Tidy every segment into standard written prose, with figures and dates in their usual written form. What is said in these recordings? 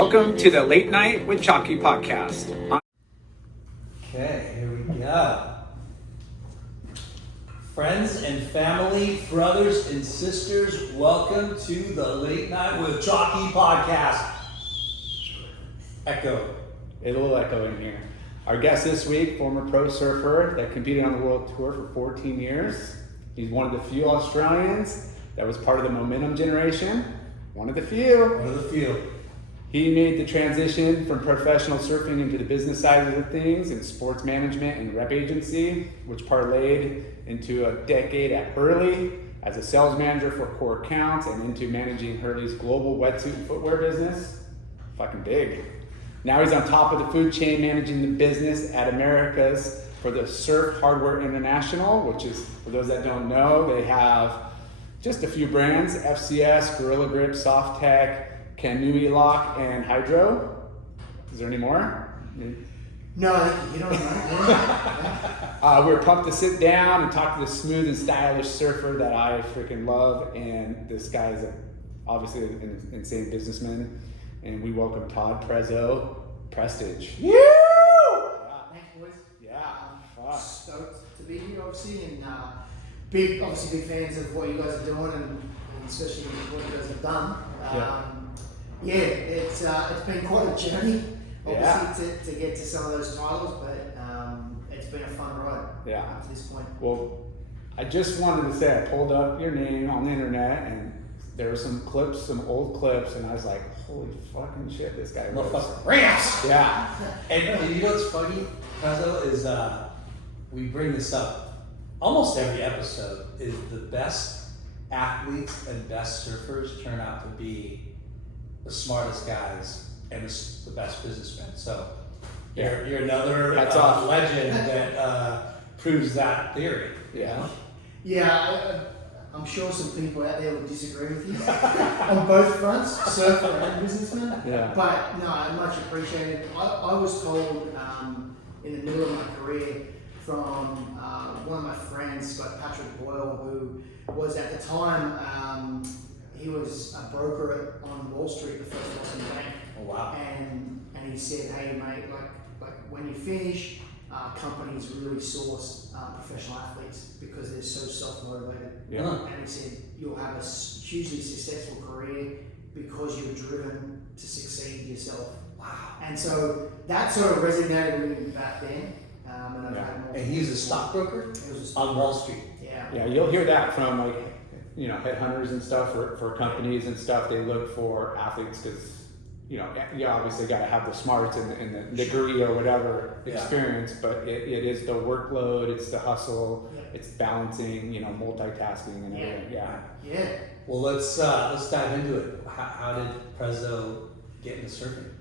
Welcome to the Late Night with Chalky podcast. Okay, here we go. Friends and family, brothers and sisters, welcome to the Late Night with Chalky podcast. Echo. A little echo in here. Our guest this week, former pro surfer that competed on the world tour for 14 years. He's one of the few Australians that was part of the momentum generation. One of the few. He made the transition from professional surfing into the business side of the things in sports management and rep agency, which parlayed into a decade at Hurley as a sales manager for core accounts and into managing Hurley's global wetsuit and footwear business. Fucking big. Now he's on top of the food chain managing the business at Americas for the Surf Hardware International, which is, for those that don't know, they have just a few brands, FCS, Gorilla Grip, Soft Tech, Kanui Lock, and Hydro. Is there any more? No, you don't know. We're pumped to sit down and talk to this smooth and stylish surfer that I freaking love. And this guy is obviously an insane businessman. And we welcome Todd, Prezzo, Prestage. Woo! Yeah. Thanks, boys. Yeah. Stoked to be here, obviously, and big fans of what you guys are doing, and especially what you guys have done. It's been quite a journey, obviously, to get to some of those titles, but it's been a fun ride up to this point. Well, I just wanted to say I pulled up your name on the internet, and there were some old clips, and I was like, holy fucking shit, this guy was. Ramps! Yeah. And you know what's funny, Prezzo, is we bring this up almost every episode, is the best athletes and best surfers turn out to be the smartest guys and the best businessmen. So you're another legend that proves that theory. Yeah. Yeah, I'm sure some people out there would disagree with you on both fronts, surfer and businessman. Yeah. But no, I much appreciated. I was told in the middle of my career from one of my friends, like Patrick Boyle, who was at the time, he was a broker on Wall Street, the first Boston Bank. Oh wow! And he said, "Hey mate, like when you finish, companies really source professional athletes because they're so self-motivated." Yeah. And he said, "You'll have a hugely successful career because you're driven to succeed yourself." Wow! And so that sort of resonated with me back then. And he was a stockbroker on Wall Street. Yeah, you'll hear that from headhunters and stuff for companies and stuff. They look for athletes because, you obviously got to have the smarts and the degree or whatever experience, but it is the workload, it's the hustle, it's balancing, multitasking and everything. Yeah. Well, let's dive into it. How did Prezzo get into surfing?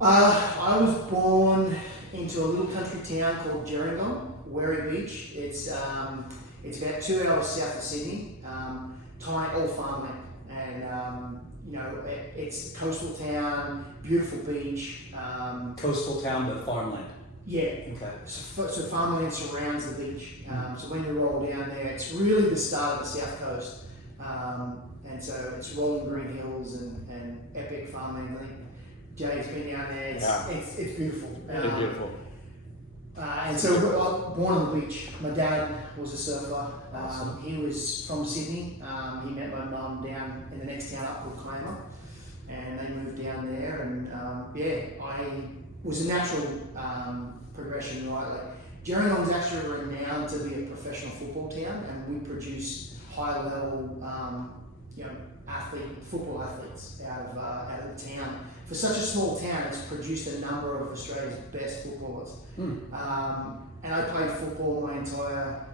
I was born into a little country town called Gerringong, Werry Beach. It's about 2 hours south of Sydney, tiny all farmland, and it's a coastal town, beautiful beach. Coastal town, but farmland. Yeah. Okay. So farmland surrounds the beach. So when you roll down there, it's really the start of the south coast, and so it's rolling green hills and epic farmland. I think Jay's been down there. It's beautiful. It's beautiful. And so I was born on the beach. My dad was a surfer. Awesome. He was from Sydney. He met my mum down in the next town up called Claymore, and they moved down there. And I was a natural progression, right? Like Gerringong's actually renowned to be a professional football town, and we produce high level, football athletes out of the town. For such a small town, it's produced a number of Australia's best footballers. And I played football my entire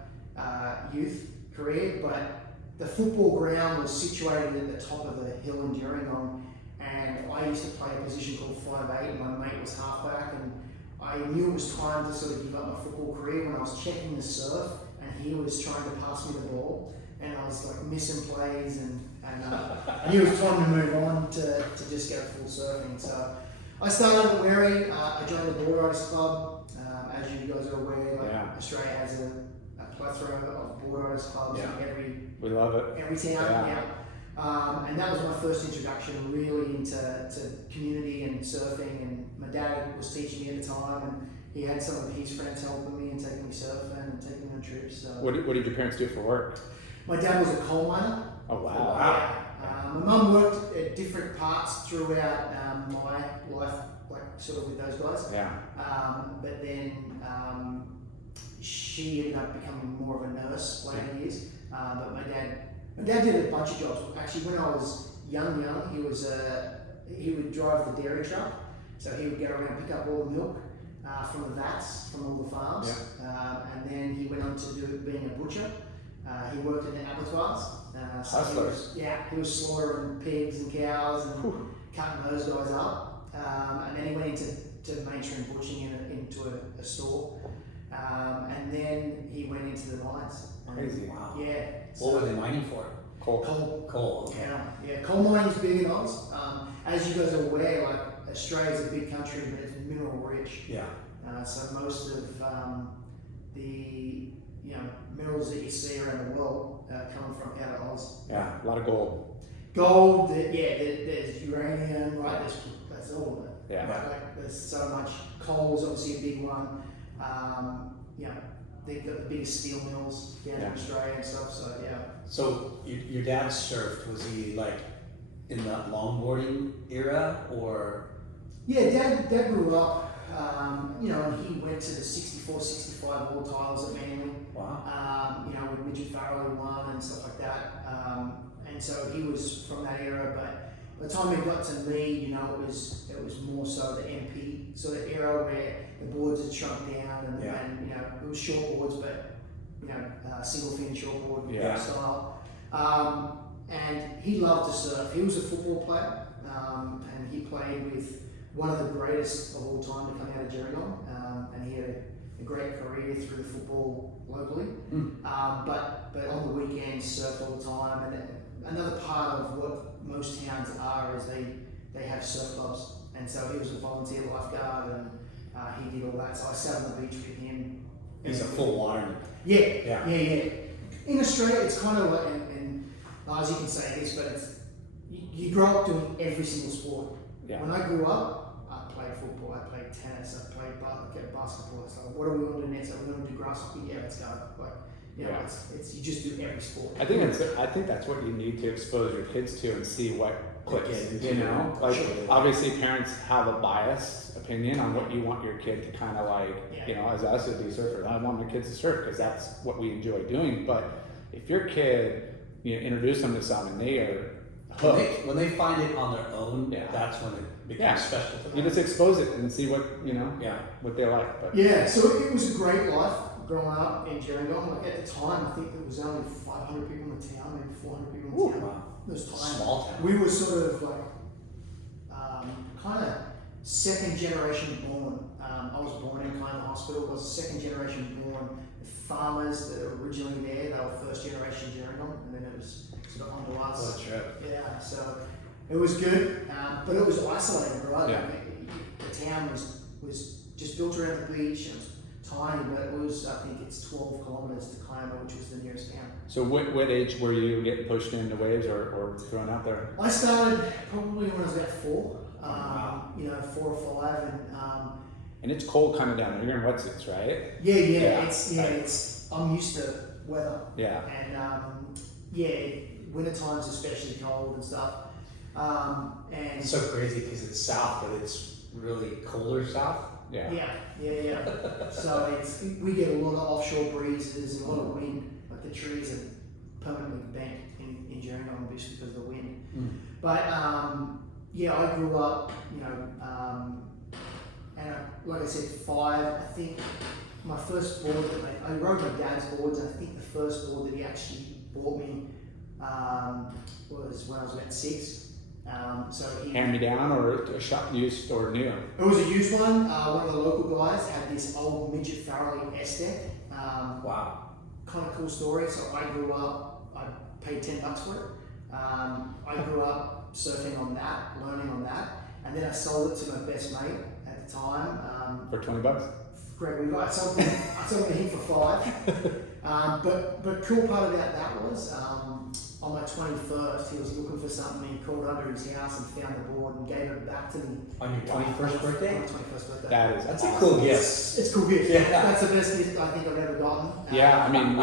youth career, but the football ground was situated at the top of the hill in Gerringong, and I used to play a position called 5'8", and my mate was halfback, and I knew it was time to sort of give up my football career when I was checking the surf, and he was trying to pass me the ball, and I was like missing plays, and I knew it was time to move on to just go full surfing. So I started at Werry. I joined the Board Riders Club. As you guys are aware, Australia has a plethora of board riders clubs in we love it. every town. And that was my first introduction really into community and surfing. And my dad was teaching me at the time, and he had some of his friends helping me and taking me surfing and taking me on trips. So. What did your parents do for work? My dad was a coal miner. Oh wow! Yeah. My mum worked at different parts throughout my life, like sort of with those guys. Yeah. But then she ended up becoming more of a nurse later years. But my dad did a bunch of jobs. Actually, when I was young, he would drive the dairy truck. So he would go around and pick up all the milk from the vats, from all the farms. Yeah. And then he went on to being a butcher. He worked in the abattoirs. He was slaughtering pigs and cows and cutting those guys up. And then he went into mainstream butchering into a store. And then he went into the mines. Crazy. Wow. Yeah. What were they mining for? Coal. Okay. Yeah. Coal mining is big in Oz. As you guys are aware, like Australia's a big country, but it's mineral rich. Yeah. So most of the minerals that you see around the world coming from out of Oz. Yeah, a lot of gold. Gold. There's uranium. Right. That's all of it. Yeah. Like, there's so much. Coal is obviously a big one. They've got the biggest steel mills down in Australia and stuff. So yeah. So your dad surfed. Was he like in the longboarding era or? Yeah, Dad grew up. He went to the 64, 65 world titles at Manly. Wow. With Midget Farrell won and stuff like that. And so he was from that era. But by the time it got to me, it was more so the MP sort of era where the boards had shrunk down and it was short boards, but single fin shortboard style. And he loved to surf. He was a football player, and he played with one of the greatest of all time to come out of Gerringong, and he had a great career through football locally. But on the weekends, surfed all the time. And another part of what most towns are is they have surf clubs, and so he was a volunteer lifeguard, and he did all that. So I sat on the beach with him. He's a full water. Yeah. In Australia, it's kind of like, and Lars, you can say this, but you grow up doing every single sport. Yeah. When I grew up, I played football, I played tennis, I played basketball. It's like, what are we going to do next? Are we going to do grass hockey? Yeah, let's go. It's you just do every sport. I think that's what you need to expose your kids to and see what clicks. Obviously parents have a biased opinion on what you want your kid to kind of like. As us as these surfers, I want my kids to surf because that's what we enjoy doing. But if your kid, introduce them to something, and they are hooked. When they find it on their own, that's when it becomes special to them. You just expose it and see what what they like. But so it was a great life growing up in Gerringong. Like at the time, I think there was only 500 people in the town, maybe 400 people in the town. Wow. It was tiny. Small town. We were sort of like kind of second generation born. I was born in Klein Hospital. I was second generation born. The farmers that were originally there, they were first generation Gerringong, and then it was sort of on to us. That's right. Yeah, so it was good, but it was isolated, right? Yeah. The town was just built around the beach. It was tiny, but it was, I think it's 12 kilometers to Kiama, which was the nearest town. So what age were you getting pushed into waves or thrown out there? I started probably when I was about 4, 4 or 5, and it's cold kind of down there. You're in wetsuits, right? It's I'm used to weather. Yeah. And winter times especially cold and stuff. And it's so crazy because it's south, but it's really colder south. Yeah. So we get a lot of offshore breezes and a lot of wind. Like the trees are permanently bent in Gerringong just because of the wind. But I grew up, and like I said, 5. I think my first board I rode my dad's boards, and I think the first board that he actually bought me was when I was about 6. So he hand me down or a shot used or new? It was a used one. One of the local guys had this old Midget Farrell S deck. Wow. Kind of cool story. So I grew up, I paid $10 for it. I grew up surfing on that, learning on that, and then I sold it to my best mate at the time. For $20? Great, I sold it to him for 5. But cool part about that was on my 21st, he was looking for something. He crawled under his house and found the board and gave it back to me. On your 21st birthday? On my 21st birthday. That's a cool gift. It's a cool gift. Yeah. That's the best gift I think I've ever gotten. Yeah, I mean,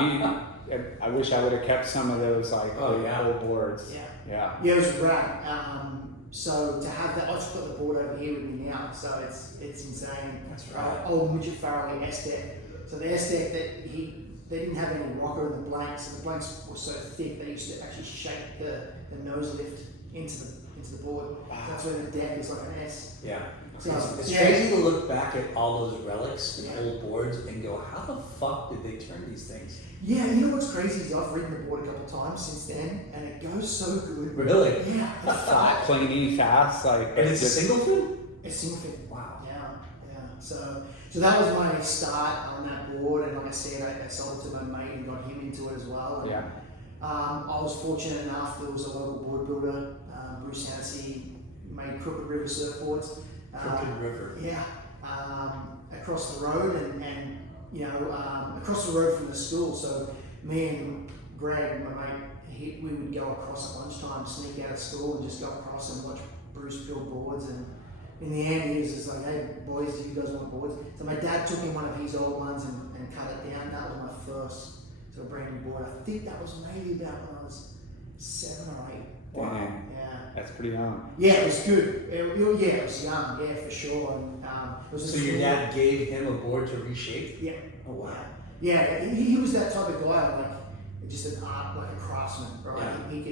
I wish I would have kept some of those like old boards. Yeah, it was rad. So to have that, I've just got the board over here with me now, so it's insane. That's right. Old Midget Farrelly S deck. So the S deck they didn't have any rocker in the blanks, and the blanks were so thick they used to actually shake the nose lift into the board. Wow. So that's where the deck is like an S. Yeah. So, It's crazy to look back at all those relics and Yeah. old boards and go, how the fuck did they turn these things? Yeah, you know what's crazy is I've ridden the board a couple of times since then, and it goes so good. Really? Yeah, it's Flat, plainy, fast, like. And it's a single fin? It's single fin. Wow. Yeah. So that was my start on that board, and like I said, I sold it to my mate and got him into it as well. And, Yeah. I was fortunate enough. There was a local board builder, Bruce Hennessy, made Crooked River surfboards. Crooked River. Yeah. Across the road and across the road from the school. So me and Greg, my mate, we would go across at lunchtime, sneak out of school and just go across and watch Bruce build boards. And in the end, he was just like, "Hey boys, do you guys want boards?" So my dad took him one of his old ones and cut it down. That was my first sort of brand new board. I think that was maybe about when I was 7 or 8. Dang. Yeah. That's pretty young. Yeah, it was good. It was young, yeah, for sure. And it was So your dad gave him a board to reshape? Yeah. Oh wow. Yeah, he was that type of guy, like just an art, like a craftsman, right? Yeah. He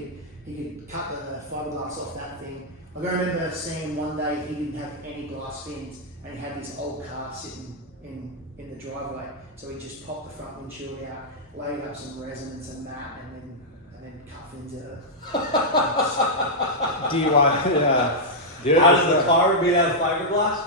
could cut the fiberglass off that thing. Like I remember seeing one day he didn't have any glass fins, and he had this old car sitting in the driveway. So he just popped the front windshield out, laid up some resin and some mat, and then cut fins out of it. Do you want do it? Out of the car made out of fiberglass?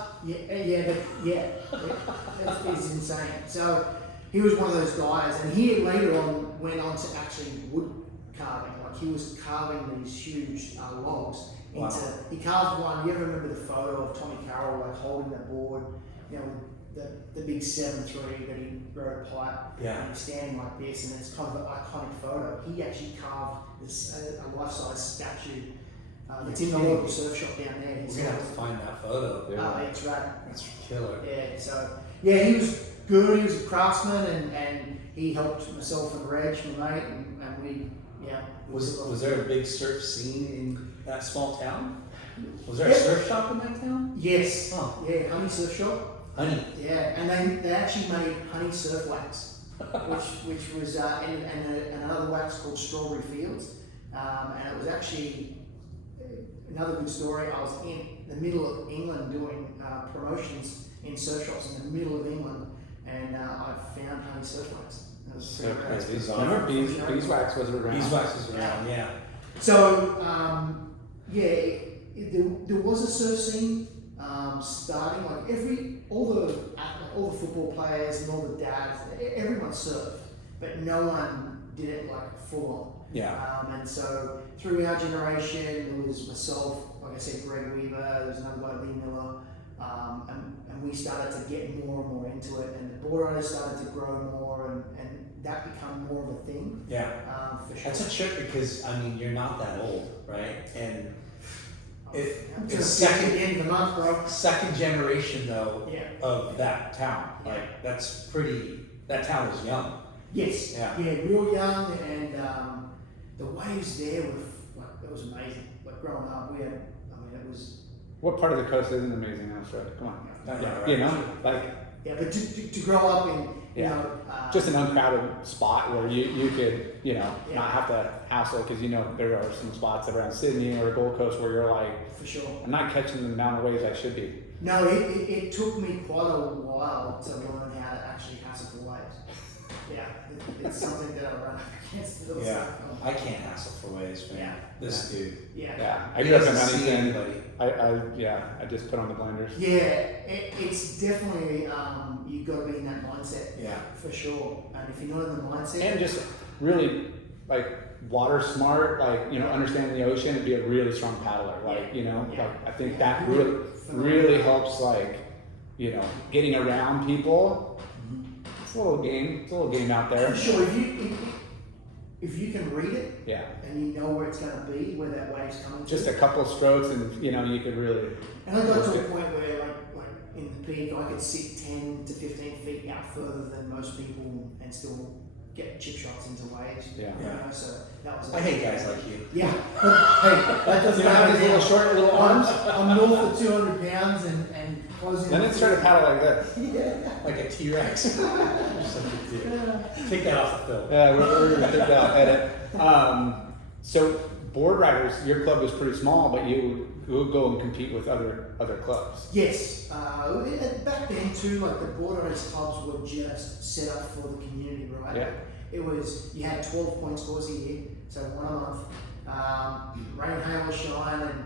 It's insane. So he was one of those guys, and he later on went on to actually wood carving. Like he was carving these huge logs into. Wow. He carved one. You ever remember the photo of Tommy Carroll like holding that board? You know, the big 7.3 that he rode a pipe. Yeah. And he's standing like this, and it's kind of an iconic photo. He actually carved this a life-size statue. It's in the local surf shop down there. We're gonna have to find that photo. Yeah. It's right. That's killer. Yeah, so he was good. He was a craftsman, and he helped myself and Reg, my mate, and we, Was there a big surf scene in that small town? Was there a surf shop in that town? Yes. Oh. Yeah, Honey Surf Shop. Honey. Yeah, and they actually made honey surf wax, which was and another wax called Strawberry Fields, and it was actually another good story. I was in the middle of England doing promotions in surf shops in the middle of England, and I found honey surf wax. That was So pretty crazy. bizarre. Remember beeswax was around? Beeswax is around, yeah. So there was a surf scene starting. Like all the football players and all the dads, everyone surfed, but no one did it like full on. Yeah. And so through our generation, there was myself, like I said, Greg Weaver. There was another guy, Lee Miller, and we started to get more and more into it, and the board owners started to grow more, and that became more of a thing. Yeah. For sure. That's a trip because I mean you're not that old, right? And I'm it's just second end of the month, bro. second generation though Yeah. of that town. Like that's pretty. That town was young. Yes. Yeah. Real young, and the waves there were it was amazing. Like growing up, it was. What part of the coast isn't amazing in Australia? Come on. Right. You know, like. Yeah, but to grow up in, just an uncrowded spot where you could, not have to hassle, because there are some spots around Sydney or Gold Coast where you're like, for sure. I'm not catching the amount of waves I should be. No, it took me quite a while to learn how to actually hassle for waves. Yeah, it's something that I run up against. Yeah. I can't hassle for waves, man. Yeah. This dude. Yeah, I He grew up in doesn't see Huntington. anybody. I just put on the blinders. Yeah, it's definitely you've got to be in that mindset. Yeah. For sure. And if you're not in the mindset, And just really, water smart, understanding the ocean and be a really strong paddler. I think that really helps, getting around people. It's a little game out there. for sure, if you can read it Yeah. and you know where it's going to be, where that wave's coming Just to. a couple strokes and, you know, you could really... And I got to a point where, like in the peak, I could sit 10 to 15 feet out further than most people and still get chip shots into waves. Yeah. You know, so that was. I hate guys like you. Yeah, but hey, that doesn't You know, happen these little now. short little arms. I'm north of 200 pounds and closing. Then it's trying to paddle like this. Yeah. Like a T-Rex. Just like a dude. Take that off the film. Yeah, we're going to take that out, edit. So board riders, your club was pretty small, but you would go and compete with other clubs. Yes. Back then too, like the board race clubs were just set up for the community, right? Yeah. It was, you had 12 point scores a year, so 1 a month. Rain, hail, or shine, and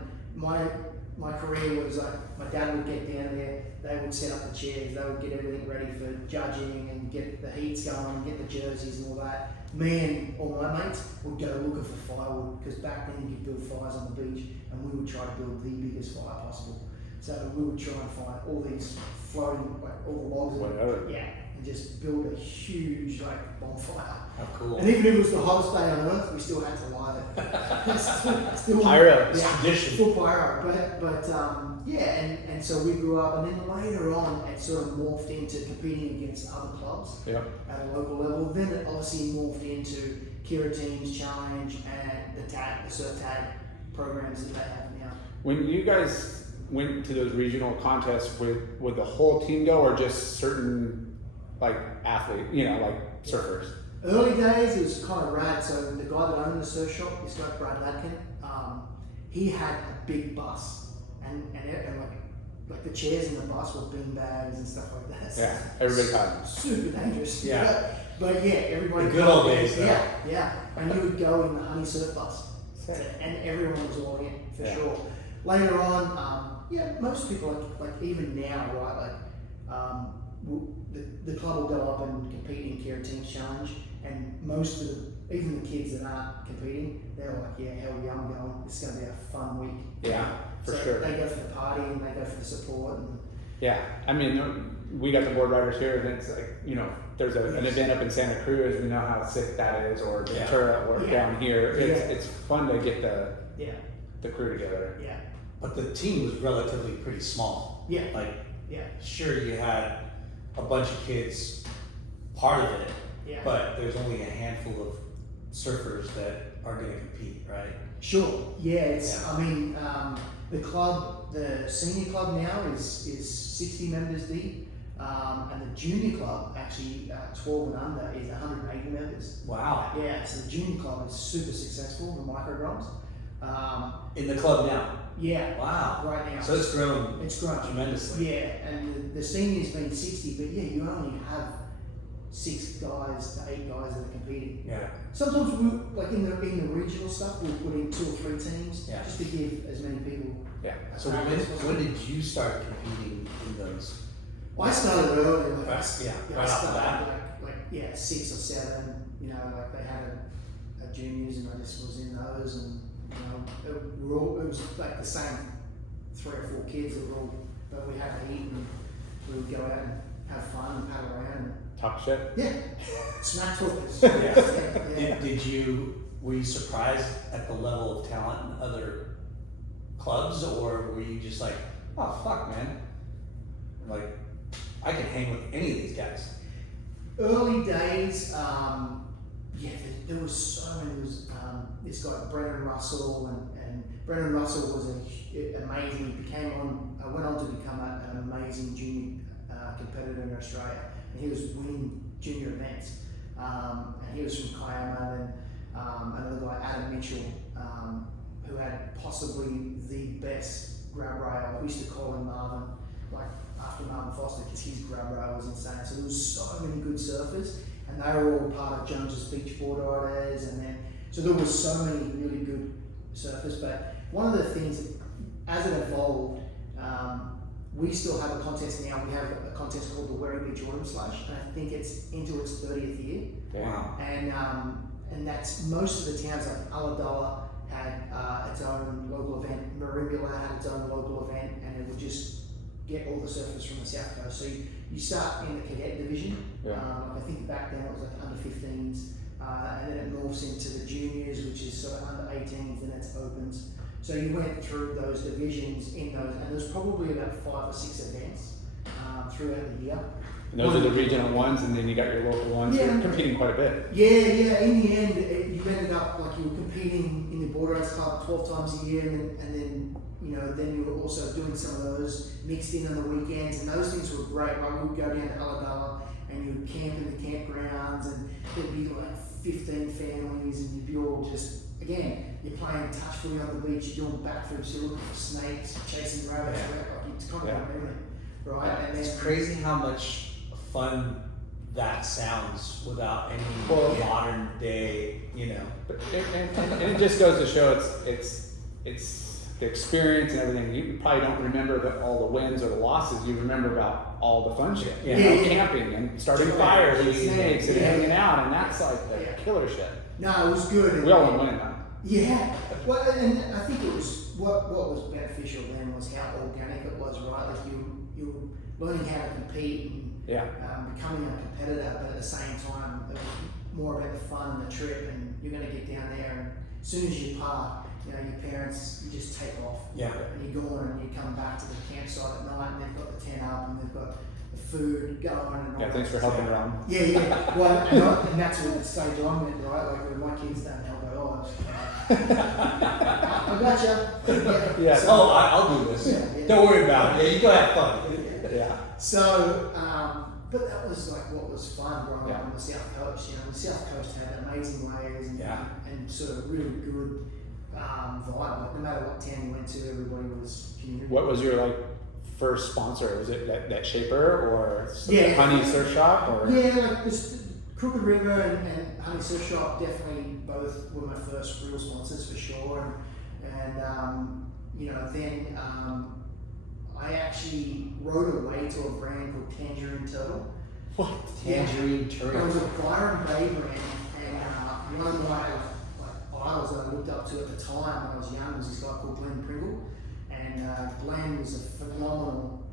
my career was like, my dad would get down there, they would set up the chairs, they would get everything ready for judging and get the heats going and get the jerseys and all that. Me and all my mates would go looking for firewood, because back then you could build fires on the beach, and we would try to build the biggest fire possible. So we would try and find all these floating, like all the logs, Whatever. yeah, and just build a huge like bonfire. How cool. And even if it was the hottest day on earth, we still had to light it. still Pyro. yeah, Tradition. full pyro. But yeah, and so we grew up, and then later on, it sort of morphed into competing against other clubs Yep. at a local level. Then it obviously morphed into Kira Teams Challenge and the surf tag programs that they have now. When you guys went to those regional contests, would the whole team go, or just certain like athletes, you know, like surfers? Early days, it was kind of rad. So the guy that owned the surf shop, this guy Brad Ladkin, he had a big bus, and like the chairs in the bus were bean bags and stuff like that. So Yeah, everybody had them. super dangerous. Yeah. But yeah, everybody. The good old days, though. Yeah, yeah. And you would go in the honey surf bus, Sick. and everyone was all in for Yeah. sure. Later on, yeah, most people like even now, right? The club will go up and compete in Kira Teams Challenge, and most of even the kids that aren't competing, they're like, yeah, hell yeah, I'm going. It's going to be a fun week. Yeah, for So sure. They go for the party and they go for the support. And Yeah, I mean, we got the board riders here, and it's like, you know, there's an event up in Santa Cruz, we know how sick that is, or Ventura, or Yeah. down here. It's fun to get yeah, the crew together. yeah, But the team was relatively pretty small. yeah, Like, yeah, sure, you had a bunch of kids part of it, yeah. but there's only a handful of surfers that are going to compete, right? Sure. Yeah, it's. Yeah. I mean, the club, the senior club now is 60 members deep, and the junior club actually 12 and under is 180 members. Wow. Yeah, so the junior club is super successful. The micrograms. In the club now. Yeah. Wow. Right now. So it's grown it's grown tremendously. Yeah, and the seniors been 60, but yeah, you only have 6 guys to 8 guys that are competing. Yeah. Sometimes we, like in the regional stuff, we'll put in 2 or 3 teams Yeah. just to give as many people. Yeah. So when did you start competing in those? Well, I started early. Like, Yeah, I right off the started bat. like 6 or 7. You know, like they had a juniors, and I just was in those, and you know, it was like the same 3 or 4 kids that were all, but we had to eat, and we would go out and have fun and paddle around. And, Talk shit. yeah, smack talkers. Yeah. Were you surprised at the level of talent in other clubs, or were you just like, oh fuck, man, like I can hang with any of these guys? Early days, yeah, there was so many. There was this guy Brennan Russell, and Brennan Russell was amazing. He went on to become an amazing junior competitor in Australia, and he was winning junior events. And he was from Kiama, and another guy Adam Mitchell, who had possibly the best grab rail. We used to call him Marvin, like after Marvin Foster, because his grab rail was insane. So there was so many good surfers, and they were all part of Jones's Beach Board Riders, and then so there was so many really good surfers. But one of the things, as it evolved, we still have a contest now. We have a contest called the Werry Beach Autumn Slash, and I think it's into its 30th year. Wow. And that's most of the towns, like Ulladulla had its own local event, Merimbula had its own local event, and it would just get all the surfers from the south coast. So you start in the cadet division. Yeah. I think back then it was like under 15s, and then it morphs into the juniors, which is sort of under 18s, and it's opens. So you went through those divisions in those, and there's probably about 5 or 6 events throughout the year. And those are the regional ones, and then you got your local ones. Yeah. You're competing quite a bit. Yeah. In the end, you ended up like you were competing in the Border Race Club 12 times a year, and then then you were also doing some of those mixed in on the weekends, and those things were great. Like we would go down to Ulladulla, and you would camp in the campgrounds, and there'd be like 15 families, and you'd be all just, again, you're playing touch footy on the beach, you're doing backflips, you're looking for snakes, chasing rabbits, like it's kind of everything, right? And it's crazy how much fun that sounds without any modern day, But and it just goes to show it's the experience and everything. You probably don't remember all the wins or the losses. You remember about all the fun shit. Camping and starting fires and snakes and hanging out, and that's like the killer shit. No, it was good. We all want to win though. Yeah. Well, and I think it was what was beneficial then was how organic it was, right? Like you were learning how to compete and becoming a competitor, but at the same time, it was more about the fun and the trip, and you're going to get down there, and as soon as you park, your parents, you just take off. Yeah. And you go on and you come back to the campsite at night, and they've got the tent up, and they've got the food going, and all Yeah, thanks for helping around. Yeah. Well, and that's what the stage I'm at, right? Like when my kids don't help at all, I gotcha. Yeah. So, I'll do this. Yeah. Don't worry about it. Yeah, you go have fun. Yeah. So, but that was like what was fun growing up Yeah. on the South Coast. The South Coast had amazing layers and sort of really good vibe. Like no matter what town you went to, everybody was community. What was your first sponsor? Was it that Shaper or Honey Surf Shop or? Yeah, like this Crooked River and Honey Surf Shop definitely both were my first real sponsors for sure. And then I actually rode away to a brand called Tangerine Turtle. What? Tangerine It Turtle. was a Byron Bay brand, and one of my idols that I looked up to at the time when I was young was this guy called Glenn Pringle. And Glenn was a phenomenal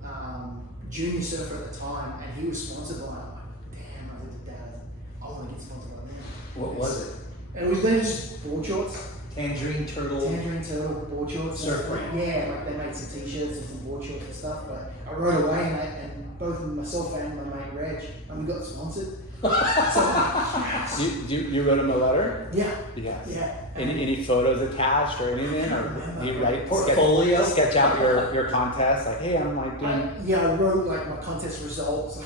junior surfer at the time, and he was sponsored by him. I'm like, damn, I said to Dad, I want to get sponsored by them. What was it? And it was then just board shorts. Tangerine Turtle. Tangerine Turtle board shorts. Surf brand. Yeah, like they made some t-shirts and some board shorts and stuff. But I rode away, and both myself and my mate Reg, and we got sponsored. So, You wrote him a letter? yeah. Yeah. Any photos attached or anything? Or do you write Portfolio? sketch out your contest? Like, hey, I'm like doing. I wrote like my contest results, like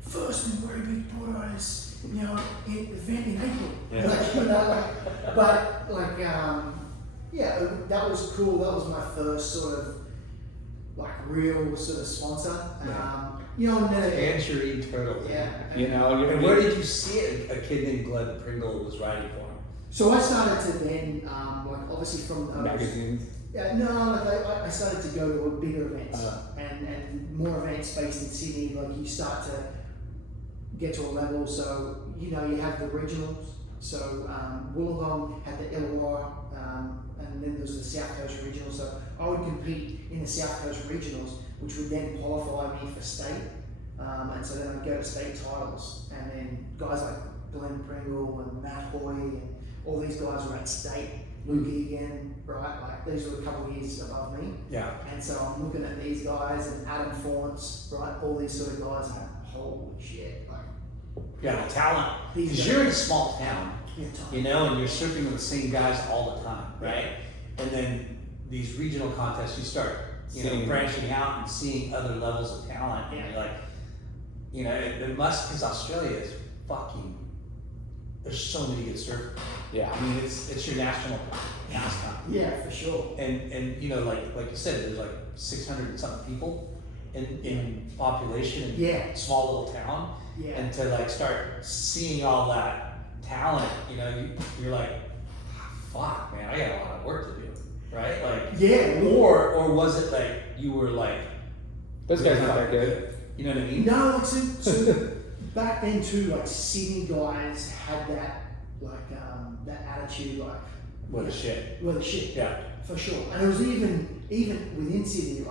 first in Very Big Border Race, event in April. Yeah. That was cool. That was my first sort of real sort of sponsor. Tangerine Turtle. Yeah. And where did you see it? A kid named Glenn Pringle was writing for him. So I started to then, obviously from those Magazines. Yeah, no, I started to go to bigger events and more events based in Sydney. Like you start to get to a level, so you have the regionals. So Wollongong had the Illawarra, and then there's the South Coast Regionals. So I would compete in the South Coast Regionals, which would then qualify me for state. And so then I'd go to state titles, and then guys like Glenn Pringle and Matt Hoy and all these guys were at state. Luke Egan, right? Like these were a couple of years above me. Yeah. And so I'm looking at these guys and Adam Faunce, right? All these sort of guys, and I'm, holy shit! Yeah, talent. These Because guys- you're in a small town, Yeah, and you're surfing with the same guys all the time, right? And then these regional contests, you start, Seeing- branching out and seeing other levels of talent, and you're like, it must, because Australia is fucking. There's so many good surfers. Yeah. I mean, it's your national pastime. Yeah, for sure. And like you said, there's like 600 and something people in population in a small little town. Yeah. And to start seeing all that talent, you're like, fuck, man, I got a lot of work to do, right? Or was it like you were like, Those guys not that good. You know what I mean? No, so back then too, Sydney guys had that that attitude, What a shit. Well, the shit. Yeah. For sure. And it was even within Sydney,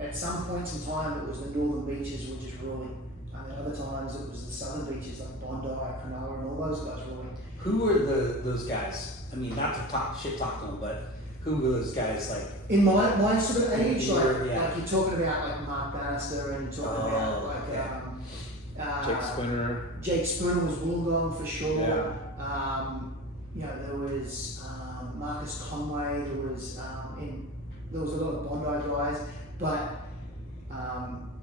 at some points in time, it was the northern beaches were just ruling. I mean, other times it was the southern beaches like Bondi, Cronulla, and all those guys rolling. Who were those guys? I mean, not to talk to them, but who were those guys like? In my sort of age, like Yeah. you're talking about like Mark Bannister, and you're talking about like Jake Spooner. Jake Spooner was Wollongong for sure. Yeah. You know, there was Marcus Conway. There was a lot of Bondi guys, but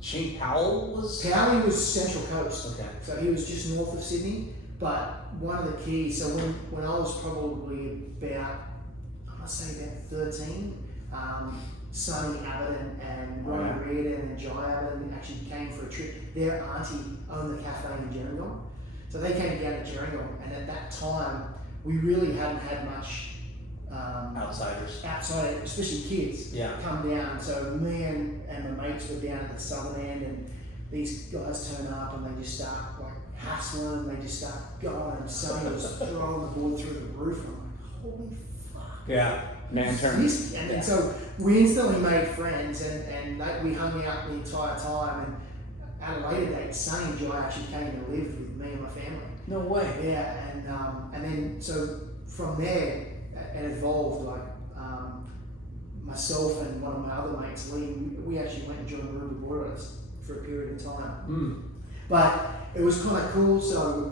Shane Powell was. Powley was Central Coast. Okay. So he was just north of Sydney. But one of the keys, so when I was probably about, I must say about 13, Sonny Abbott and Ronnie Reardon and Jai Abbott actually came for a trip. Their auntie owned the cafe in Gerringong. So they came down to Gerringong, and at that time, we really hadn't had much Outsiders. outside, especially kids, Yeah. come down. So me and my mates were down at the southern end, and these guys turn up and they just start like hassling, they just start going, and Sonny was throwing the board through the roof, and I'm like, holy fuck. Yeah. Man turn. And so we instantly made friends, and we hung out the entire time. And at a later date, Sonny and Jai actually came and lived with me and my family. No way. Yeah, and then so from there it evolved. Like myself and one of my other mates, Lee, we actually went and joined Maroubra Borderers for a period of time. But it was kind of cool. So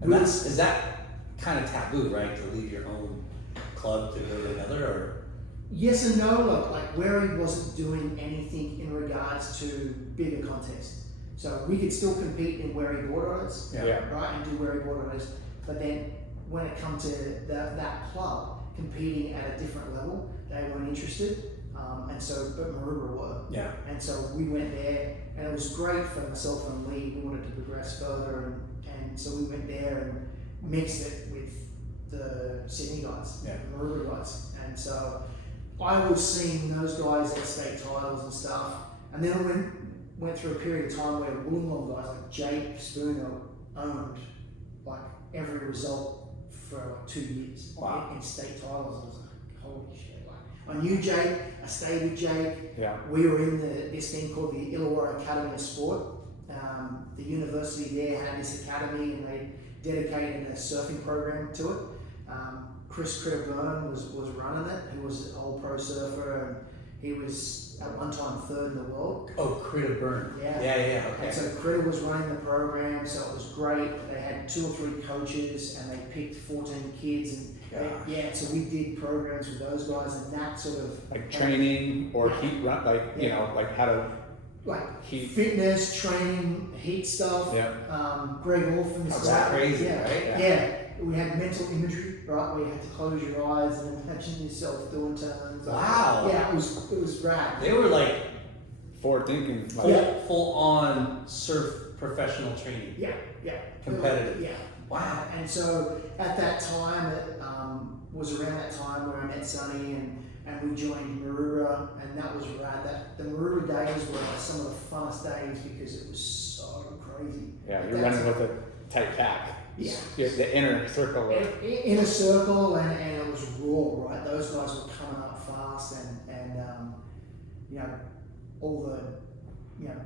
And is that kind of taboo, right? To leave your own club to go to another, or? yes and no. Like Wary wasn't doing anything in regards to bigger contests. So we could still compete in Wary Borderers, right, and do Wary Borderers. But then when it comes to that club competing at a different level, they weren't interested. And so, but Maroubra were. Yeah. And so we went there, and it was great for myself and Lee. We wanted to progress further, and so we went there and mixed it with the Sydney guys, the Maroubra guys. And so I was seeing those guys at state titles and stuff. And then I went through a period of time where Wollongong guys like Jake Spooner owned like every result for like 2 years in state titles. I was like, holy shit. I knew Jake, I stayed with Jake. Yeah. We were in this thing called the Illawarra Academy of Sport. The university there had this academy, and they dedicated a surfing program to it. Chris Critter Byrne was running it. He was an old pro surfer, and he was at one time third in the world. Oh, Critter Byrne. Yeah. Okay. And so Critter was running the program, so it was great. They had 2 or 3 coaches, and they picked 14 kids, and so we did programs with those guys, and that sort of like training or heat run, like you know, like how to like heat. fitness, training, heat stuff. Yeah. Greg Orphan's That's stuff. crazy, right? Yeah. We had mental imagery, right, where you had to close your eyes and imagine yourself doing turns. Wow. Yeah, it was rad. They were like Forward thinking. Like, full on surf professional training. Yeah. Competitive. Yeah. Wow. And so at that time, it was around that time where I met Sonny, and we joined Maroubra, and that was rad. The Maroubra days were like some of the funnest days because it was so crazy. yeah, you're running with a tight pack. Yeah. The inner circle. In a circle, and it was raw, right? Those guys were coming up fast, and you know, all the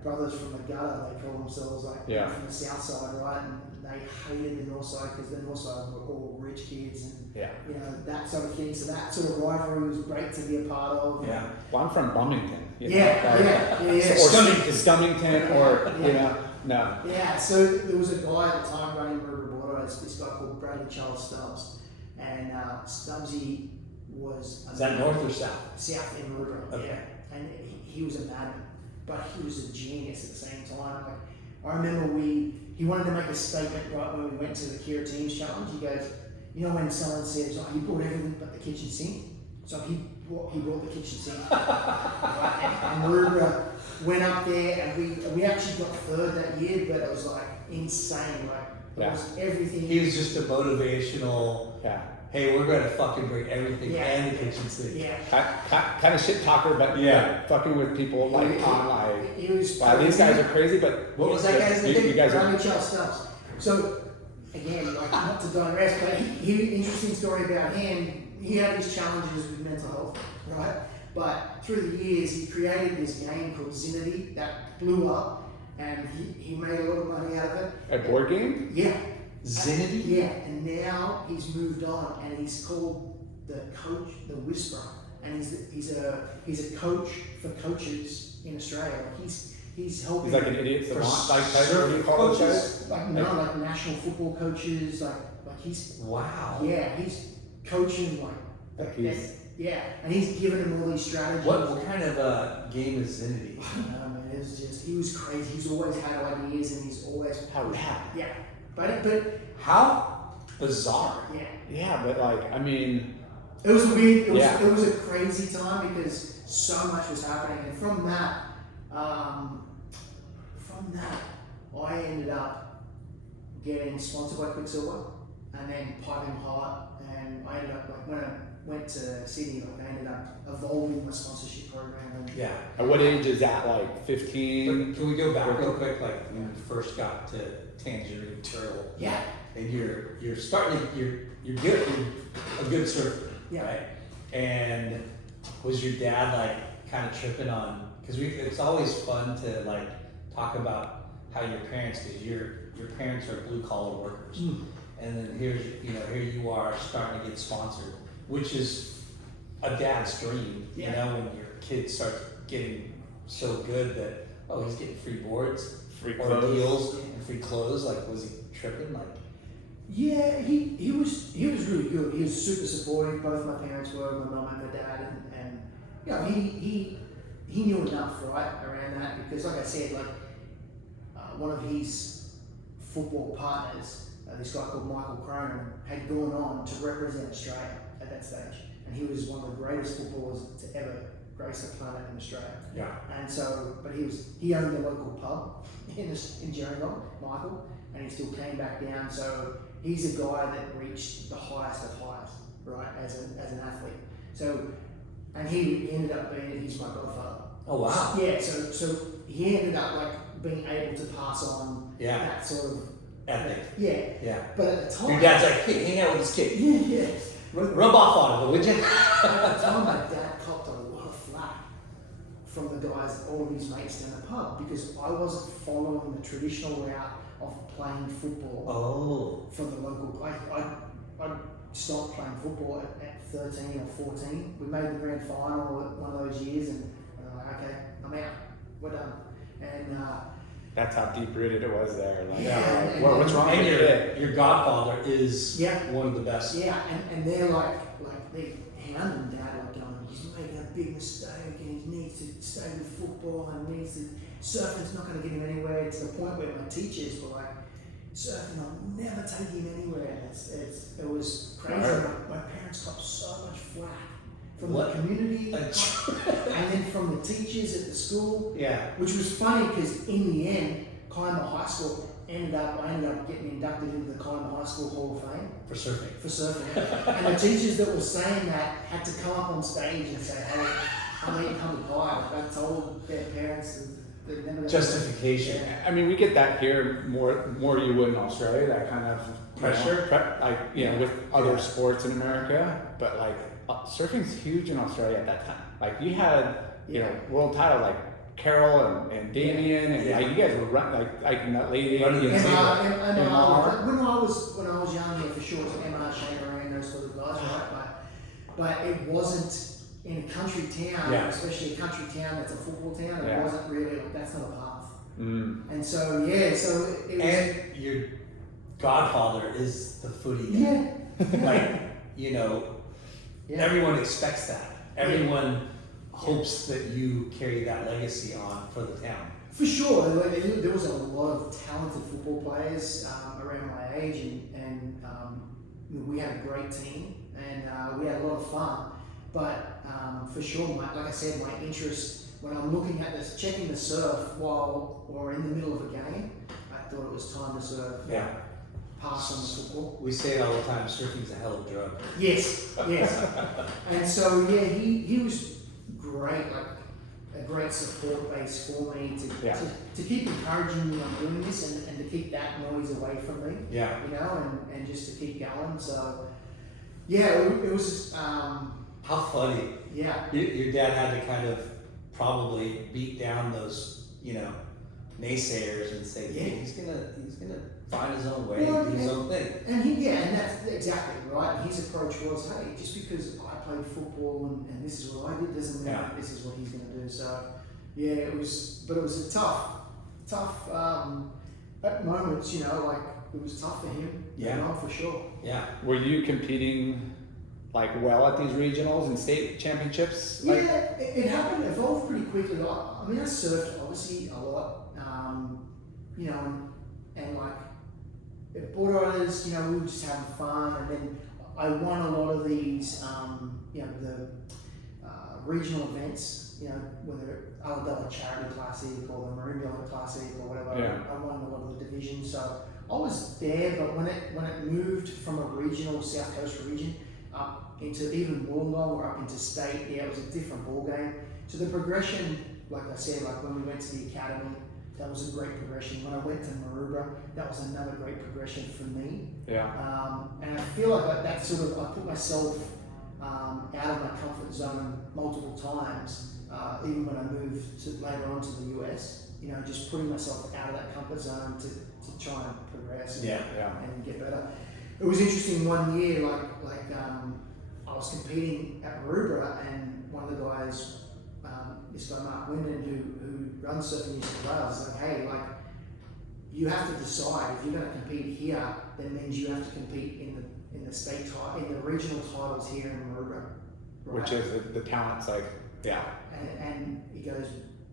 brothers from the gutter, they call themselves, like from the south side, right? And they hated the north side because the north side were all rich kids, and you know, that sort of thing. So that sort of rivalry was great to be a part of. Yeah. Well, I'm from Bummington. You know, Yeah. Or Stummington, or you know, no. Yeah. So there was a guy at the time running Maroubra Borderers, this guy called Bradley Charles Stubbs, and Stubbsy was. Is that north or south? South in Maroubra. Okay. Yeah. And he was a madman, but he was a genius at the same time. Like, I remember he wanted to make a statement right when we went to the Kira Teams Challenge. He goes, you know when someone says, oh, you brought everything but the kitchen sink? So he brought the kitchen sink. Right? And Maroubra went up there, and we actually got third that year, but it was like insane. Like, it was everything. He was just a motivational, hey, we're going to fucking bring everything and the kitchen sink. Yeah. Kind of shit talker, but fucking with people like on like. He was wow, these guys are crazy, but what was that guy's name? You guys Bradley are. Charles Stubbs. So again, like, not to digress, but he interesting story about him. He had his challenges with mental health, right? But through the years, he created this game called Zinity that blew up, and he made a lot of money out of it. A board game? Yeah. Zinity? Yeah, and now he's moved on, and he's called the coach, the Whisperer, and he's a coach for coaches in Australia. Like he's helping. He's like an idiot For savant, like surf what do you call those guys? like national football coaches, like he's Wow. yeah, he's coaching Like he's- yeah, and he's giving him all these strategies. What kind of game is Zinity? I don't know, man. It was just he was crazy. He's always had ideas, and he's always How rad. yeah, but How bizarre. yeah. Yeah, but like, I mean, It was a weird. Yeah. It was a crazy time because so much was happening, and from that, I ended up getting sponsored by Quicksilver, and then piping hot, and I ended up like when I went to Sydney, like I ended up evolving my sponsorship program. And Yeah. at what age is that? Like 15? But can we go back real quick, like when you first got to Tangerine Turtle, yeah, and you're starting to you're good, you're a good surfer, Yeah. right? And was your dad like kind of tripping on? Because it's always fun to like talk about how your parents, because your parents are blue collar workers, and then here you are starting to get sponsored, which is a dad's dream. Yeah. You know, when your kid starts getting so good that he's getting free boards, Free or clothes. deals, and free clothes. Like, was he tripping? Like, yeah. He was really good. He was super supportive. Both my parents were, my mum and my dad, and you know he knew enough right around that because, like I said, like one of his football partners, this guy called Michael Cronin, had gone on to represent Australia at that stage, and he was one of the greatest footballers to ever grace the planet in Australia. yeah, And so, but he owned a local pub in Gerringong, Michael, and he still came back down. So he's a guy that reached the highest of highs, right, as an athlete. So, and he ended up he's my godfather. oh wow, Yeah, so he ended up like being able to pass on Yeah. that sort of ethic, yeah. yeah. But at the time, Your dad's like, hey, hang out with this kid, yeah. rub off on him, would you? At the time, my dad copped a lot of flack from the guys, all of his mates down the pub, because I wasn't following the traditional route of playing football Oh, for the local. I stopped playing football at 13 or 14. We made the grand final at one of those years, and like, okay, I'm out. We're done. And That's how deep rooted it was there. Like, Yeah. well, what's wrong and with it? your godfather is Yeah. one of the best. yeah, and they're like they hounding dad, like going, he's making a big mistake, and he needs to stay with football, and needs to surfing's not going to get him anywhere. To the point where my teachers were like, surfing, I'll never take him anywhere. It was crazy. Right. My parents got so much flack from What? the community, Like, and then from the teachers at the school, yeah. which was funny because in the end, Kiama High School I ended up getting inducted into the Kiama High School Hall of Fame For surfing. for surfing. And the teachers that were saying that had to come up on stage and say, hey, I'm eating humble pie. Like, I told their parents that they're never gonna Justification. Yeah. I mean, we get that here more you would in Australia, that kind of Pressure? like, you know, with other Yeah. sports in America. But like, surfing's huge in Australia at that time. Like, you had, you know, world title like Carol and Damien, and Yeah. like, you guys were and that lady. Running and the table. MR. When I was young, yeah, for sure, it was MR, Shane Moran, those sort of guys, right? But it wasn't in a country town, Yeah. especially a country town that's a football town. It Yeah. wasn't really like that's not a path. Mm. And so yeah, so it was. And your godfather is the footy guy. Yeah. Like, you know, Yeah. everyone expects that. Everyone hopes that you carry that legacy on for the town. For sure, there was a lot of talented football players around my age, and we had a great team, and we had a lot of fun. But for sure, like I said, my interest when I'm looking at this, checking the surf while or in the middle of a game, I thought it was time to sort of Yeah. pass on the football. We say it all the time, surfing's a hell of a drug. Yes, yes. And so yeah, he was great, like a great support base for me to keep encouraging me on doing this and to keep that noise away from me, Yeah. you know, and just to keep going. So yeah, it was How funny. yeah. Your dad had to kind of probably beat down those, you know, naysayers and say, Yeah. he's gonna find his own way Well, and do his own thing. And that's exactly right. And his approach was, hey, just because I played football and this is what I did doesn't mean that this is what he's going to do. So, yeah, it was a tough at moments, you know, like it was tough for him. Yeah. You know, for sure. Yeah. Were you competing like well at these regionals and state championships? Like, Yeah, it happened, evolved pretty quickly. I mean, I surfed obviously a lot, you know, and like at board riders, you know, we were just having fun, and then I won a lot of these, you know, the regional events, you know, whether Alabama Charity Classic or the Marine Builder Classic or whatever. Yeah. I won a lot of the divisions, so I was there. But when it moved from a regional South Coast region up into even Wollongong or up into state, yeah, it was a different ball game. So the progression, like I said, like when we went to the academy, that was a great progression. When I went to Maroubra, that was another great progression for me. yeah. And I feel like that sort of, I put myself out of my comfort zone multiple times, even when I moved later on to the US, you know, just putting myself out of that comfort zone to try and progress and, and get better. It was interesting one year, like I was competing at Maroubra, and one of the guys, this guy Mark Wyndon, who runs Surfing New South Wales, is like, hey, like, you have to decide if you're going to compete here, that means you have to compete in the in the regional titles here in Maroubra, right? Which is the talent's like, And he goes,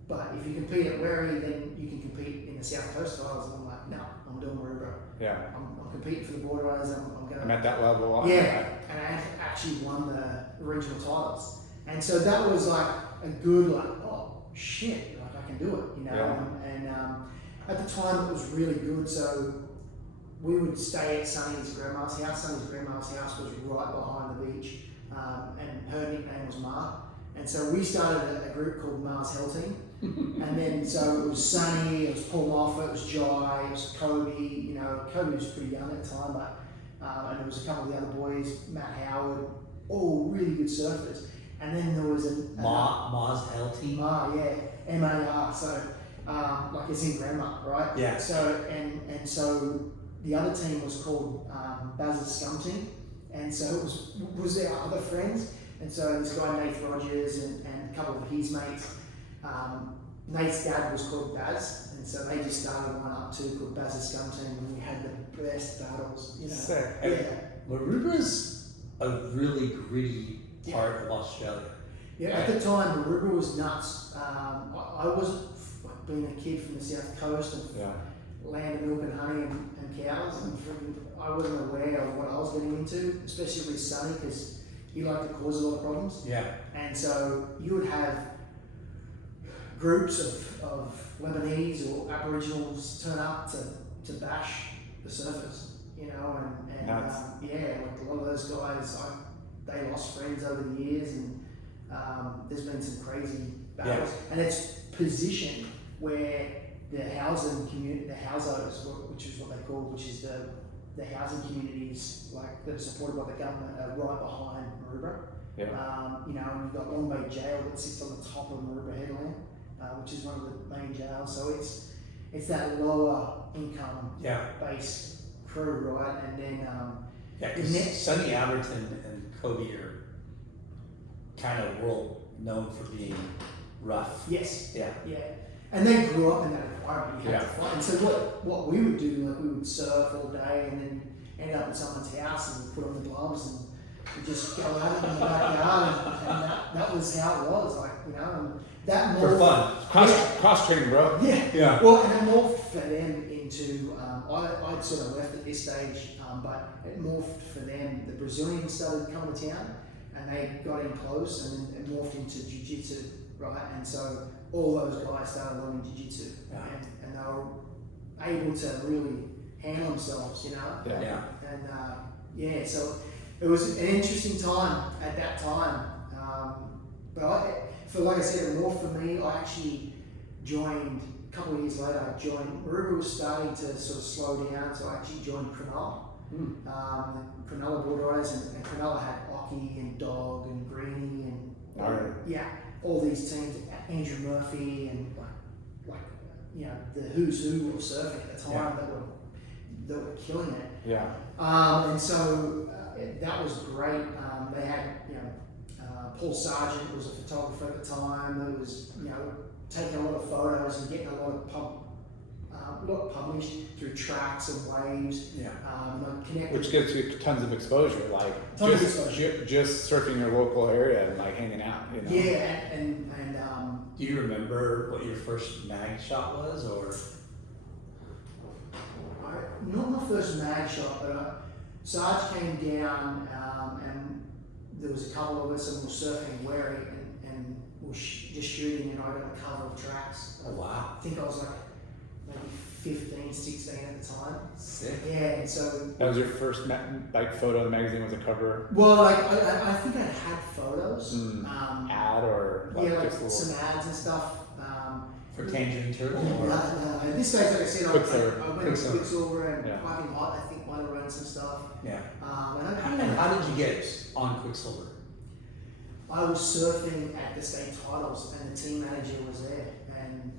but if you compete at Wary, then you can compete in the South Coast titles. And I'm like, no, I'm doing Maroubra. yeah. I'm competing for the border riders. I'm gonna. I'm at that level. Yeah, and I actually won the regional titles, and so that was like a good, like, oh shit, like I can do it, you know. Yeah. And at the time it was really good. So we would stay at Sunny's grandma's house. Sunny's grandma's house was right behind the beach, and her nickname was Ma. And so we started a group called Ma's Hell Team. And then so it was Sunny, it was Paul Moffat, it was Jai, it was Kobe. You know, Kobe was pretty young at the time, but and there was a couple of the other boys, Matt Howard, all really good surfers. And then there was Ma's Hell Team. Ma, yeah, MAR. So like it's in grandma, right? Yeah. So and so the other team was called Baz's Scum Team, and so it was their other friends. And so this guy Nate Rogers and a couple of his mates. Nate's dad was called Baz, and so they just started one up too called Baz's Scum Team, and we had the best battles, you know. Sick. Yeah. Maroubra's a really gritty part of Australia. Yeah, at the time, Maroubra was nuts. I wasn't, like, being a kid from the South Coast and land of milk and honey and cows, and I wasn't aware of what I was getting into, especially with Sonny, because he liked to cause a lot of problems. Yeah. And so you would have groups of Lebanese or Aboriginals turn up to bash the surfers, you know, and like a lot of those guys, they lost friends over the years, and there's been some crazy battles. Yeah. And it's positioned where the housing community, the housos, which is what they call, which is the housing communities like that are supported by the government, are right behind Maroubra. Yeah. You know, and you've got Long Bay Jail that sits on the top of Maroubra Headland, which is one of the main jails. So it's that lower income based crew, right? And then because Sonny Aberton and Kobe are kind of world known for being rough. Yes. Yeah. Yeah. And they grew up in that environment. You had to fight. And so what we would do, like we would surf all day and then end up in someone's house and put on the gloves and we'd just go at it in the backyard, and that was how it was, like, you know, and that For morphed, fun. Cross training, bro. Yeah. Well, and it morphed for them into, I'd sort of left at this stage, but it morphed for them. The Brazilians started coming to town and they got in close, and then it morphed into jiu-jitsu, right? And so all those guys started learning jiu-jitsu, and they were able to really handle themselves, you know? Yeah. And so it was an interesting time at that time. But like I said, it morphed for me. I actually joined, a couple of years later, Maroubra was starting to sort of slow down, so I actually joined Cronulla. Cronulla Board Riders, and Cronulla had Ockie and Dog and Greenie and all these teams, Andrew Murphy and like the who's who of surfing at the time that were killing it. Yeah. And so that was great. They had, Paul Sargent was a photographer at the time that was, taking a lot of photos and getting a lot published through tracks and waves. Yeah. Connected. Which gives you tons of exposure, like Tons of just surfing your local area and like hanging out. Yeah, and Do you remember what your first mag shot was, or? not my first mag shot, but Sarge came down and there was a couple of us and we were surfing in Wary and we were just shooting, and I got a cover of tracks. Oh wow. I think I was like maybe 15, 16 at the time. Sick. Yeah, and so That was your first photo in the magazine was a cover well, like I think I had photos. ad or like Yeah, like just a little some ads and stuff. For Tangerine Turtle, No, or? at this stage, like I said, Quicksilver. I went to Quicksilver. Quicksilver and Yeah. Piping Hot, I think, might have run some stuff. Yeah. And How did you get on Quicksilver? I was surfing at the state titles, and the team manager was there, and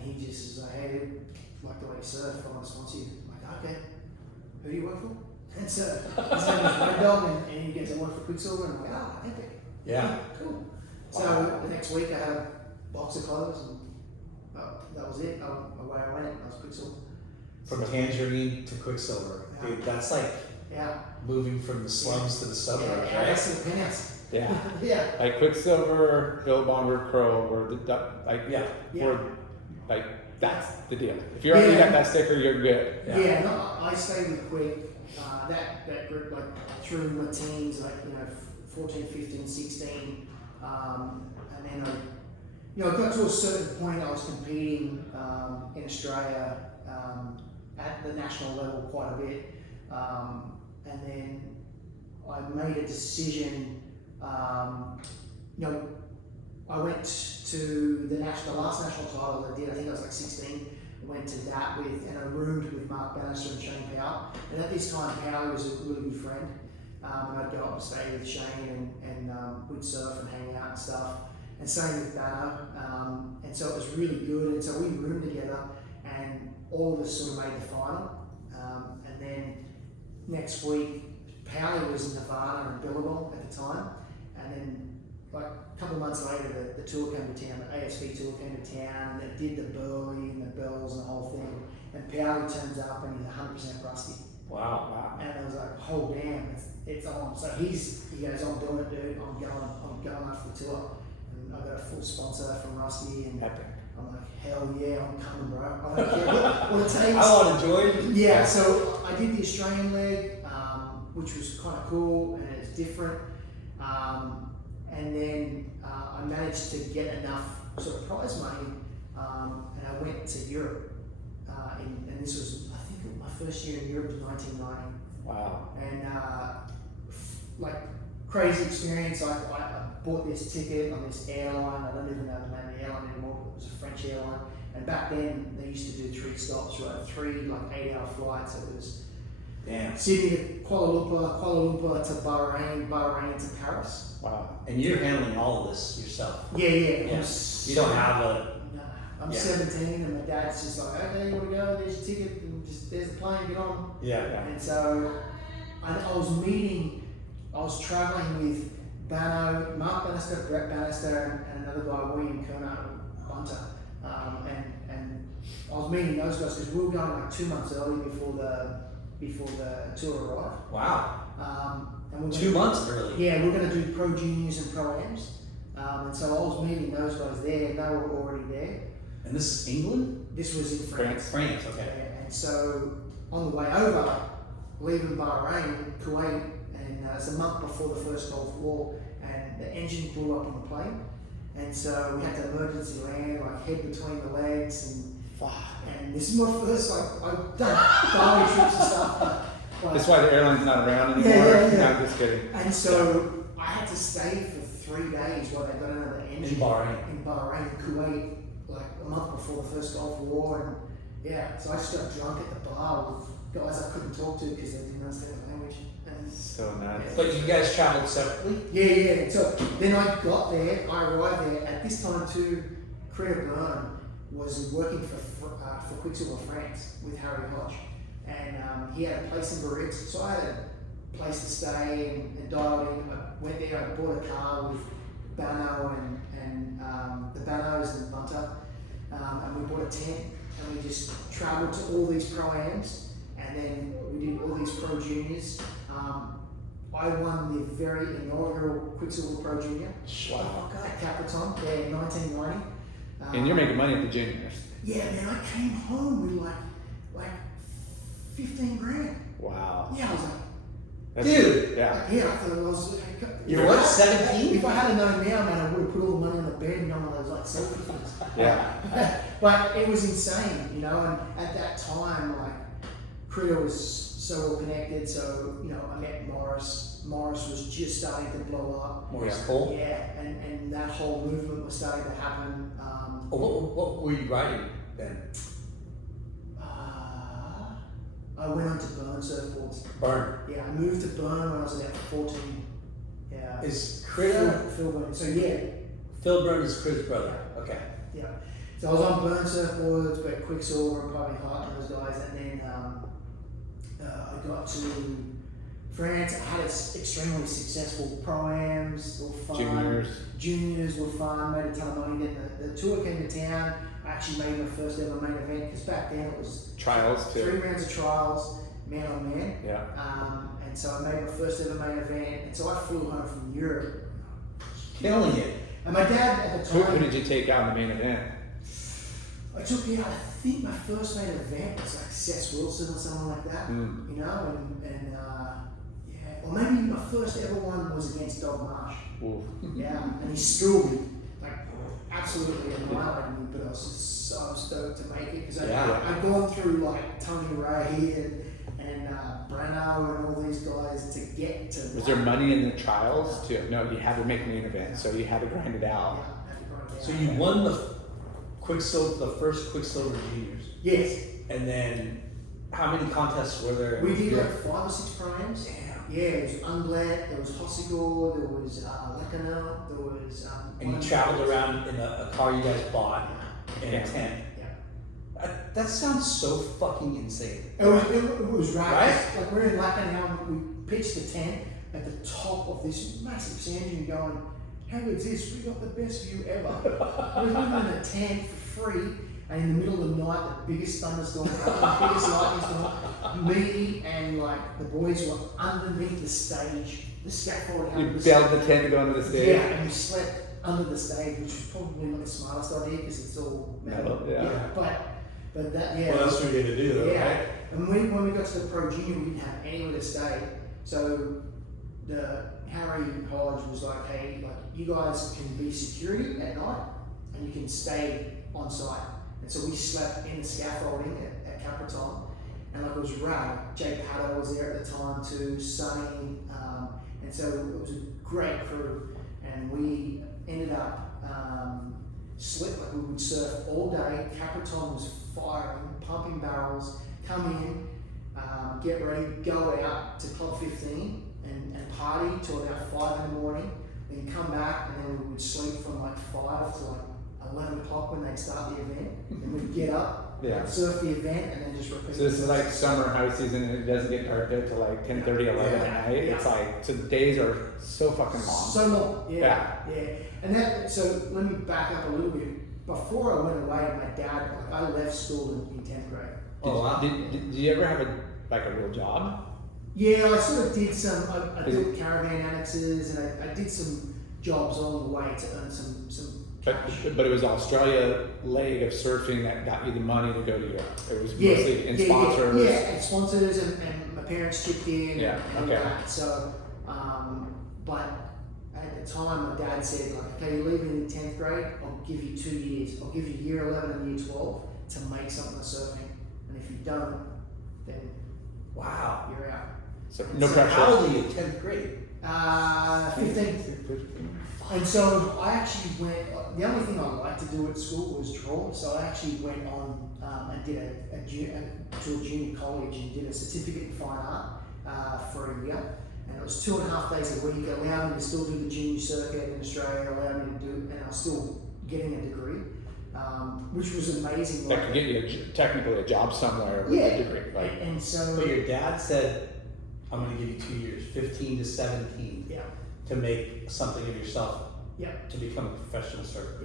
he just was like, "Hey, dude, like the way you surf, I want to sponsor you." I'm like, "Okay, who do you work for?" And so his name was Red Dog, and he goes, "I work for Quicksilver," and I'm like, "Ah, epic, Yeah. cool." So Wow. the next week, I had a box of clothes, and that was it. Away I went. I was Quicksilver. From Tangerine to Quicksilver. Yeah. Dude, that's like Yeah. moving from the slums to the suburbs, Yeah, right? that's the penthouse. yeah. Yeah. Like Quicksilver, Billabong, Crow were Yeah. were like that's the deal. If you already Yeah. got that sticker, you're good. Yeah, no, I stayed with Quick, that group, like through my teens, like 14, 15, 16, and then I got to a certain point. I was competing in Australia at the national level quite a bit, and then I made a decision. I went to the last national title I did. I think I was like 16. Went to that and I roomed with Mark Bannister and Shane Powell. And at this time, Powell was a really good friend. And I'd go up and stay with Shane and we'd surf and hang out and stuff. And same with Banner. And so it was really good. And so we roomed together and all of us sort of made the final. And then next week, Powell was in Nevada and Billabong at the time. And then like a couple of months later, the tour came to town, the ASB tour came to town, and they did the Burley and the Bells and the whole thing. And Powell turns up and he's 100% rusty. Wow. And I was like, oh damn, it's on. So he goes, I'm doing it, dude. I'm going after the tour. And I got a full sponsor from Rusty, and Epic. I'm like, hell yeah, I'm coming, bro. I don't care what it takes. I want to join. Yeah, so I did the Australian leg, which was kind of cool and it's different. And then I managed to get enough sort of prize money, and I went to Europe. And this was, I think, my first year in Europe was 1990. Wow. And like crazy experience. I bought this ticket on this airline. I don't even know the name of the airline anymore. It was a French airline. And back then they used to do 3 stops, right? 3 like 8-hour flights. It was Damn. Sydney to Kuala Lumpur to Bahrain to Paris. Wow. And you're handling all of this yourself. Yeah. Yeah. You don't have a. No, I'm Yeah. 17 and my dad's just like, okay, you want to go? There's your ticket and just there's the plane, get on. Yeah. And so I was traveling with Mark Bannister, Brett Bannister, and another guy, William Kerner, Bunter. And I was meeting those guys because we were going like 2 months early before the tour arrived. Wow. And we're 2 months early. Yeah, we're going to do pro juniors and pro Ams. And so I was meeting those guys there, and they were already there. And this is England? This was in France. France, okay. Yeah, and so on the way over, leaving Bahrain, Kuwait, and it's a month before the first Gulf War, and the engine blew up on the plane. And so we had to emergency land, like head between the legs, and this is my first, like, I've done Bali trips and stuff. But That's why the airline's not around anymore. Yeah. No, I'm just kidding. And so I had to stay for 3 days while they got another engine In Bahrain. in Kuwait, like a month before the first Gulf War. And yeah, so I just got drunk at the bar with guys I couldn't talk to because they didn't understand the language. And So nice. But you guys traveled separately? yeah. So then I got there, I arrived there at this time too, Korea Burnham, was working for Quicksilver France with Harry Hodge, and he had a place in Biarritz, so I had a place to stay and dialed in. I went there, I bought a car with Bano and the Banos and Bunter, and we bought a tent, and we just travelled to all these pro-ams, and then we did all these pro juniors. I won the very inaugural Quicksilver Pro Junior at Capriton, yeah, in 1990. And you're making money at the juniors. Yeah, man, I came home with like 15 grand. Wow. Yeah, I was like, Dude. Yeah. yeah, I thought I was. You're what, 17? If I had known now, man, I would have put all the money on the bed and done one of those like selfie things. Yeah. But it was insane, you know, and at that time, like, Korea was so well connected, so, you know, I met Morris. Morris was just starting to blow up. Morris Cole? Yeah, and that whole movement was starting to happen. What were you riding then? I went on to Burn surfboards. Burn. Yeah, I moved to Burn when I was about 14. Yeah. Is Chris? Phil Burn. So yeah. Phil Burn is Chris' brother. Okay. Yeah. So I was on Burn surfboards, but Quicksilver and probably Hart and those guys, and then I got to France. I had extremely successful pro-ams. They were fun. Juniors were fun. Made a ton of money. Then the tour came to town. I actually made my first ever main event because back then it was Trials too. 3 rounds of trials, man on man. Yeah. And so I made my first ever main event, and so I flew home from Europe. Killing it. And my dad at the Who time. did you take out in the main event? I took out, I think my first main event was like Seth Wilson or something like that, you know, and yeah, or maybe my first ever one was against Dog Marsh. Ooh. Yeah, and he schooled me, like absolutely annihilated me, but I was just so stoked to make it because I'd gone through like Tony Ray and Brano and all these guys to get to. Was there money in the trials too? No, you had to make main event, so you had to grind it out. Yeah, I had to grind it out. So you won the first Quicksilver Juniors. Yes. And then, how many contests were there? We did like 5 or 6 pro-ams. Damn. Yeah, it was Unglet, there was Hossigal, there was Lecanel, there was. And you traveled around in a car you guys bought in a tent. Yeah. That sounds so fucking insane. It was right. Like we're in Lecanel, we pitched the tent at the top of this massive sand dune going, how good's this? We got the best view ever. We're living in a tent for free. And in the middle of the night, the biggest thunderstorm, the biggest lightning storm, me and like the boys were underneath the stage, the scaffold. You bailed the tent to go under the stage? Yeah, and we slept under the stage, which was probably not the smartest idea because it's all metal. Yeah. But that, yeah. What else were you going to do though, Yeah. right? And when we got to the Pro Junior, we didn't have anywhere to stay. So Harry Hodge was like, hey, like you guys can be security at night and you can stay on site. And so we slept in the scaffolding at Capriton, and like it was rad. Jay Paddle was there at the time too, Sonny, and so it was a great crew. And we ended up like we would surf all day. Capriton was firing, pumping barrels, come in, get ready, go out to Club 15 and party till about 5 in the morning. Then come back, and then we would sleep from like 5 to like 11 o'clock when they'd start the event, and we'd get up, surf the event, and then just repeat. So this is like summer high season, and it doesn't get dark there till like 10:30, 11 at night. Yeah. It's like, so the days are so fucking long. So long, yeah. And that, so let me back up a little bit. Before I went away, my dad, like I left school in 10th grade. Did you ever have a real job? Yeah, I sort of did some, I built caravan annexes, and I did some jobs along the way to earn some But it was Australia leg of surfing that got you the money to go to Europe. It was mostly in sponsors. Yeah, and sponsors, and my parents chipped in and all that. So, but at the time, my dad said, like, okay, you're leaving in 10th grade, I'll give you 2 years. I'll give you year 11 and year 12 to make something of surfing. And if you don't, then you're out. So no pressure. How old are you, 10th grade? 15. And so I actually went, the only thing I liked to do at school was draw, so I actually went on and did to a junior college and did a certificate in fine art for a year. And it was 2.5 days a week. It allowed me to still do the junior circuit in Australia, allowed me to do, and I was still getting a degree. which was amazing. That could get you technically a job somewhere with a degree, right? And so, But your dad said, I'm going to give you 2 years, 15 to 17, yeah, to make something of yourself, yeah, to become a professional surfer.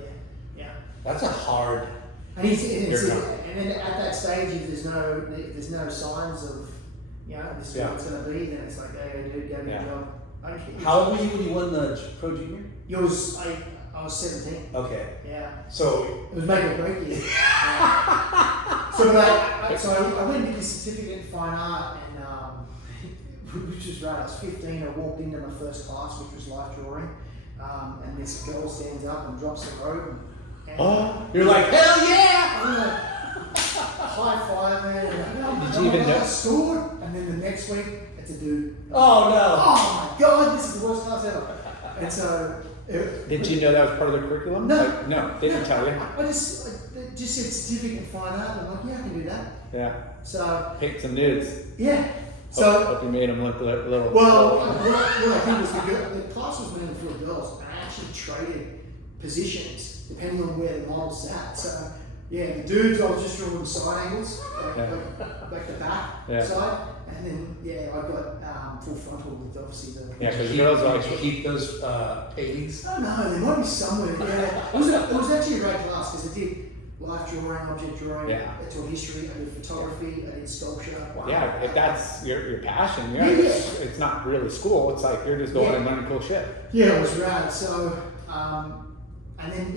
yeah. That's a hard. And then at that stage, if there's no signs of, this is what it's going to be, then it's like, hey, dude, go get a job. How old were you when you won the Pro Junior? I was 17. Okay. Yeah. So it was make or break year. So I went and did this certificate in fine art, and which was right. I was 15. I walked into my first class, which was life drawing, and this girl stands up and drops the robe. And you're like, hell yeah! I'm like, high five, man. Did you even know? Scored, and then the next week it's a dude. Oh no! Oh my god, this is the worst class ever. And so. Did you know that was part of the curriculum? No. No, they didn't tell you. I just said certificate in fine art, and I'm like, yeah, I can do that. Yeah. So. Paint some nudes. Yeah. So. Hope you made them look a little. Well, what I did was the class was mainly full of girls, and I actually traded positions depending on where the model sat. So. Yeah, the dudes, I was just drawing side angles, like the back side, and then I got full frontal with obviously the. Yeah, because girls like to keep those paintings. I don't know, they might be somewhere. Yeah, it was actually a great class because I did life drawing, object drawing, I taught history, I did photography, I did sculpture. Wow. Yeah, if that's your passion, it's not really school. It's like you're just going and learning cool shit. Yeah, it was rad. So, and then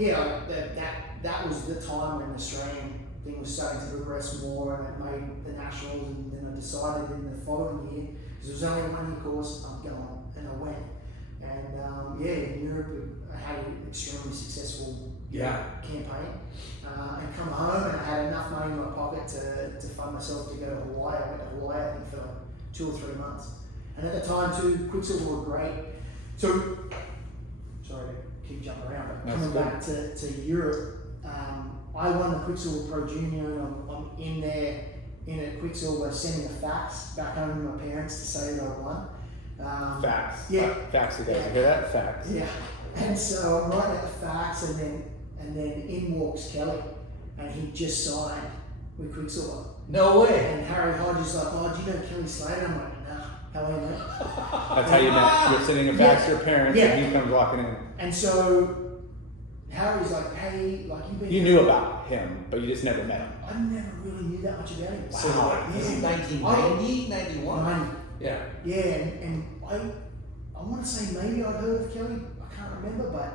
that was the time when the Australian thing was starting to progress more, and it made the nationals. And then I decided in the following year, because it was only a 1 year course, I'm going, and I went. And in Europe, I had an extremely successful campaign, and come home, and I had enough money in my pocket to fund myself to go to Hawaii. I went to Hawaii, I think, for like 2 or 3 months. And at the time too, Quicksilver were great. So, sorry to keep jumping around, but coming back to Europe, I won the Quicksilver Pro Junior, and I'm in there at Quicksilver sending a fax back home to my parents to say that I won. Facts. Yeah. Facts, you guys hear that? Facts. Yeah. And so I'm writing out the facts, and then in walks Kelly, and he just signed with Quicksilver. No way. And Harry Hodges like, oh, do you know Kelly Slater? I'm like, nah, how are you, mate? That's how you met. You're sending a fax to your parents, and he comes walking in. And so Harry's like, hey, like you knew about him, but you just never met him. I never really knew that much about him. So was it 1990, 91? 90. Yeah. Yeah, and I want to say maybe I'd heard of Kelly. I can't remember, but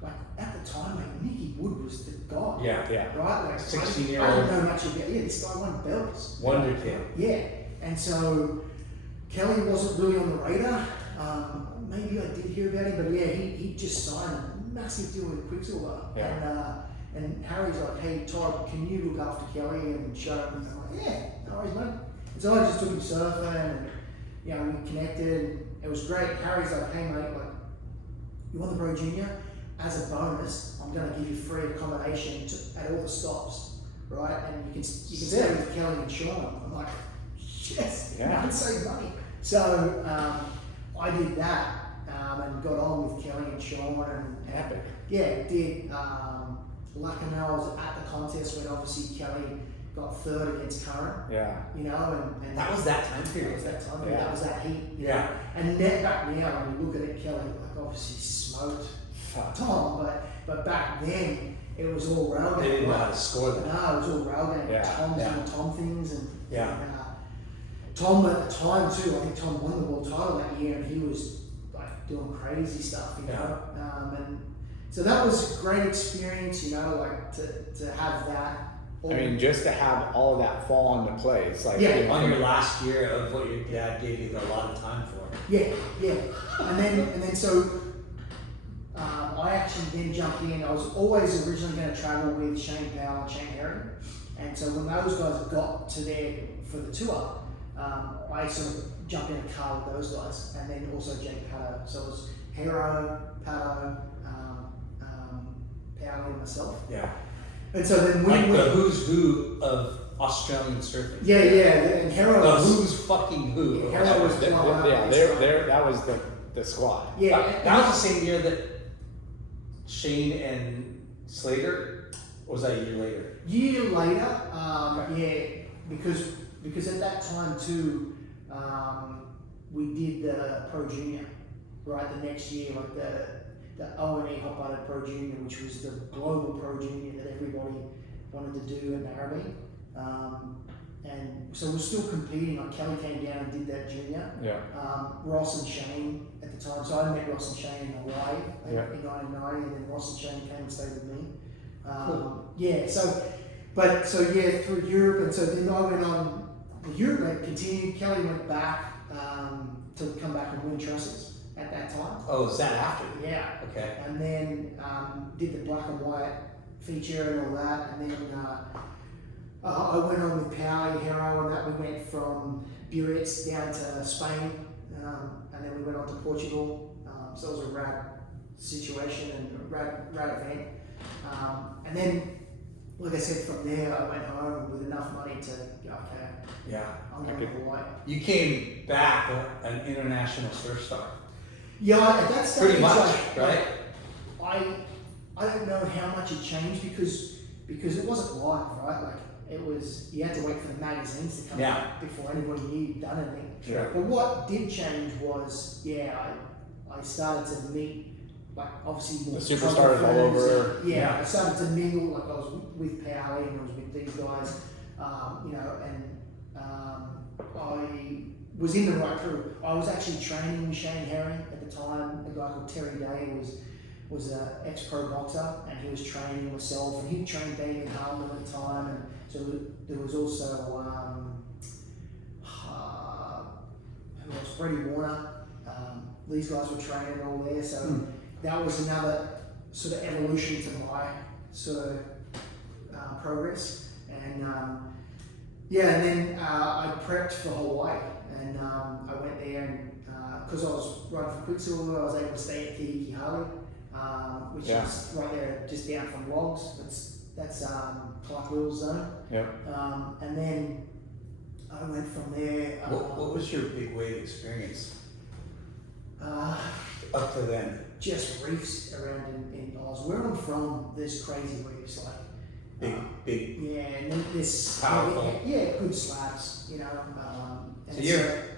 like at the time, like Mickey Wood was the god. Yeah. Right, like 16-year-old. I didn't know much about. Yeah, this guy won belts. Wonder Kid. Yeah, and so Kelly wasn't really on the radar. Maybe I did hear about him, but yeah, he just signed a massive deal with Quicksilver. Yeah. And Harry's like, hey Todd, can you look after Kelly and show him? I'm like, yeah, no worries, mate. And so I just took him surfing, and we connected. It was great. Harry's like, hey mate, like, you want the Pro Junior? As a bonus, I'm going to give you free accommodation at all the stops, right? And you can stay with Kelly and Sean. I'm like, yes, I can save money. So I did that and got on with Kelly and Sean, and Epic. Yeah, did. Lucky enough, I was at the contest when obviously Kelly got third against Curran. Yeah. And that was that time period. That was that time. Yeah. That was that heat. Yeah. And then back now, when you look at it, Kelly like obviously smoked Tom, but back then it was all rail game. They didn't know how to score them. No, it was all rail game. Yeah. Tom doing Tom things, and Tom at the time too. I think Tom won the world title that year, and he was like doing crazy stuff, and so that was a great experience, like to have that. I mean, just to have all of that fall into place, like on your last year of what your dad gave you a lot of time for. Yeah, and then so I actually then jumped in. I was always originally going to travel with Shane Powell and Shane Herring, and so when those guys got to there for the tour, I sort of jumped in a car with those guys, and then also Jake Pato. So it was Hero, Pato, Powell, and myself. Yeah. And so then we went the who's who of Australian surfing. Yeah, and Hero was who's fucking who. Hero was that was the squad. Yeah, that was the same year that Shane and Slater Or was that a year later? Year later, yeah, because at that time too, we did the Pro Junior, right? The next year, like the O&E Hot Butter Pro Junior, which was the global Pro Junior that everybody wanted to do in Narrabeen. And so we're still competing. Like Kelly came down and did that junior. Yeah. Ross and Shane at the time. So I met Ross and Shane in Hawaii in 1990, and then Ross and Shane came and stayed with me. Cool. Yeah. So through Europe, and so then I went on. The Europe continued. Kelly went back to come back and win trusses at that time. Oh, is that after? Yeah. Okay. And then did the black and white feature and all that, and then I went on with Power Hero, and that we went from Buretz down to Spain, and then we went on to Portugal. So it was a rad situation and a rad event. And then, like I said, from there I went home with enough money to go, okay, Yeah. I'm going to Hawaii. You came back an international surf star. Yeah, at that stage, Pretty much, right? I don't know how much it changed because it wasn't live, right? Like it was, you had to wait for the magazines to come out before anybody knew you'd done anything. Sure. But what did change was, I started to meet, like obviously more The superstars all over. Yeah, I started to mingle, like I was with Powley and I was with these guys, I was in the right crew. I was actually training with Shane Herring at the time. A guy called Terry Day was an ex-pro boxer, and he was training myself, and he trained Damien Harmon at the time, and so there was also who else? Freddie Warner. These guys were training all there, so that was another sort of evolution to my sort of progress, and and then I prepped for Hawaii, and I went there, and because I was running for Quicksilver, I was able to stay at Kihiki Harley, which is right there, just down from Logs. That's Clark Will's zone. Yep. And then I went from there. What was your big wave experience up to then? Just reefs around in Oz. Where I'm from, there's crazy reefs, like Big. yeah, and then this Powerful. good slabs, you know. So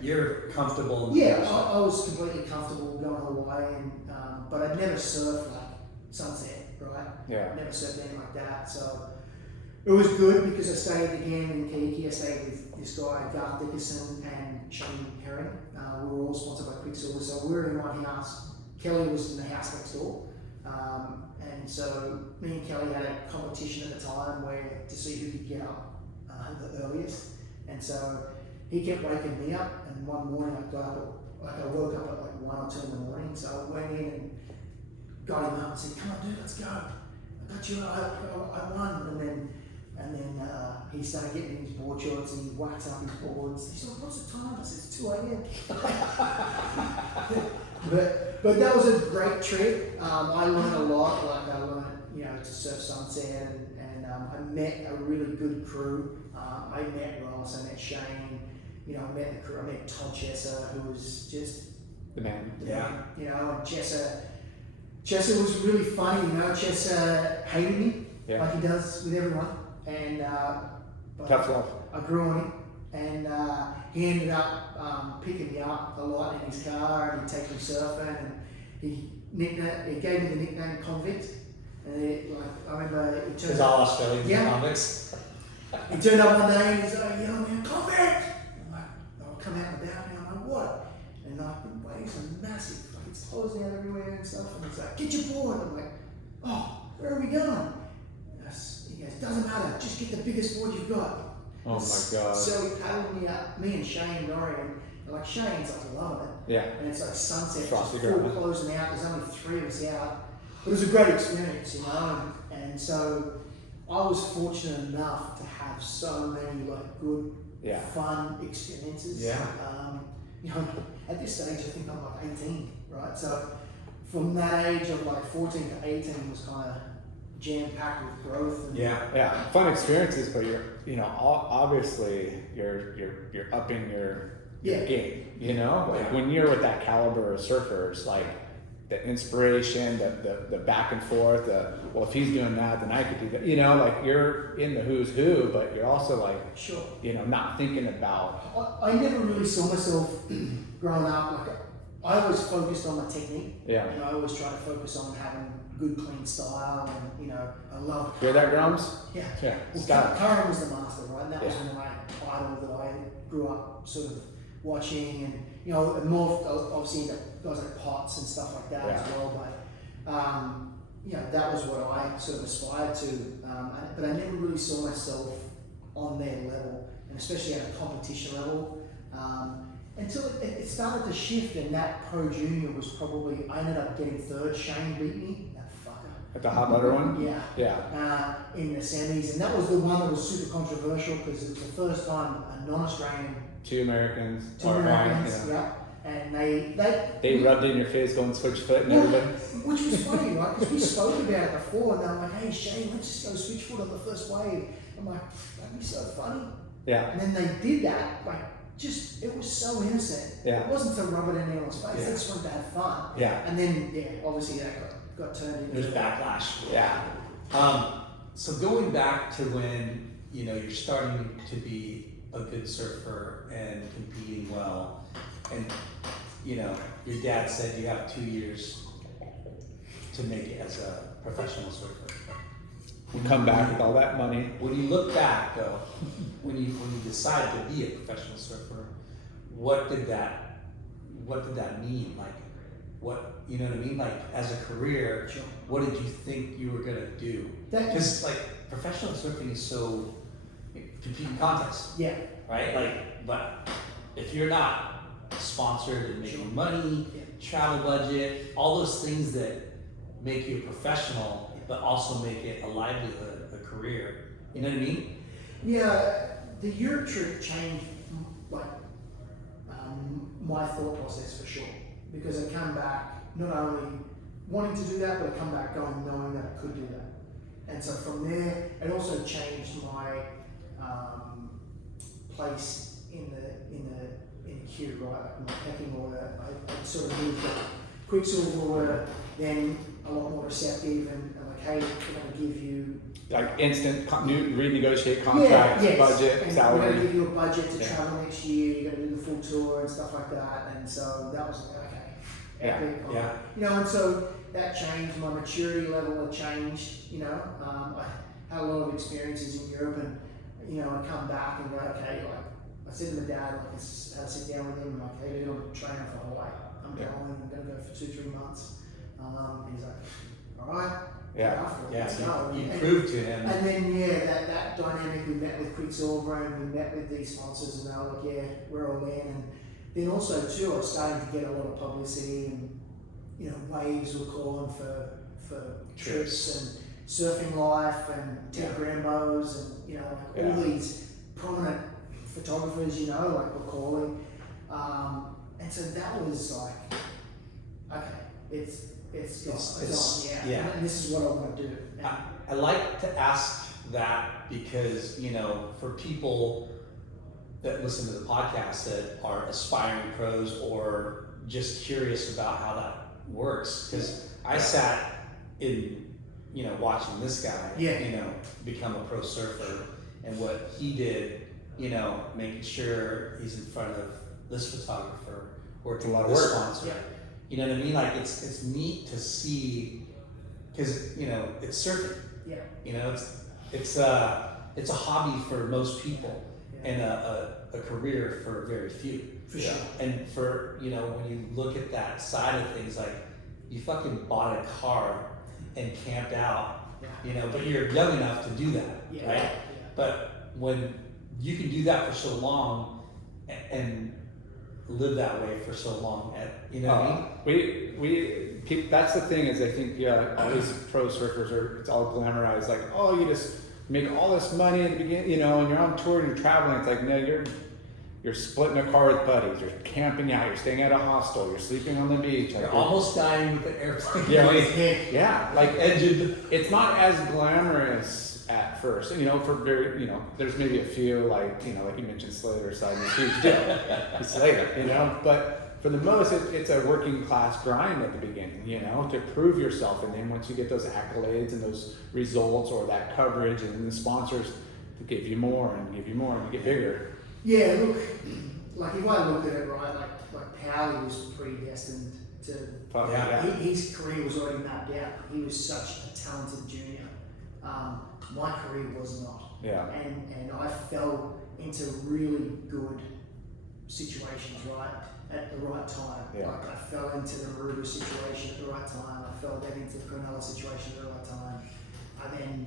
you're comfortable. I was completely comfortable going to Hawaii, and but I'd never surfed like Sunset, right? Yeah. Never surfed anything like that, so it was good because I stayed again in Kiki. I stayed with this guy Garth Dickerson and Shane Herring. We were all sponsored by Quicksilver, so we were in one house. Kelly was in the house next door, and so me and Kelly had a competition at the time to see who could get up the earliest, and so he kept waking me up, and one morning I woke up at like 1 or 2 in the morning, so I went in and got him up and said, "Come on, dude, let's go. I got you. I won." And then he started getting in his board shorts and he whacks up his boards. He said, "What's the time?" I said, "It's 2 a.m." But that was a great trip. I learned a lot. Like I learned, to surf Sunset, and I met a really good crew. I met Ross, I met Shane. I met the crew. I met Todd Chesser, who was just The man. and Chesser was really funny. Chesser hated me like he does with everyone, and but Tough love. I grew on him, and he ended up picking me up a lot in his car, and he'd take me surfing, and he gave me the nickname Convict. And I remember he turned Because all Australians are convicts. He turned up one day and he's like, "Man, Convict!" I'm like, I'll come out and about, and I'm like, "What?" And the waves are massive, like it's hosing out everywhere and stuff, and he's like, "Get your board." I'm like, "Oh, where are we going?" He goes, "Doesn't matter, just get the biggest board you've got." Oh my God. So he paddled me up, me and Shane Norrie, and like Shane's like loving it. Yeah. And it's like sunset, Frosty just full ground. closing out, there's only 3 of us out. But it was a great experience, and so I was fortunate enough to have so many like good, fun experiences. Yeah. At this stage, I think I'm like 18, right? So from that age of like 14 to 18 was kind of jam-packed with growth. And fun experiences, but obviously you're upping your game. Like when you're with that caliber of surfers, like the inspiration, the back and forth, well, if he's doing that, then I could do that. You know, like you're in the who's who, but you're also like, Sure. you know, not thinking about. I never really saw myself growing up, like, I always focused on my technique. Yeah. And I always try to focus on having good, clean style, and, you know, I love. Hear that, Grums? Yeah. Yeah. Well, Style. Curran was the master, right? And that was Yeah. my idol that I grew up sort of watching, and, you know, more obviously into guys like Potts and stuff like that as well. But you know, that was what I sort of aspired to. But I never really saw myself on their level, and especially at a competition level. Until it started to shift, and that Pro Junior was probably, I ended up getting third. Shane beat me, that fucker. At the hot butter one? Yeah. Yeah. In the semis, and that was the one that was super controversial because it was the first time a non-Australian, Two Americans. two or Americans, mine, yeah. and They rubbed it in your face, going switch foot and Well, everybody. which was funny, right? Because we spoke about it before, and they're like, "Hey Shane, let's just go switch foot on the first wave." I'm like, "That'd be so funny." Yeah. And then they did that, like, just, it was so innocent. Yeah. It wasn't to rub it in anyone's face. Yeah. They just wanted to have fun. Yeah. And then, obviously that got turned into. There's backlash. Yeah. So going back to when, you know, you're starting to be a good surfer and competing well, and, you know, your dad said you have 2 years to make it as a professional surfer. You come back with all that money. When you look back, though, when you decide to be a professional surfer, what did that mean? Like, what, you know what I mean? Like, as a career, Sure. what did you think you were gonna do? That- Because like professional surfing is so competing contests, Yeah. right? Like, but if you're not sponsored and making Sure. money, Yeah. travel budget, all those things that make you a professional, but also make it a livelihood, a career. You know what I mean? Yeah, the Europe trip changed, like, my thought process for sure, because I come back not only wanting to do that, but I come back going knowing that I could do that, and so from there it also changed my place in the queue, right? Like my pecking order. I sort of moved that Quicksilver were then a lot more receptive, and like, hey, we're going to give you Like instant renegotiate contracts, yes. budget, and salary. we're going to give you a budget to Yeah. travel next year. You're going to do the full tour and stuff like that. And so that was okay. Yeah. Epic. Yeah. You know, and so that changed. My maturity level had changed. You know, I had a lot of experiences in Europe, and you know, I come back and go, okay, like I said to my dad, like I sit down with him, like, hey, dude, I'm training for Hawaii. I'm Yeah. going. I'm going to go for 2-3 months. He's like, all right. Yeah. get after it, Yeah, let's go. you And- proved to him. and then that dynamic, we met with Quicksilver and we met with these sponsors, and they were like, yeah, we're all in. And then also too, I was starting to get a lot of publicity, and you know, Waves were calling for trips and Surfing Life and Ted Grambos, and you know, like all these prominent photographers, you know, like were calling. And so that was like, okay, it's on, yeah. and this is what I want to do. And I like to ask that because, you know, for people that listen to the podcast that are aspiring pros or just curious about how that works, because I sat in, you know, watching this guy, you know, become a pro surfer, and what he did, you know, making sure he's in front of this photographer, working with this sponsor. Yeah. You know what I mean? Like it's neat to see, because you know it's surfing. Yeah. You know it's a hobby for most people, and a career for very few. For sure. And for, you know, when you look at that side of things, like you fucking bought a car and camped out, you know, but you're young enough to do that, right? Yeah. But when you can do that for so long and live that way for so long, you know what I mean? That's the thing is I think, all these pro surfers it's all glamorized, like, oh, you just make all this money at the beginning, you know, and you're on tour and you're traveling. It's like, no, you're splitting a car with buddies, you're camping out, you're staying at a hostel, you're sleeping on the beach. Like, You're almost dying with the airplane. Like Engine. it's not as glamorous at first, you know, for very, you know, there's maybe a few, like, you know, like you mentioned Slater side, huge deal. He's Slater, you know, but for the most, it's a working class grind at the beginning, you know, to prove yourself. And then once you get those accolades and those results or that coverage, and then the sponsors to give you more and give you more and you get bigger. Yeah, look, like if I look at it right, like Powley was predestined to. His career was already mapped out. He was such a talented junior. My career was not. Yeah. And I fell into really good situations, right, at the right time. Yeah. Like I fell into the Maruba situation at the right time. I fell then into the Cronulla situation at the right time. I then,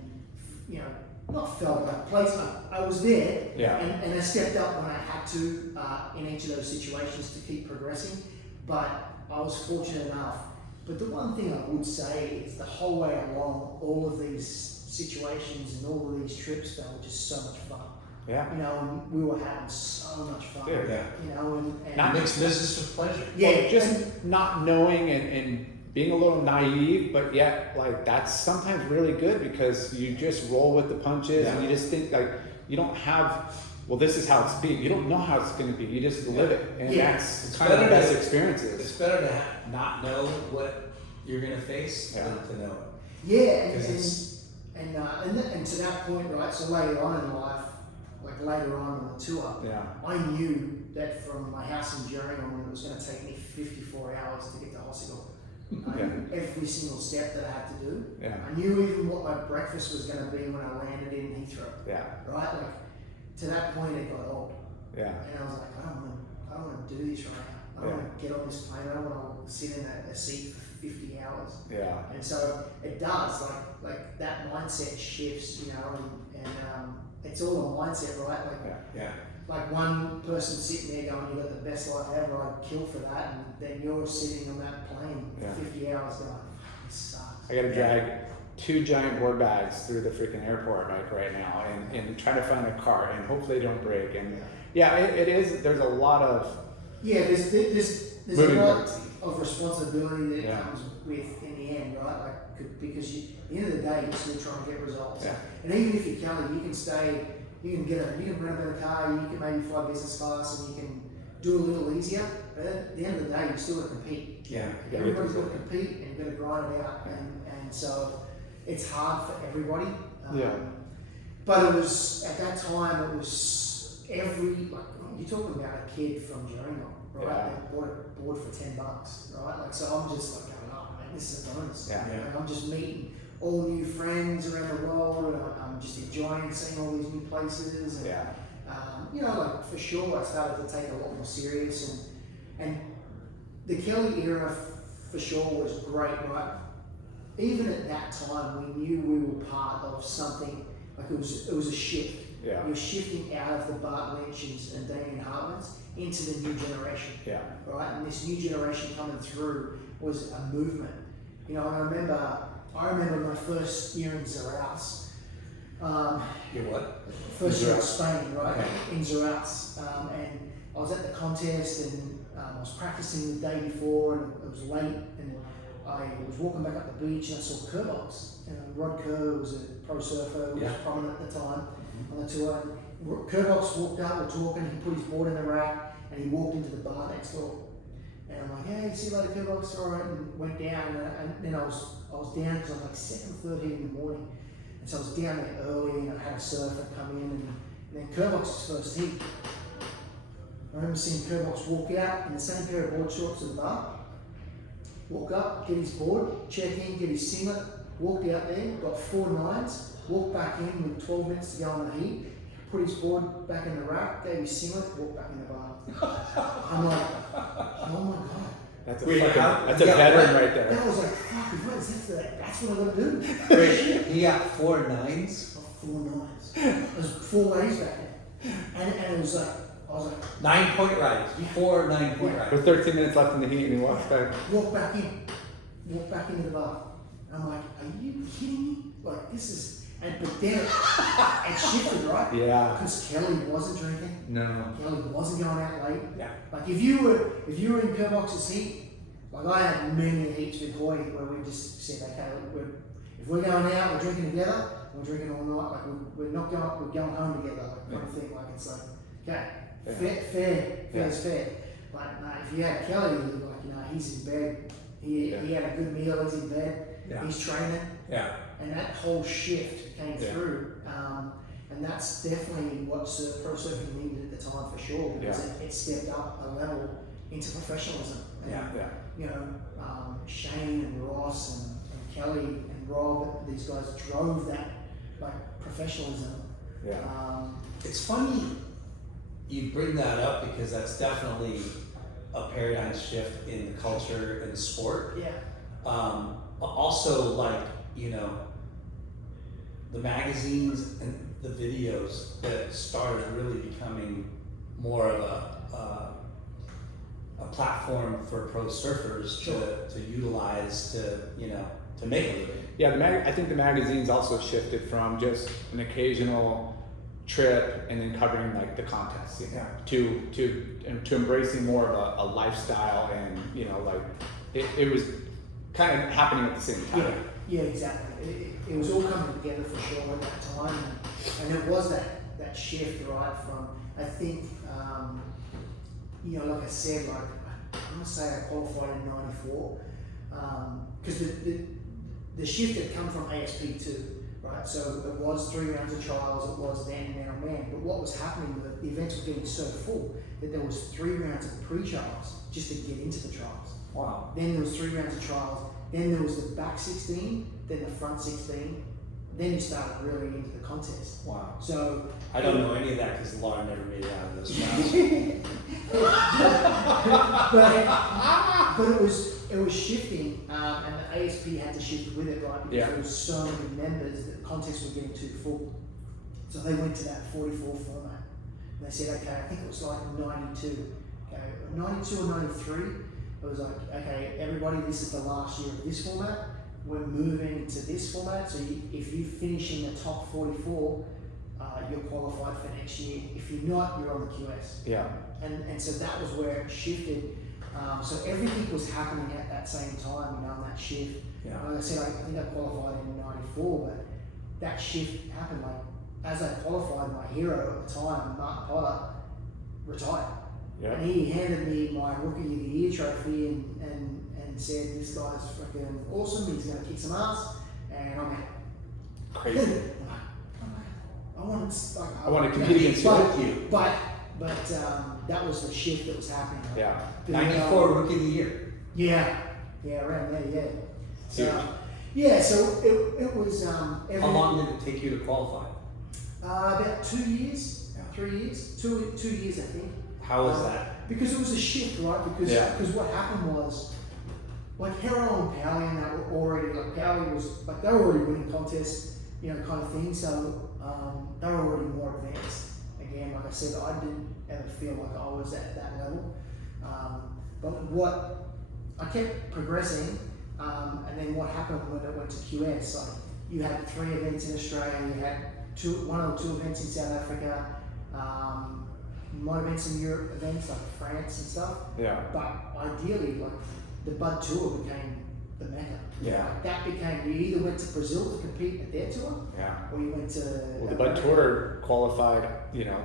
you know, not fell, but placed. I was there, Yeah. and I stepped up when I had to in each of those situations to keep progressing. But I was fortunate enough. But the one thing I would say is the whole way along, all of these situations and all of these trips, they were just so much fun. Yeah. You know, and we were having so much fun. Yeah. You know, and Not Mixed business with pleasure. yeah, Well, just not knowing and being a little naive, but yet like that's sometimes really good because you just roll with the punches and you just think like you don't have, well, this is how it's be. You don't know how it's going to be. You just live it, and that's It's kind of the better best to- experiences. It's better to not know what you're gonna face than to know it. yeah, Because and to that point, right? So later on in life, like later on the tour, Yeah. I knew that from my house in Gerringong, it was going to take me 54 hours to get to Hospital. I knew every single step that I had to do. Yeah. I knew even what my breakfast was going to be when I landed in Heathrow. Yeah. Right, like to that point, it got old, Yeah. and I was like, I don't want to do this right now. I don't want to get on this plane. I don't want to sit in a seat for 50 hours. Yeah. And so it does, like that mindset shifts, you know, and it's all a mindset, right? Yeah. Like one person sitting there going, "You got the best life ever," I'd kill for that, and then you're sitting on that plane for 50 hours going, "This sucks." I got to drag 2 giant board bags through the freaking airport like right now, and try to find a car, and hopefully they don't break. And it is. There's a lot of there's moving a lot parts. of responsibility that Yeah. comes with in the end, right? Like because at the end of the day, you're still trying to get results. Yeah. And even if you're Kelly, you can stay. You can rent a better car. You can maybe fly business class, and you can do a little easier. But at the end of the day, you still got to compete. yeah, Everybody's got to compete, and you've got to grind it out. And so it's hard for everybody. But it was at that time. It was you're talking about a kid from Gerringong, right? Yeah. That bought a board for $10, right? Like so, I'm just like going, "Oh man, this is a bonus." Yeah. Like, I'm just meeting all new friends around the world, and I'm just enjoying seeing all these new places. And, you know, like for sure, I started to take it a lot more serious, and the Kelly era for sure was great, right? Even at that time, we knew we were part of something. Like it was a shift. Yeah. We were shifting out of the Bart Lynch's and Damien Hartmans into the new generation. Yeah. Right, and this new generation coming through was a movement. You know, and I remember my first year in Zarauz. Your what? First year in Spain, right? Okay. In Zarauz. And I was at the contest, and I was practicing the day before, and it was late, and I was walking back up the beach, and I saw Kerbox. Rod Kerr was a pro surfer, who was prominent at the time on the tour. And Kerbox walked up, we're talking, he put his board in the rack, and he walked into the bar next door. And I'm like, "Hey, see you later, Kerbox," all right, and went down, and then I was down because I'm like 7:30 in the morning. And so I was down there early, and I had a surfer come in, and then Kerbox's first heat. I remember seeing Kerbox walk out in the same pair of board shorts at the bar, walk up, get his board, check in, get his singlet, walked out there, got 4 nines, walked back in with 12 minutes to go on the heat, put his board back in the rack, gave his singlet, walked back in the bar. I'm like, "Oh my God." That's a Wait, that's a veteran right there. That was like, fuck, that's what I gotta do. Wait, he got 4 9s? Got 4 nines. It was 4 ways back then. And it was like, I was like, 9-point rides. 4 9-point rides. With 13 minutes left in the heat, and he walks back. walk back into the bar. And I'm like, "Are you kidding me? Like, this is," but then it shifted, right? Yeah. Because Kelly wasn't drinking. No. Kelly wasn't going out late. Yeah. Like if you were in Kerbox's heat, like I had many heats with Hoy where we just said, "Okay, if we're going out, we're drinking together. We're drinking all night. Like we're not going. We're going home together." Like kind of thing. Like it's like, okay, fair is fair. But if you had Kelly, like, you know, he's in bed, he had a good meal, he's in bed, he's training, and that whole shift came through. And that's definitely what pro surfing needed at the time for sure, because it stepped up a level into professionalism. And, you know, Shane and Ross and Kelly and Rob, these guys drove that like professionalism. It's funny you bring that up because that's definitely a paradigm shift in the culture and the sport. Also, like, you know, the magazines and the videos that started really becoming more of a platform for pro surfers to utilize to make a living. Yeah, I think the magazines also shifted from just an occasional trip and then covering like the contests, you know, to embracing more of a lifestyle, and you know, like it was kind of happening at the same time. Yeah, exactly. It was all coming together for sure at that time, and it was that shift, right? From, I think, you know, like I said, like I'm gonna say I qualified in '94, because the shift had come from ASP too, right? So it was 3 rounds of trials, it was then man on man. But what was happening, the events were getting so full that there was 3 rounds of pre-trials just to get into the trials. Wow. Then there was 3 rounds of trials. Then there was the back 16, then the front 16. Then you started really into the contest. Wow. So I don't know any of that because Laura never made it out of those trials. but it was shifting, and the ASP had to shift with it, right? Because there was so many members that the contests were getting too full. So they went to that 44 format. And they said, okay, I think it was like 92. Okay, 92 or 93. It was like, okay, everybody, this is the last year of this format. We're moving to this format. So if you finish in the top 44, you're qualified for next year. If you're not, you're on the QS. Yeah. And so that was where it shifted. So everything was happening at that same time, you know, on that shift. Yeah. Like I said, I think I qualified in '94, but that shift happened. Like as I qualified, my hero at the time, Martin Potter, retired. Yeah. And he handed me my Rookie of the Year trophy and said, this guy's freaking awesome, he's going to kick some ass. And I'm like, crazy. I want to compete against you. But that was the shift that was happening. Yeah. 94 Rookie of the Year. Yeah, around there, yeah. Huge. So it was. How long did it take you to qualify? About 2 years, 3 years, 2 years, I think. How was that? Because it was a shift, right? Because what happened was, like Hero and Powley and that were already, like Powley was, like they were already winning contests, you know, kind of thing. So they were already more advanced. Again, like I said, I didn't ever feel like I was at that level. But what I kept progressing, and then what happened when it went to QS, like you had 3 events in Australia, you had 1 or 2 events in South Africa, might have been some Europe events like France and stuff. Yeah. But ideally, like the Bud Tour became the mecca. Yeah. Like that became, you either went to Brazil to compete at their tour, or you went to. Well, the Bud Tour qualified, you know,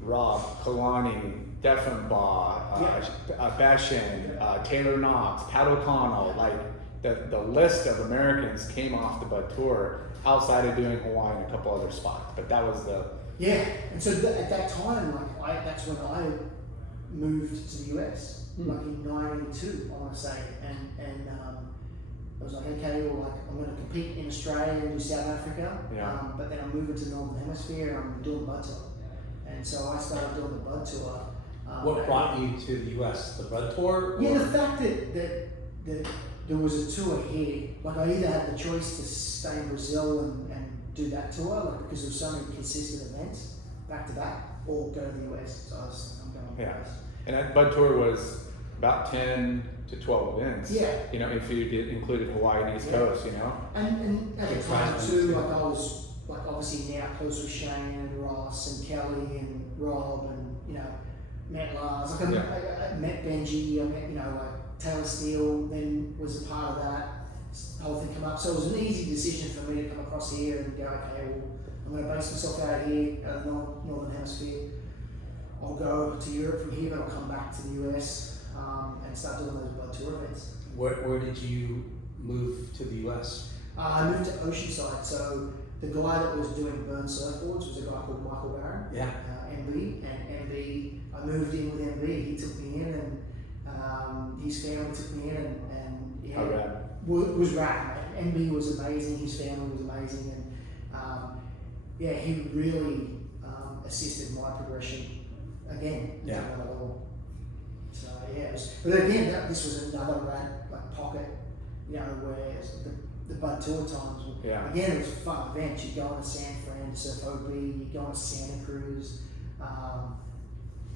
Rob, Kalani, Defenbaugh, Bashan, Taylor Knox, Pat O'Connell, like the list of Americans came off the Bud Tour outside of doing Hawaii and a couple other spots. But that was the. Yeah, and so at that time, like that's when I moved to the US. Like in '92, I want to say, and I was like, okay, well, like I'm going to compete in Australia and do South Africa, but then I'm moving to the Northern Hemisphere and I'm doing the Bud Tour, and so I started doing the Bud Tour. What brought you to the US? The Bud Tour? Yeah, the fact that there was a tour here, like I either had the choice to stay in Brazil and do that tour, like because there were so many consistent events back to back, or go to the US. So I'm going to the US. And that Bud Tour was about 10 to 12 events. Yeah. You know, if you included Hawaii and East Coast, you know. And at the time too, like I was like obviously now close with Shane and Ross and Kelly and Rob and you know met Lars. Like I met Benji. I met like Taylor Steele. Then was a part of that whole thing come up. So it was an easy decision for me to come across here and go, okay, well I'm going to base myself out here, out of the Northern Hemisphere. I'll go to Europe from here, but I'll come back to the US and start doing those bud tour events. Where did you move to the US? I moved to Oceanside, so the guy that was doing Burn Surfboards was a guy called Michael Barron, Yeah. MB, and MB, I moved in with MB, he took me in, and his family took me in, and yeah, Oh, rad. was rad. MB was amazing, his family was amazing, and yeah, he really assisted my progression again to Yeah. another level. So yeah, but again, this was another rad like pocket, you know, where the bud tour times. Yeah. Again, it was a fun event. You go on to San Fran to surf OB, you go on to Santa Cruz.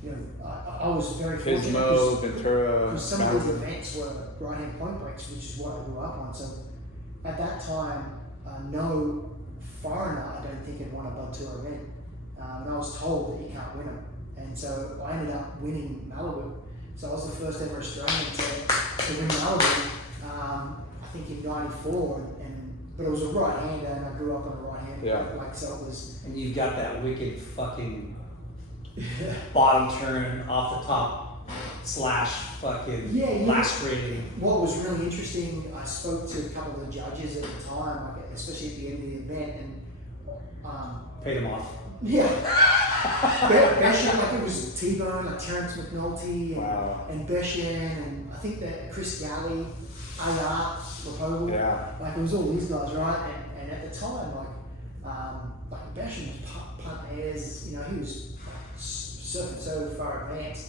You know, I was very fortunate Pismo, Ventura, because some of these events were right-hand point breaks, which is what I grew up on. So at that time, no foreigner, I don't think, had won a bud tour event. And I was told that you can't win them. And so I ended up winning Malibu. So I was the first ever Australian to win Malibu, I think in '94. But it was a right-hander, and I grew up on a right-hander. Yeah. Like, so it was. And you've got that wicked fucking bottom turn off the top slash fucking last rating. What was really interesting, I spoke to a couple of the judges at the time, like, especially at the end of the event, and Paid him off. yeah, Beshan, like it was T-Bone, like Terrence McNulty, and, Wow. and Beshan, and I think that Chris Galley, AR, Rapogel, Yeah. like it was all these guys, right? And at the time, like Beshan was punt airs, you know, he was surfing so far advanced.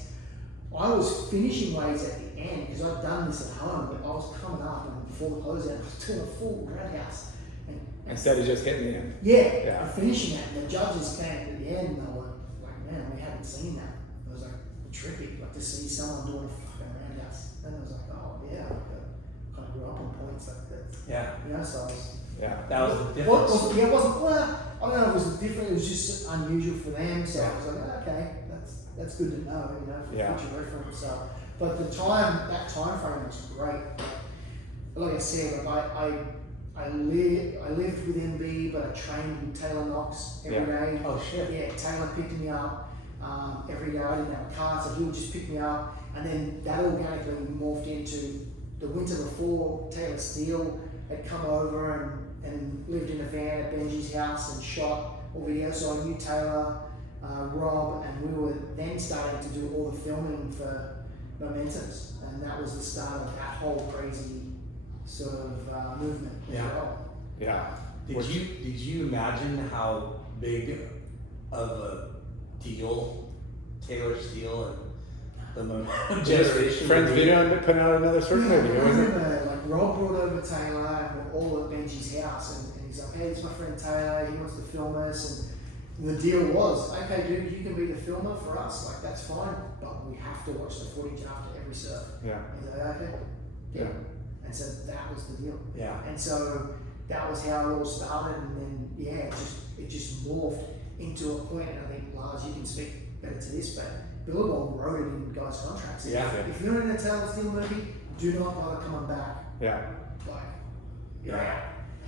I was finishing waves at the end because I'd done this at home, but I was coming up and before the closeout, I was doing a full roundhouse. And Instead of just hitting the end. yeah, and finishing it, and the judges came at the end and they were like, man, we haven't seen that. It was like trippy, like to see someone doing a fucking roundhouse. And I was like, oh yeah, I kind of grew up on points like that. Yeah. You know, so I was. Yeah. That was the difference. It wasn't, well, I don't know if it was different, it was just unusual for them, so Yeah. I was like, okay, that's good to know, you know, for Yeah. future reference. So, but that time frame was great. Like I said, like I lived with MB, but I trained with Taylor Knox every day. Oh shit. Yeah, Taylor picked me up every day. I didn't have a car, so he would just pick me up, and then that organically morphed into the winter before. Taylor Steele had come over and lived in a van at Benji's house and shot all videos. So I knew Taylor, Rob, and we were then starting to do all the filming for Momentums, and that was the start of that whole crazy sort of movement as Yeah. well. Yeah. Did you imagine how big of a deal Taylor's deal and the Momentum generation? Friends video and putting out another surf Yeah, movie, I wasn't it? remember, like Rob brought over Taylor, and we're all at Benji's house, and he's like, hey, it's my friend Taylor, he wants to film us, and the deal was, okay dude, you can be the filmer for us, like that's fine, but we have to watch the footage after every surf. Yeah. And he's like, okay, yeah. And so that was the deal. Yeah. And so that was how it all started, and then yeah, it just morphed into a point, and I think Lars, you can speak better to this, but Billabong wrote it in guys' contracts. Yeah. If you're in a Taylor Steele movie, do not bother coming back. Yeah. Like, yeah.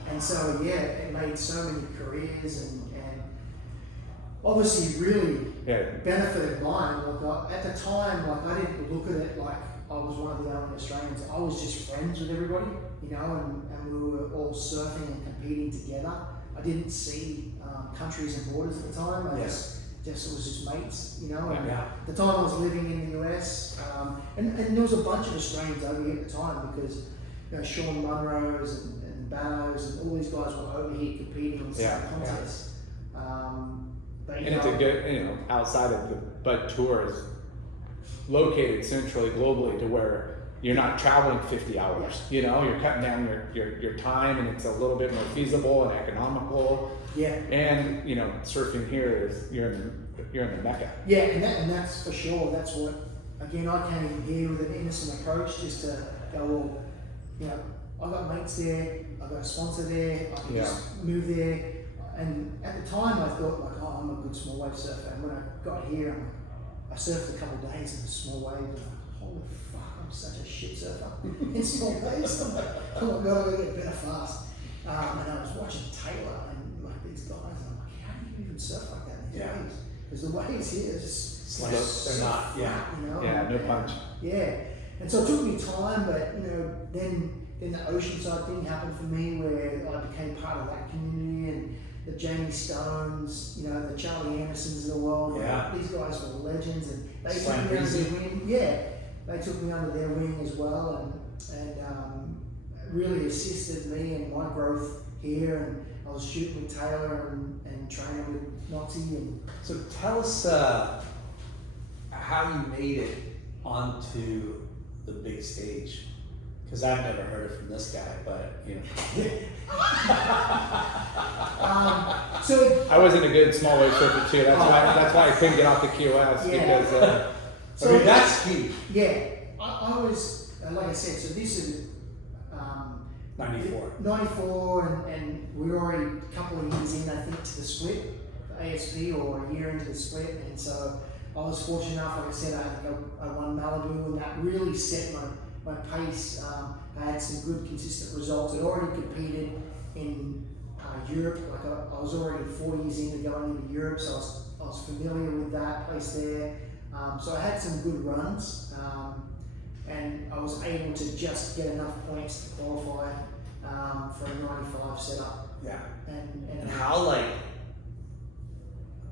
And so yeah, it made so many careers, and obviously really benefited mine. Like at the time, like I didn't look at it like I was one of the only Australians. I was just friends with everybody, you know, and we were all surfing and competing together. I didn't see countries and borders at the time. I just it was just mates, you know. And at the time I was living in the US, and there was a bunch of Australians over here at the time because you know Sean Munros and Bannos and all these guys were over here competing in some contests. But, And it's a good, you know, outside of the Bud Tour is located centrally, globally, to where you're not traveling 50 hours. You know, you're cutting down your time, and it's a little bit more feasible and economical. Yeah. And you know, surfing here is you're in the Mecca. Yeah, and that's for sure. That's what, again, I came here with an innocent approach, just to go, well, you know, I got mates there, I got a sponsor there, I can just move there. And at the time, I thought like, oh, I'm a good small wave surfer. And when I got here, I surfed a couple of days in the small waves, and I'm like, holy fuck, I'm such a shit surfer in small waves. I'm like, oh my god, I gotta get better fast. And I was watching Taylor and like these guys, and I'm like, how do you even surf like that in these waves? Because the waves here are just Like, they're not, yeah. You know? Yeah, no punch. Yeah. And so it took me time, but you know, then the Oceanside thing happened for me where I became part of that community, and the Jamie Stones, you know, the Charlie Andersons of the world. Yeah. These guys were legends, and they took Slam me under Breezy. their wing. Yeah, they took me under their wing as well, and really assisted me in my growth here. And I was shooting with Taylor and training with Noxie. And So tell us how you made it onto the big stage. Because I've never heard it from this guy, but you know. so I wasn't a good small wave surfer too. That's why I couldn't get off the QS Yeah. because I mean, that's huge. yeah, I was like I said. So this is 94. 94, and we were already a couple of years in, I think, to the split, the ASP, or a year into the split, and so I was fortunate enough, like I said, I won Malibu, and that really set my pace. I had some good, consistent results. I'd already competed in Europe, like I was already 4 years into going into Europe, so I was familiar with that place there. So I had some good runs, and I was able to just get enough points to qualify for a 95 setup. Yeah. And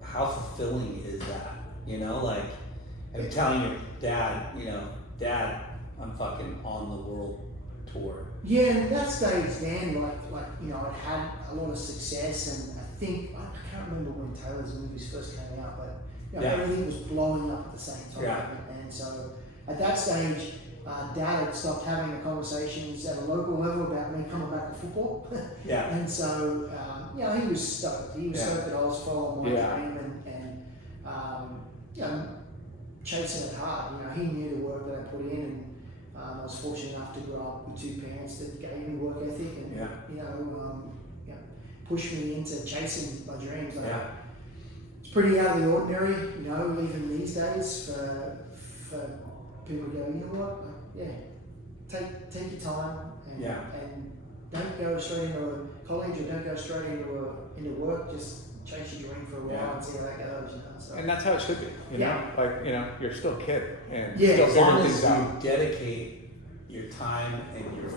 How fulfilling is that? You know, like, and telling your dad, you know, Dad, I'm fucking on the world tour. yeah, and that stage then, like you know, I had a lot of success, and I think I can't remember when Taylor's movies first came out, but you know, Yeah. everything was blowing up at the same time. Yeah. And so at that stage, Dad had stopped having the conversations at a local level about me coming back to football. Yeah. And so, you know, he was stoked. He was Yeah. stoked that I was following my Yeah. dream and you know, chasing it hard. You know, he knew the work that I put in, and I was fortunate enough to grow up with two parents that gave me work ethic and Yeah. you know, pushed me into chasing my dreams. Like, Yeah. it's pretty out of the ordinary, you know, even these days for people to go, you know what, yeah, take your time and, Yeah. and don't go straight into college or don't go straight into work. Just chase your dream for a while Yeah. and see how that goes. You know, so. and that's how it should be. You know, Yeah. like you're still a kid and Yeah, still As long figuring as things you out. dedicate your time and your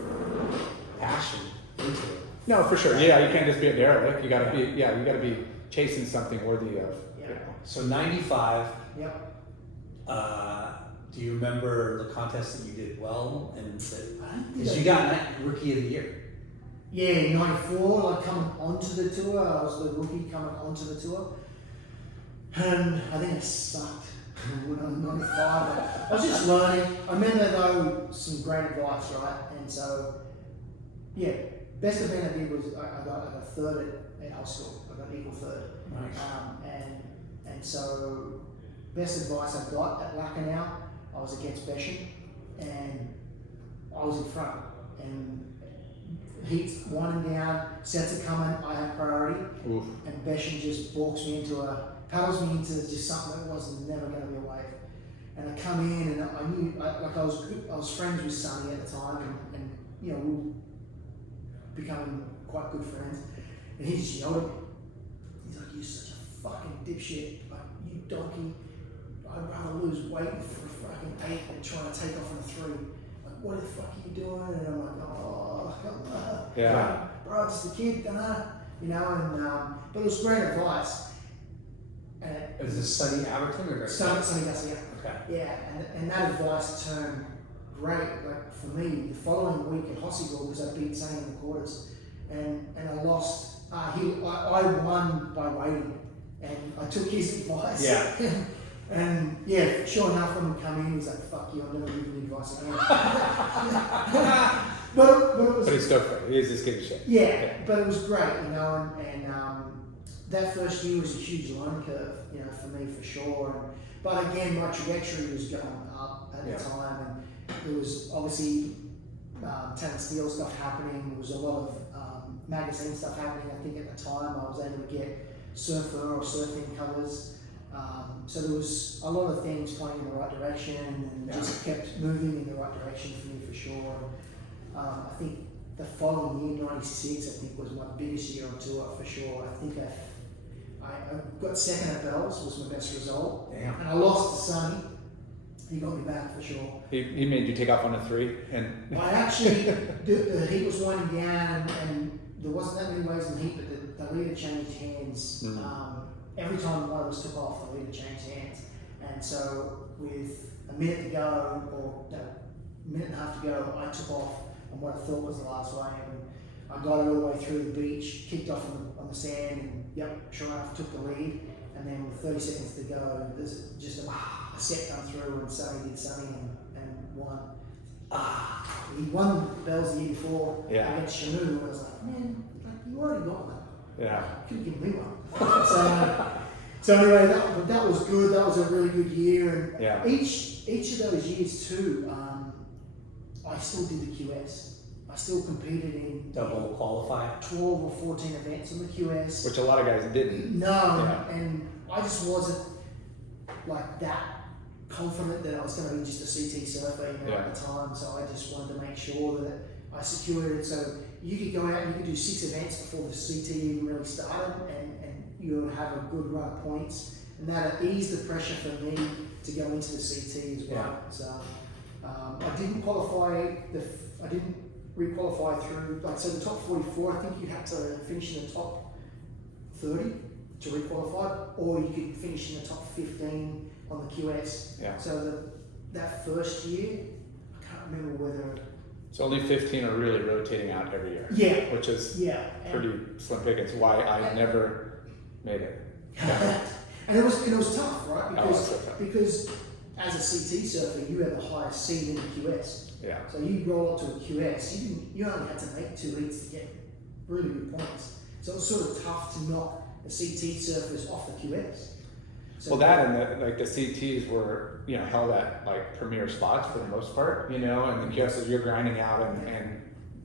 passion into it. No, for sure. Yeah, you can't just be a derelict. You gotta be chasing something worthy of. Yeah. You know. So 95, Yep. do you remember the contest that you did well? And I don't think because I you did. got Rookie of the Year. Yeah, 94, like coming onto the tour, I was the rookie coming onto the tour. And I think I sucked when I was 95. But I was just learning. I remember though some great advice, right? And so, yeah, best event I did was I got third at high school. I got equal third. Nice. And so, best advice I got at Lucknow, I was against Beshan, and I was in front. And heats winding down, sets are coming, I have priority, Oof. and Beshan just paddles me into just something that was never going to be a wave. And I come in, and I knew, I was friends with Sonny at the time, and you know, we were becoming quite good friends. And he just yelled at me. He's like, "You're such a fucking dipshit, like you donkey. I'd rather lose weight for a fucking 8 than trying to take off on a 3. Like, what the fuck are you doing?" And I'm like, "Oh, Yeah. bro, it's the kid, you know." And but it was great advice. And Is this Sonny Aberton or Sonny Garcia. Okay. Yeah, and that advice turned great, like for me, the following week at Hosseyville, because I beat Sonny in the quarters, and I lost. I won by waiting, and I took his advice. Yeah. And yeah, sure enough, when we come in, he's like, "Fuck you, I'm never giving you advice again." but it was. But he's still free. He's just giving shit. Yeah, but it was great, you know, and that first year was a huge learning curve, you know, for me for sure. But again, my trajectory was going up at the time, and there was obviously talent steel stuff happening. There was a lot of magazine stuff happening. I think at the time I was able to get surfer or surfing covers. So there was a lot of things pointing in the right direction, and just kept moving in the right direction for me for sure. I think the following year, '96, I think was my biggest year on tour for sure. I think I I got second at Bells, was my best result. Damn. And I lost to Sonny. He got me back for sure. He made you take off on a 3, and I actually, the heat was winding down, and there wasn't that many ways in the heat, but the leader changed hands. Every time one of us took off, the leader changed hands. And so with a minute to go, or no, a minute and a half to go, I took off on what I thought was the last wave. And I got it all the way through the beach, kicked off on the sand, and yep, sure enough, took the lead. And then with 30 seconds to go, there's just a set come through, and Sonny did something and won. He won Bells the year before against Shamu, and I was like, man, like, you already got that. yeah. Could have given me one. So anyway, that was good. That was a really good year. And each of those years too, I still did the QS. I still competed in Double qualified. 12 or 14 events on the QS. Which a lot of guys didn't. No, and I just wasn't like that confident that I was going to be just a CT surfer at the time. So I just wanted to make sure that I secured it. So you could go out and you could do 6 events before the CT even really started, and you would have a good run of points, and that eased the pressure for me to go into the CT as well. So I didn't qualify. I didn't re-qualify through, like, so the top 44, I think you had to finish in the top 30 to re-qualify, or you could finish in the top 15 on the QS. Yeah. So that first year, I can't remember whether... So only 15 are really rotating out every year. Yeah. Which is pretty slim pickings. Why I never made it. And it was tough, right? Because, so tough. because as a CT surfer, you had the highest seed in the QS. Yeah. So you roll up to a QS, you only had to make 2 heats to get really good points. So it was sort of tough to knock the CT surfers off the QS. So Well, that and the CTs were, held at like premier spots for the most part, and the QSs you're grinding out and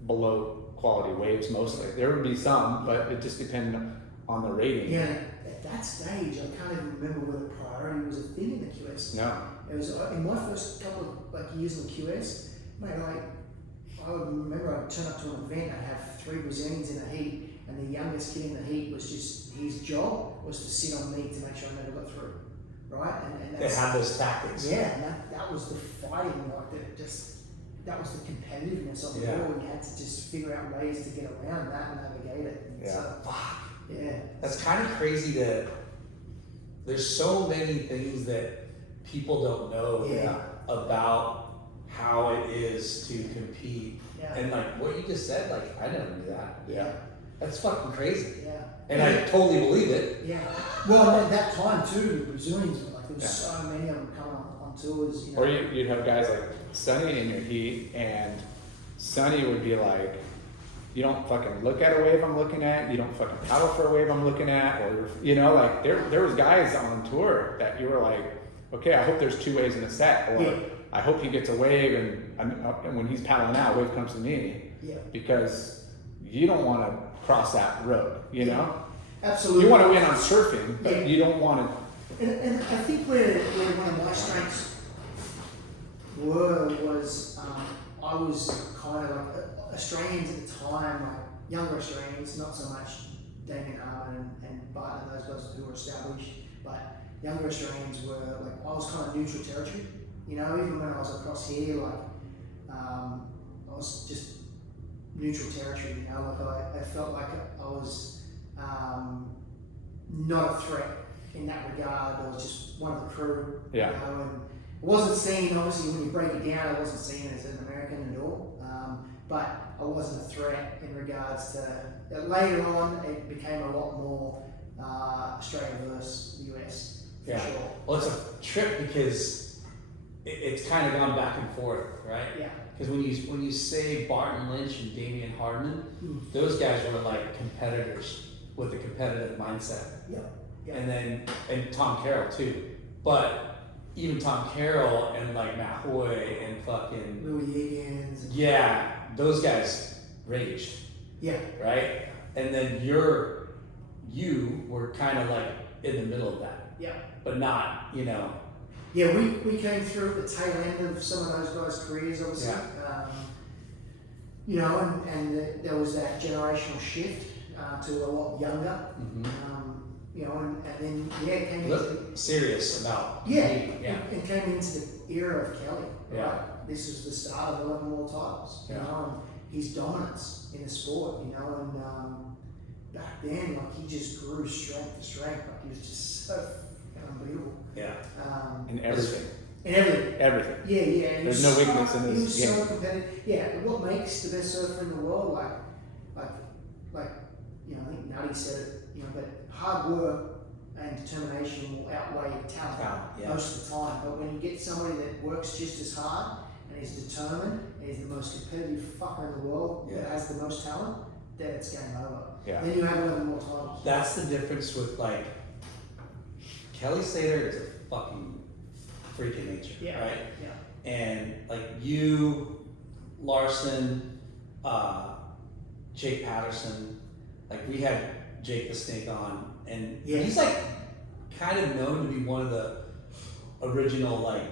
below quality waves mostly. There would be some, but it just depended on the rating. Yeah, at that stage, I can't even remember whether priority was a thing in the QS. No. It was in my first couple of years in the QS, mate, I would remember I'd turn up to an event, I'd have 3 Brazilians in a heat, and the youngest kid in the heat was just, his job was to sit on me to make sure I never got through, right? And They had those tactics. Yeah, and that was the fighting, like that was the competitiveness of it all, and you had to just figure out ways to get around that and navigate it. And That's kind of crazy that there's so many things that people don't know about how it is to compete. And like what you just said, like I never knew that. Yeah. That's fucking crazy. Yeah. And I totally believe it. Yeah. Well, at that time too, the Brazilians were like, there was so many of them coming on tours. Or you'd have guys like Sonny in your heat, and Sonny would be like, you don't fucking look at a wave I'm looking at, you don't fucking paddle for a wave I'm looking at, or, like there was guys on tour that you were like, okay, I hope there's 2 waves in a set, or I hope he gets a wave and when he's paddling out, wave comes to me. Yeah. Because you don't want to cross that road, Absolutely. You want to win on surfing, but you don't want to. And I think where one of my strengths was I was kind of like Australians at the time, like younger Australians, not so much Damien Harmon and Barton and those guys who were established, but younger Australians were like, I was kind of neutral territory, even when I was across here, like I was just neutral territory, like I felt like I was not a threat in that regard. I was just one of the crew, and it wasn't seen, obviously when you break it down, I wasn't seen as an American at all, but I wasn't a threat in regards to, later on it became a lot more Australia versus US, for sure. Well, it's a trip because it's kind of gone back and forth, right? Yeah. Because when you say Barton Lynch and Damien Hardman, those guys were like competitors with a competitive mindset. Yeah. And Tom Carroll too. But even Tom Carroll and like Matt Hoy and fucking Louis Higgins. those guys raged. Yeah. Right? And then you were kind of like in the middle of that. Yeah. But not, Yeah, we came through at the tail end of some of those guys' careers, obviously. And there was that generational shift to a lot younger. you know, and then came into Look serious about competing. and came into the era of Kelly. Right? Yeah. This was the start of 11 world titles. You Yeah. know, and his dominance in the sport. You know, and back then, like he just grew strength to strength. Like he was just so unbelievable. Yeah. In everything. In everything. Everything. Yeah. And There's he was no weakness in He this was game. so competitive. Yeah. But what makes the best surfer in the world, like, you know, I think Nutty said it. You know, but hard work and determination will outweigh talent most of the time. But when you get somebody that works just as hard and is determined and is the most competitive fucker in the world that has the most talent, then it's game over. Yeah. Then you have 11 more titles. That's the difference with like Kelly Slater is a fucking freak of nature, right? Yeah. And like you, Larson, Jake Patterson, like we had Jake the Snake on, and he's like kind of known to be one of the original, like,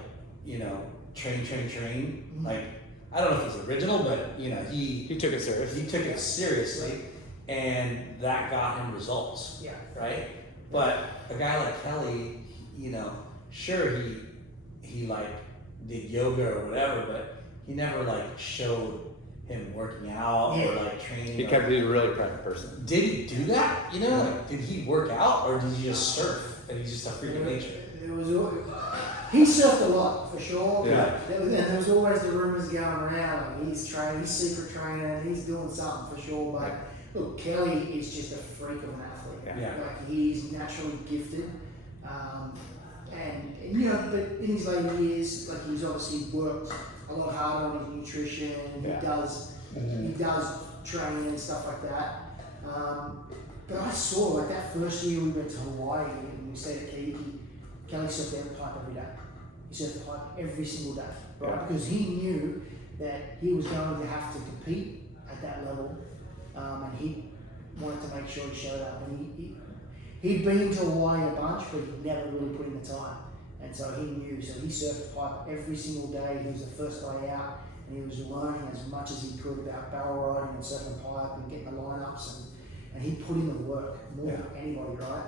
you know, train. Mm-hmm. Like, I don't know if it's original, but you know, he took it serious. He took it seriously, and that got him results. Yeah. Right. But a guy like Kelly, you know, sure he like did yoga or whatever, but he never like showed him working out or like training. He kept being a really private person. Did he do that? You know, like, did he work out or did he just surf? And he's just a freak of nature. He surfed a lot for sure. Yeah. And there was always the rumors going around. Like he's training, he's secret training, he's doing something for sure. But look, Kelly is just a freak of an athlete. Yeah. Like he's naturally gifted. And you know, but in his later years, like he's obviously worked a lot harder on his nutrition. And he does training and stuff like that. But I saw like that first year we went to Hawaii and we stayed at Keiki. Kelly surfed every pipe every day. He surfed the pipe every single day, right? Yeah. Because he knew that he was going to have to compete at that level, and he wanted to make sure he showed up. And he'd been to Hawaii a bunch, but he never really put in the time. And so he knew. So he surfed the pipe every single day. He was the first guy out, and he was learning as much as he could about barrel riding and surfing pipe and getting the lineups, and he put in the work more than anybody, right?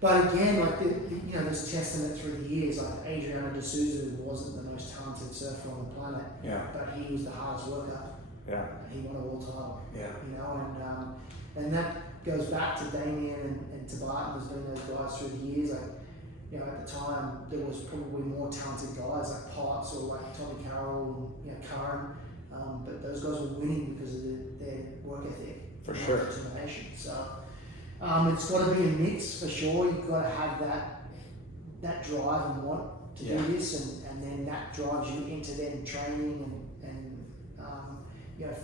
But again, like you know, there's testament through the years. Like Adriano de Souza wasn't the most talented surfer on the planet, but he was the hardest worker. Yeah. And he won a world title. Yeah. You know, and that goes back to Damien and Tabat was doing those guys through the years. Like, you know, at the time there was probably more talented guys like Pipes or like Tommy Carroll, you know, Curran. But those guys were winning because of their work ethic. For sure. Determination. So. It's got to be a mix for sure. You've got to have that drive and want to do this, and then that drives you into then training and you know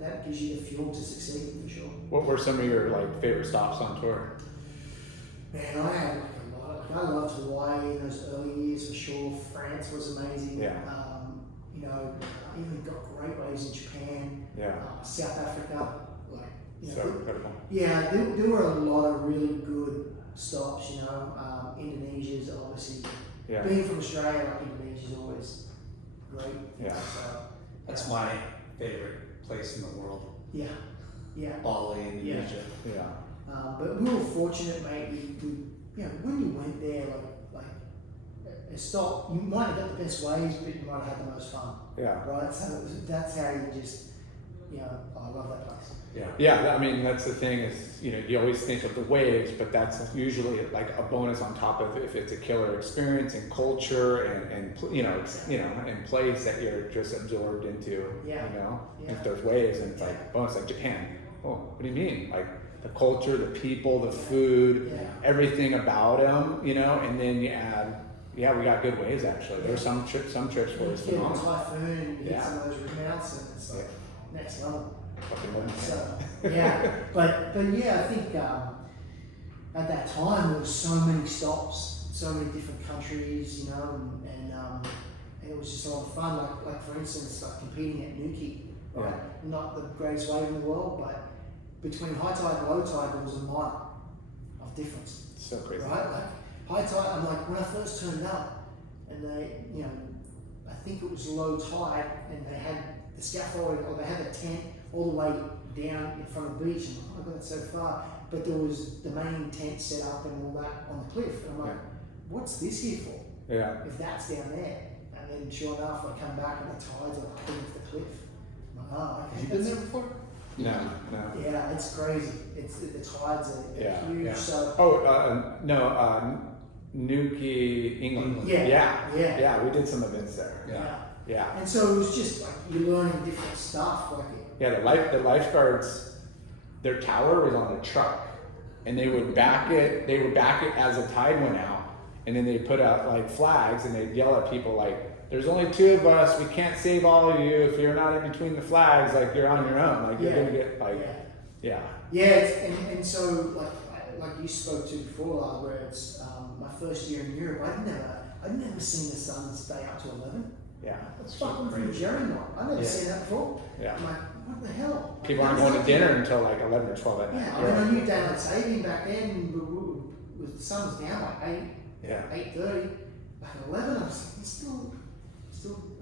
that gives you the fuel to succeed for sure. What were some of your like favorite stops on tour? Man, I had like a lot. I loved Hawaii in those early years for sure. France was amazing. Yeah. You know, I even got great waves in Japan. Yeah. South Africa. You know, so incredible. Yeah, there were a lot of really good stops, you know. Indonesia's obviously, being from Australia, like Indonesia's always great. Yeah. So, That's my favorite place in the world. Yeah. Bali, Indonesia. Yeah. But we were fortunate, mate. We you know, when you went there, like a stop, you might have got the best waves, but you might have had the most fun. Yeah. Right? So that's how you just, you know, I love that place. Yeah, I mean, that's the thing is, you know, you always think of the waves, but that's usually like a bonus on top of if it's a killer experience and culture and you know, and place that you're just absorbed into, you know, if there's waves and it's like bonus, like Japan. Oh, what do you mean? Like the culture, the people, the food, everything about them, you know, and then you add, we got good waves actually. There's some trips where it's phenomenal. Typhoon, you get some of those remounts and it's like next level. So, but yeah, I think at that time there was so many stops, so many different countries, you know, and it was just a lot of fun. Like for instance, like competing at Nuki, right? Not the greatest wave in the world, but between high tide and low tide there was a mile of difference. So crazy, right? Like high tide, I'm like when I first turned up, and they, you know, I think it was low tide, and they had the scaffolding, or they had the tent all the way down in front of the beach. And oh my God, that's so far. But there was the main tent set up and all that on the cliff. And I'm like, what's this here for? Yeah. If that's down there. And then sure enough, I come back and the tides are up against the cliff. I'm like, oh, okay. Have you been there before? No. Yeah, it's crazy. It's the tides are huge. Yeah. So Nuki, England. Yeah. We did some events there. Yeah. And so it was just like you're learning different stuff. Like The lifeguards, their tower was on a truck, and they would back it. They would back it as the tide went out, and then they put out like flags, and they'd yell at people like, "There's only 2 of us. We can't save all of you. If you're not in between the flags, like you're on your own. Like you're gonna get like, And so like you spoke to before, where it's my first year in Europe. I'd never seen the sun stay up to 11. Yeah. It's fucking from Jerry night. I've never seen that before. Yeah. I'm like, what the hell? People aren't going to dinner until like 11 or 12 at night. Yeah, I mean, I knew daylight saving back then. The sun was down like 8:30. Like 11, I was like, still.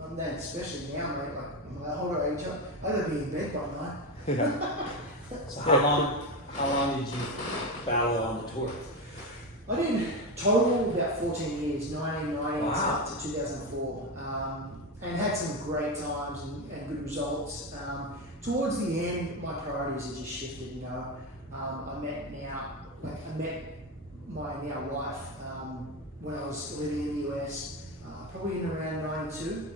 I'm there, especially now, mate. Like I'm my older age, I gotta be in bed by night. Yeah. So how long did you battle on the tour? I did total about 14 years, 1990 to 2004, and had some great times and good results. Towards the end, my priorities had just shifted. You know, I met my now wife when I was living in the US, probably in around 92.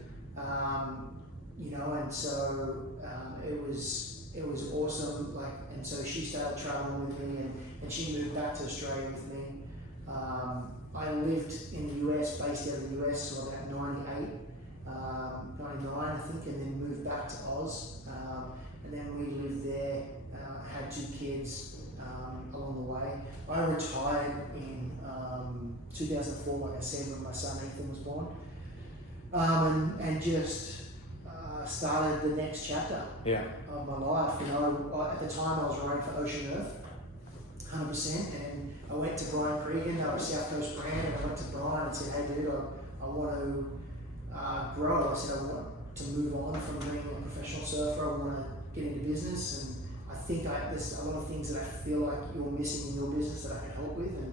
You know, and so it was awesome. Like, and so she started traveling with me, and she moved back to Australia with me. I lived in the US, based out of the US, so about 98, 99 I think, and then moved back to Oz. And then we lived there, had 2 kids along the way. I retired in 2004, like I said, when my son Ethan was born. And just started the next chapter of my life. You know, at the time I was writing for Ocean Earth, 100%, and I went to Brian Cregan, a South Coast brand, and I went to Brian and said, hey dude, I want to grow. I said I want to move on from being a professional surfer. I want to get into business, and I think there's a lot of things that I feel like you're missing in your business that I can help with. And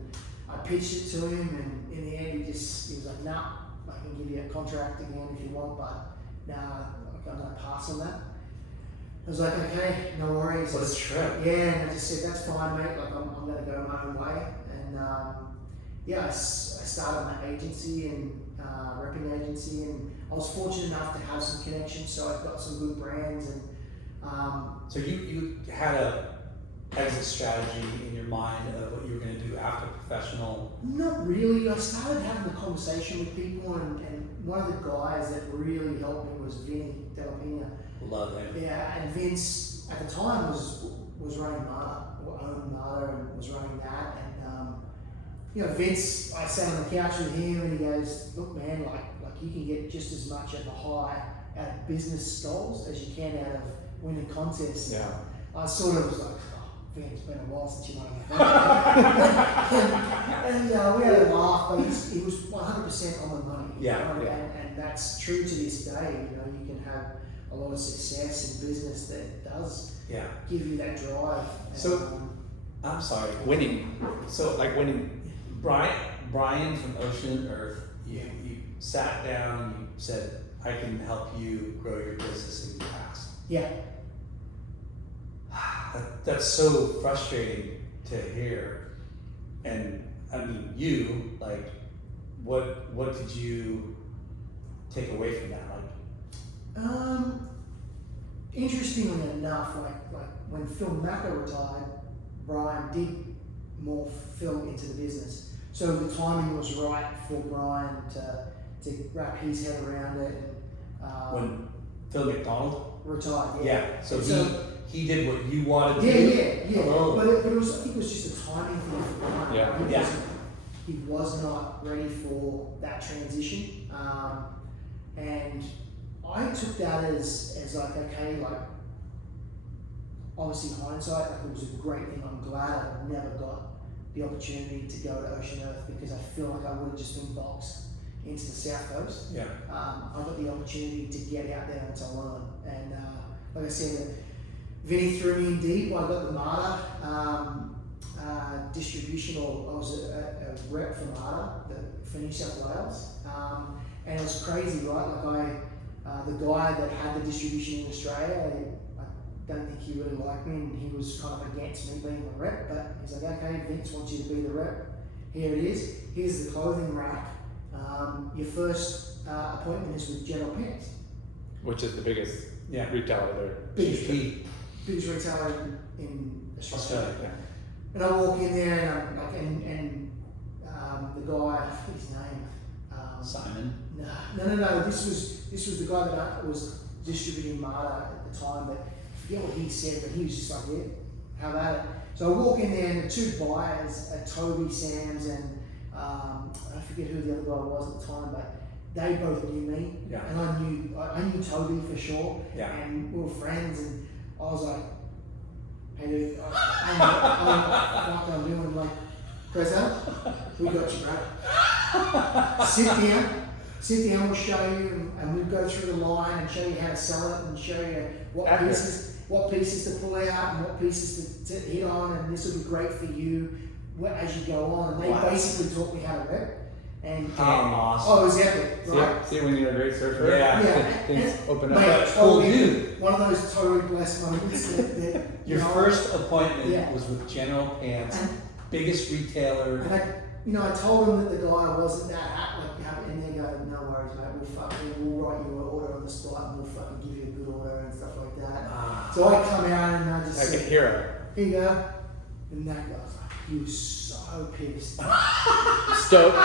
I pitched it to him, and in the end he was like, nah, I can give you a contract again if you want, but nah, I'm going to pass on that. I was like, okay, no worries. What a trip. Yeah, and I just said, that's fine, mate. Like, I'm going to go my own way. And I started my agency and repping agency, and I was fortunate enough to have some connections, so I've got some good brands. And so you had a exit strategy in your mind of what you were going to do after professional? Not really. I started having a conversation with people, and one of the guys that really helped me was Vinny Delapina. Love him. Yeah, and Vince at the time was running Marta, or owned Marta, and was running that. And you know, Vince, I sat on the couch with him, and he goes, "Look, man, like you can get just as much of a high out of business goals as you can out of winning contests." Yeah. I sort of was like, "Oh, Vince, it's been a while since you won a and we had a laugh, but he was 100% on the money. Yeah, you know? And that's true to this day. You know, you can have a lot of success in business that does give you that drive. So, I'm sorry. Winning. So, Like winning. Brian from Ocean Earth, you sat down and you said, I can help you grow your business in your past. Yeah. That's so frustrating to hear. And I mean, you, like, what did you take away from that? Like, interestingly enough, like when Phil Macker retired, Brian did more Phil into the business. So the timing was right for Brian to wrap his head around it. And, when Phil McDonald retired, So he did what you wanted to do. Yeah. Oh. But it was, I think it was just a timing thing for Brian. Yeah. He was not ready for that transition. And I took that as like, okay, like, obviously hindsight, like, it was a great thing. I'm glad I never got the opportunity to go to Ocean Earth, because I feel like I would have just been boxed into the South Coast. Yeah. I got the opportunity to get out there and to learn. And like I said, Vinny threw me in deep. I got the MARTA distribution, or I was a rep for MARTA for New South Wales, and it was crazy, right? Like the guy that had the distribution in Australia, I don't think he really liked me, and he was kind of against me being a rep. But he's like, okay, Vince wants you to be the rep. Here it is. Here's the clothing rack. Your first appointment is with General Pants, which is the biggest retailer there. Biggest retailer in Australia. Yeah. And I walk in there, and I'm like, and the guy, I forget his name. Simon. No. This was the guy that was distributing MARTA at the time, but I forget what he said. But he was just like, yeah, how about it? So I walk in there, and the two buyers are Toby Sams and I forget who the other guy was at the time, but they both knew me, and I knew Toby for sure, and we were friends, and I was like, hey dude, I'm doing. I'm like, Prezzo, we got you, bro. Sit down, we'll show you, and we'll go through the line and show you how to sell it, and show you what pieces to pull out and what pieces to hit on, and this will be great for you as you go on. And they basically taught me how to rep. And awesome. Oh, it was epic, right? See when you're a great surfer, things open up. Mate, cool dude. One of those totally blessed moments that Your first appointment was with General Pants, biggest retailer. And I told them that the guy wasn't that happy, and they go, no worries, mate, we'll write you an order on the spot, and we'll fucking give you a good order and stuff like that. So I come out and I just like said, a hero. here you go. And that guy was like, he was so pissed. Stoked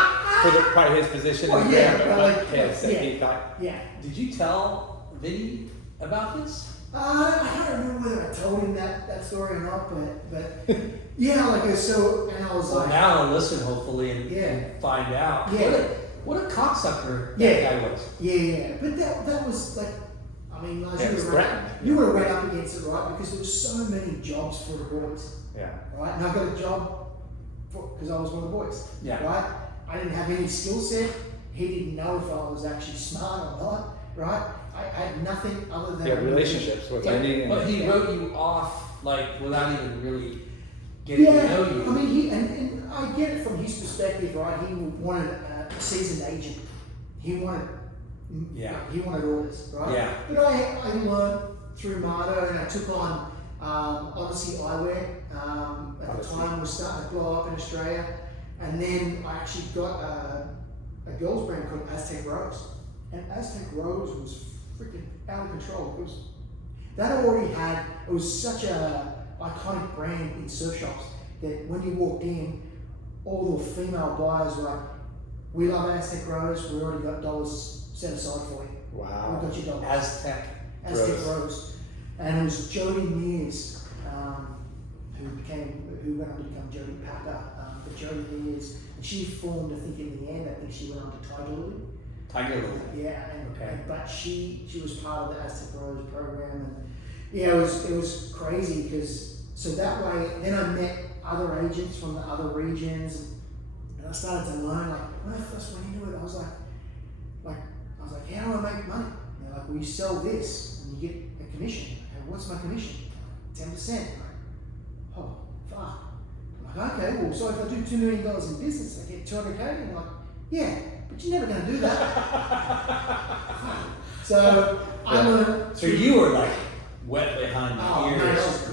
for probably his position in the brand, pissed that he thought. Yeah. Did you tell Vinny about this? I don't remember whether I told him that story or not, but yeah, so, and I was well, like, now I'll listen hopefully and find out. Yeah. What a cocksucker that guy was. Yeah, but that was like, I mean, like you would have went up against it, right? Because there were so many jobs for the boys. Yeah. Right, and I got a job because I was one of the boys. Yeah. Right. I didn't have any skill set. He didn't know if I was actually smart or not. Right. I had nothing other than relationships with any. But he wrote you off like without even really getting to know you. I mean, and I get it from his perspective, right? He wanted a seasoned agent. He wanted orders, right? Yeah. But I learned through MARTA, and I took on obviously eyewear. At the time was starting to blow up in Australia, and then I actually got a girls brand called Aztec Rose, and Aztec Rose was freaking out of control. It was such a iconic brand in surf shops that when you walked in, all the female buyers were like, we love Aztec Rose, we already got dollars set aside for you. Wow. We got you dollars. Aztec Rose. And it was Jodie Mears, who went on to become Jodie Packer. But Jodie Mears, and she formed, I think in the end, I think she went on to Tiger Lily. Tiger Lily. Yeah, but she was part of the Aztec Rose program, and it was crazy because so that way, then I met other agents from the other regions, and I started to learn. Like when I first went into it, I was like, how do I make money? And they're like, well, you sell this and you get a commission. Okay, what's my commission? 10%. Oh, fuck. I'm like, okay, well, so if I do $2 million in business, I get $200K. And I'm like, yeah, but you're never going to do that. So I learned. So you were like wet behind the ears.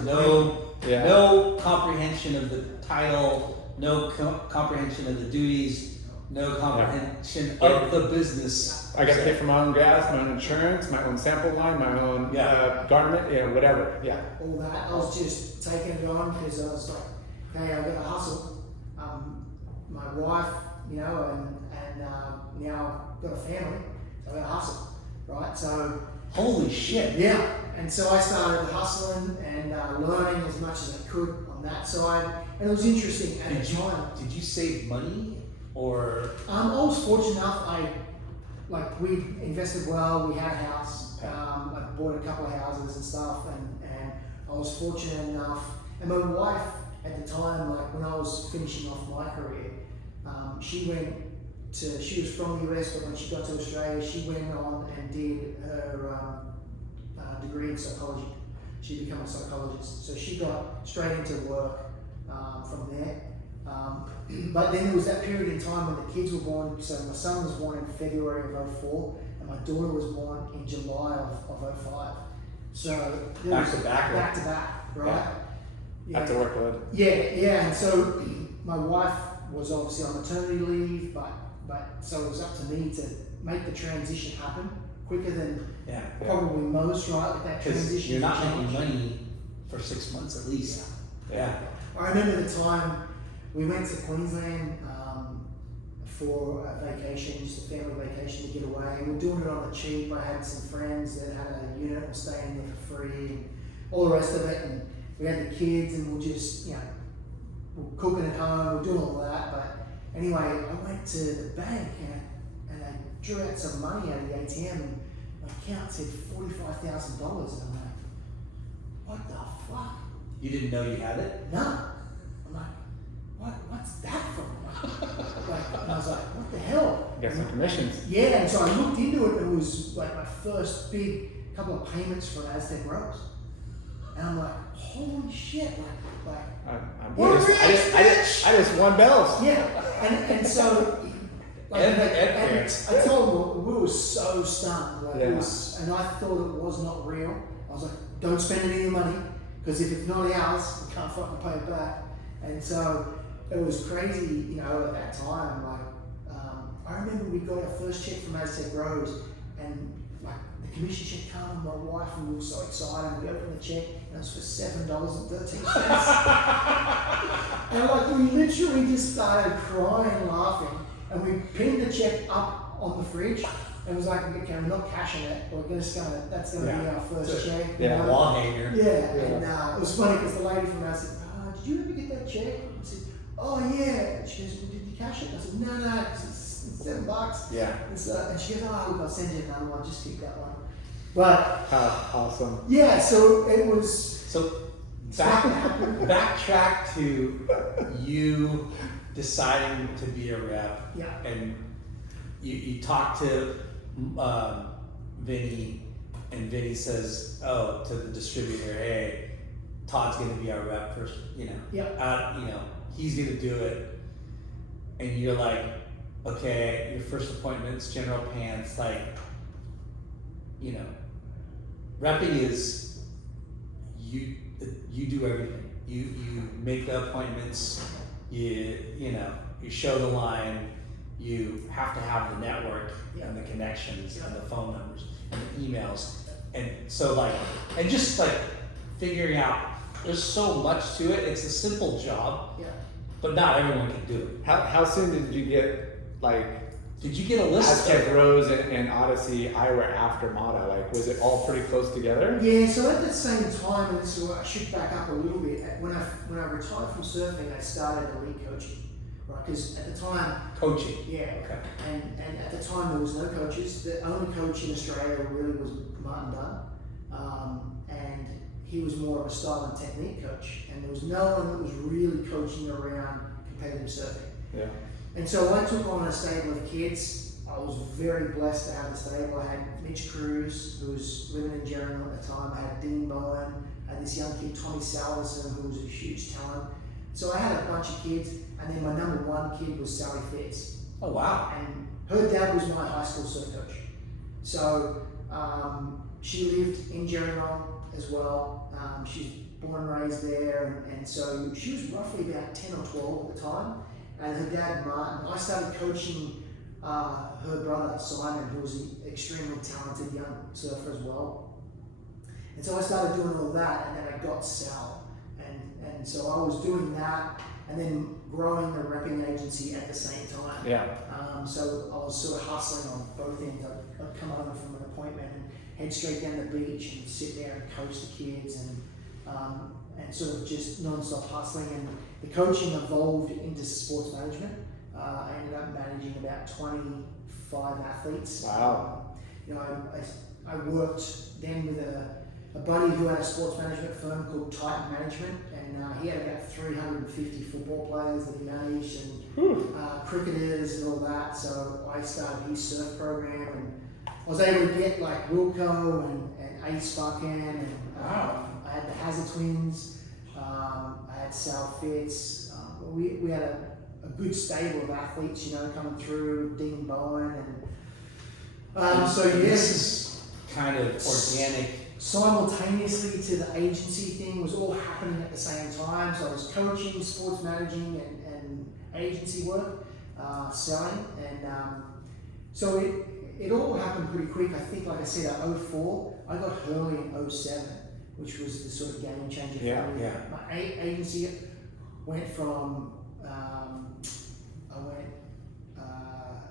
No comprehension of the title, no comprehension of the duties, no comprehension of the business. I got to pay for my own gas, my own insurance, my own sample line, my own garment, whatever. Yeah. All that. I was just taking it on because I was like, hey, I've got to hustle. My wife, and now I've got a family, so I got to hustle, right? So. Holy shit. Yeah. And so I started hustling and learning as much as I could on that side, and it was interesting at the time. Did you save money or? I was fortunate enough. We invested well. We had a house. I bought a couple of houses and stuff, and I was fortunate enough. And my wife at the time, like when I was finishing off my career, she was from the US, but when she got to Australia, she went on and did her degree in psychology. She'd become a psychologist. So she got straight into work from there. But then there was that period in time when the kids were born. So my son was born in February of 04 and my daughter was born in July of 05. So Back to back, right? Yeah. After workload. Yeah. And so my wife was obviously on maternity leave, but so it was up to me to make the transition happen quicker than probably most, right? Like that Because transition. you're not making money for 6 months at least. Yeah. I remember the time we went to Queensland for a vacation, just a family vacation to get away. We were doing it on the cheap. I had some friends that had a unit, were staying there for free, and all the rest of it. And we had the kids, and we're just, we're cooking at home, we're doing all that. But anyway, I went to the bank and I drew out some money out of the ATM, and my account said $45,000, and I'm like, what the fuck? You didn't know you had it? No. I'm like, what's that from? And I was like, what the hell? Get some commissions. Yeah, and so I looked into it, and it was like my first big couple of payments for Aztec Rose. And I'm like, holy shit, I just won bells. Yeah, and so I told them we were so stunned, it was, and I thought it was not real. I was like, don't spend any of your money, because if it's not ours, we can't fucking pay it back. And so it was crazy, at that time. I remember we got our first check from Aztec Rose, and the commission check came, and my wife, and we were so excited. We opened the check, and it was for $7.13. And we literally just started crying, laughing, and we pinned the check up on the fridge. And it was like, okay, we're not cashing it. That's gonna be our first check. Yeah, wall hanger. Yeah, and it was funny because the lady from us said, did you ever get that check? I said, oh yeah. She goes, well, did you cash it? I said, no, it's $7. Yeah. And she goes, oh look, I'll send you another one. Just keep that one. But awesome. Yeah, so it was. So backtrack to you deciding to be a rep. Yeah. And you talk to Vinny, and Vinny says, to the distributor, hey, Todd's going to be our rep first, he's going to do it. And you're like, okay, your first appointment's general pants, repping is you do everything. You make the appointments, you show the line, you have to have the network and the connections and the phone numbers and the emails. And so and just figuring out, there's so much to it. It's a simple job, but not everyone can do it. How soon did you get Did you get a list? Aztec Rose and Odyssey eyewear after Mata? Was it all pretty close together? Yeah, so at the same time, and this is where I should back up a little bit. When I retired from surfing, I started elite coaching, right? Because at the time, Coaching. yeah, Okay. and at the time there was no coaches. The only coach in Australia really was Martin Dunn, and he was more of a style and technique coach, and there was no one that was really coaching around competitive surfing. Yeah. And so I took on a stable of kids. I was very blessed to have a stable. I had Mitch Cruz, who was living in Geraldton at the time. I had Dean Bowen. I had this young kid, Tommy Salverson, who was a huge talent. So I had a bunch of kids, and then my number one kid was Sally Fitz. Oh, wow. And her dad was my high school surf coach. So she lived in Geraldton as well. She's born and raised there, and so she was roughly about 10 or 12 at the time. And her dad, Martin, I started coaching her brother, Simon, who was an extremely talented young surfer as well. And so I started doing all that, and then I got Sal. And so I was doing that, and then growing the repping agency at the same time. Yeah. So I was sort of hustling on both ends. I'd come over from an appointment and head straight down the beach and sit there and coach the kids, and sort of just non-stop hustling. And the coaching evolved into sports management. I ended up managing about 25 athletes. Wow. I worked then with a buddy who had a sports management firm called Titan Management, and he had about 350 football players that he managed, and cricketers and all that. So I started his surf program, and I was able to get Wilco and Ace Buchan, and I had the Hazard Twins. I had Sal Fitz. We had a good stable of athletes, you know, coming through. Dean Bowen, and so yeah, this is kind of organic. Simultaneously to the agency thing was all happening at the same time. So I was coaching, sports managing, and agency work, selling, and so it all happened pretty quick. I think, like I said, at 04, I got Hurley in 07, which was the sort of game changer for me. Yeah. My agency went from I went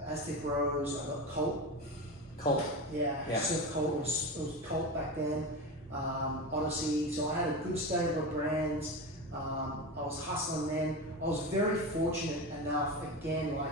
Aztec Rose. I got Colt. Yeah. Surf Colt. It was Colt back then. Odyssey. So I had a good stable of brands. I was hustling then. I was very fortunate enough, again, like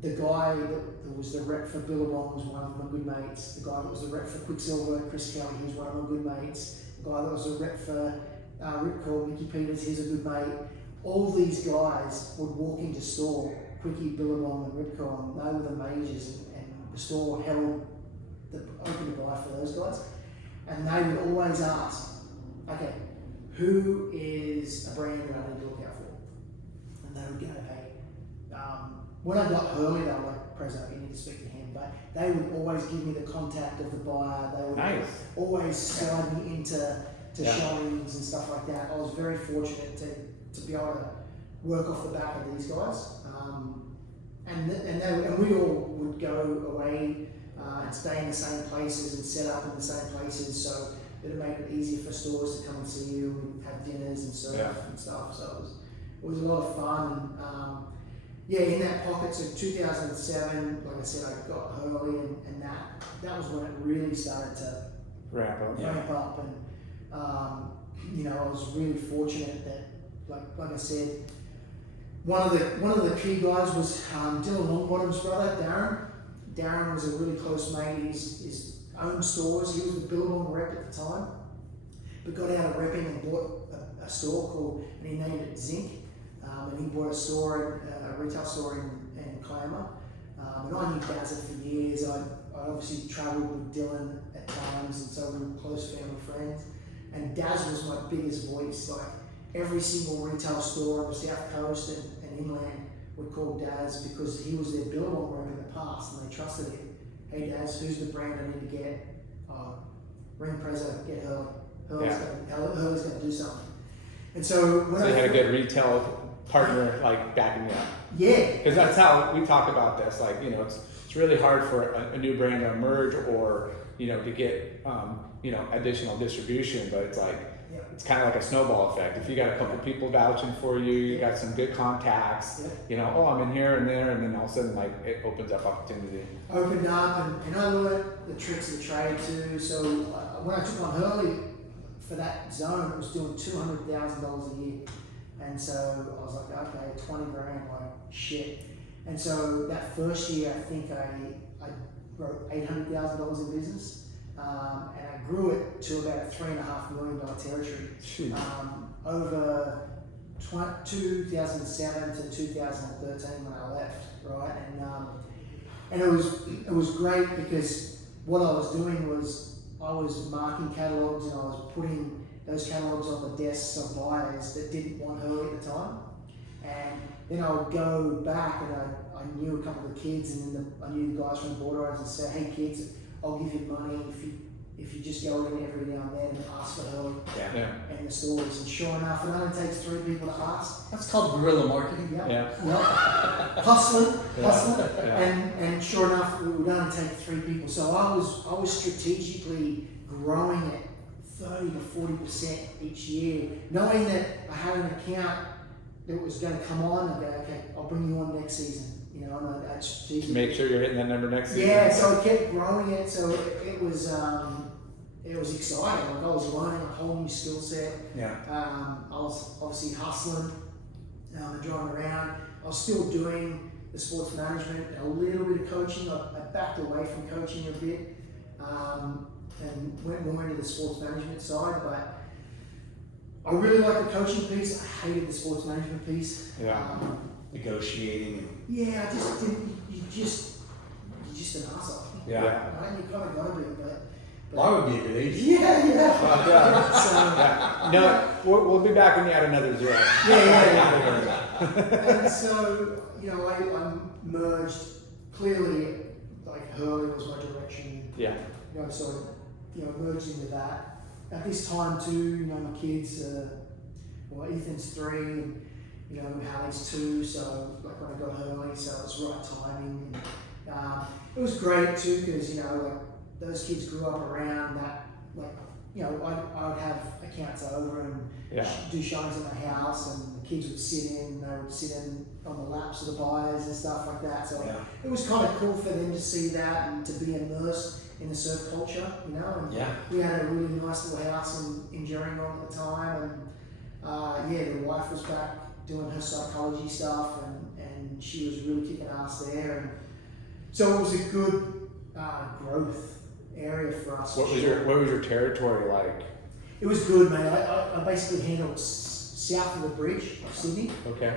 the guy that was the rep for Billabong was one of my good mates. The guy that was the rep for Quicksilver, Chris Kelly, he was one of my good mates. The guy that was the rep for Ripcord, Mickey Peters, he's a good mate. All these guys would walk into store, Quickie, Billabong, and Ripcord, and they were the majors, and the store held the open to buy for those guys. And they would always ask, okay, who is a brand that I need to look out for? And they would go, hey, when I got Hurley, they were like, Prezzo, you need to speak to him. But they would always give me the contact of the buyer. They would always slide me into showings and stuff like that. I was very fortunate to be able to work off the back of these guys. And we all would go away and stay in the same places and set up in the same places, so it would make it easier for stores to come and see you and have dinners and surf and stuff. So it was a lot of fun. And in that pocket, so 2007, like I said, I got Hurley, and that was when it really started to ramp up. And I was really fortunate that, like I said, one of the key guys was Dylan Longbottom's brother, Darren. Darren was a really close mate. He's owned stores. He was the Billabong rep at the time, but got out of repping and bought a store called, and he named it Zinc. And he bought a retail store in Claymore. And I knew Dazza for years. I obviously travelled with Dylan at times, and so we were close family friends. And Daz was my biggest voice. Like every single retail store on the South Coast and inland would call Daz because he was their Billabong rep in the past, and they trusted him. Hey Daz, who's the brand I need to get? Ring Prezzo, get Hurley. Hurley's going to do something. And so when you had a good retail partner like backing you up. Yeah. Because that's how we talk about this. Like, it's really hard for a new brand to emerge or, to get, additional distribution, but it's like, it's kind of like a snowball effect. If you got a couple people vouching for you, you got some good contacts, I'm in here and there, and then all of a sudden, like, it opens up opportunity. Opened up, and I learned the tricks of the trade too. So when I took on Hurley for that zone, it was doing $200,000 a year. And so I was like, okay, 20 grand, like shit. And so that first year, I think I wrote $800,000 in business. And I grew it to about a $3.5 million territory over 2007 to 2013 when I left, right? And it was great because what I was doing was I was marking catalogs, and I was putting those catalogs on the desks of buyers that didn't want Hurley at the time. And then I would go back, and I knew a couple of the kids, and then I knew the guys from the border and say, hey kids, I'll give you money if you just go in every now and then and ask for Hurley in the stores. And sure enough, it only takes 3 people to ask. That's called guerrilla marketing. Hustling. And sure enough, it would only take 3 people. So I was strategically growing it 30 to 40% each year, knowing that I had an account that was going to come on and go, okay, I'll bring you on next season. To make sure you're hitting that number next season. Yeah, so I kept growing it. So it was exciting. Like I was learning a whole new skill set. I was obviously hustling and driving around. I was still doing the sports management and a little bit of coaching. I backed away from coaching a bit and went more into the sports management side. But I really liked the coaching piece. I hated the sports management piece. Negotiating. I just didn't. You're just an asshole. Yeah. Right? You kind of got to be, but Well, would be a good age. Yeah. Yeah. So, Yeah. No, we'll be back when you add another zero. yeah. And so, I merged, clearly, like hurling was my direction. Yeah. So, merged into that. At this time too, my kids, Ethan's 3, and, Hallie's 2, so like when I got hurling, so it was right timing. And, it was great too, because, those kids grew up around that, I would have accounts over and do showings in my house, and the kids would sit in on the laps of the buyers and stuff like that. So it was kind of cool for them to see that and to be immersed in the surf culture, And we had a really nice little house in Gerringong at the time, and the wife was back doing her psychology stuff, and she was really kicking ass there, and so it was a good growth area for us. What was your territory like? It was good, mate. I basically handled south of the bridge of Sydney,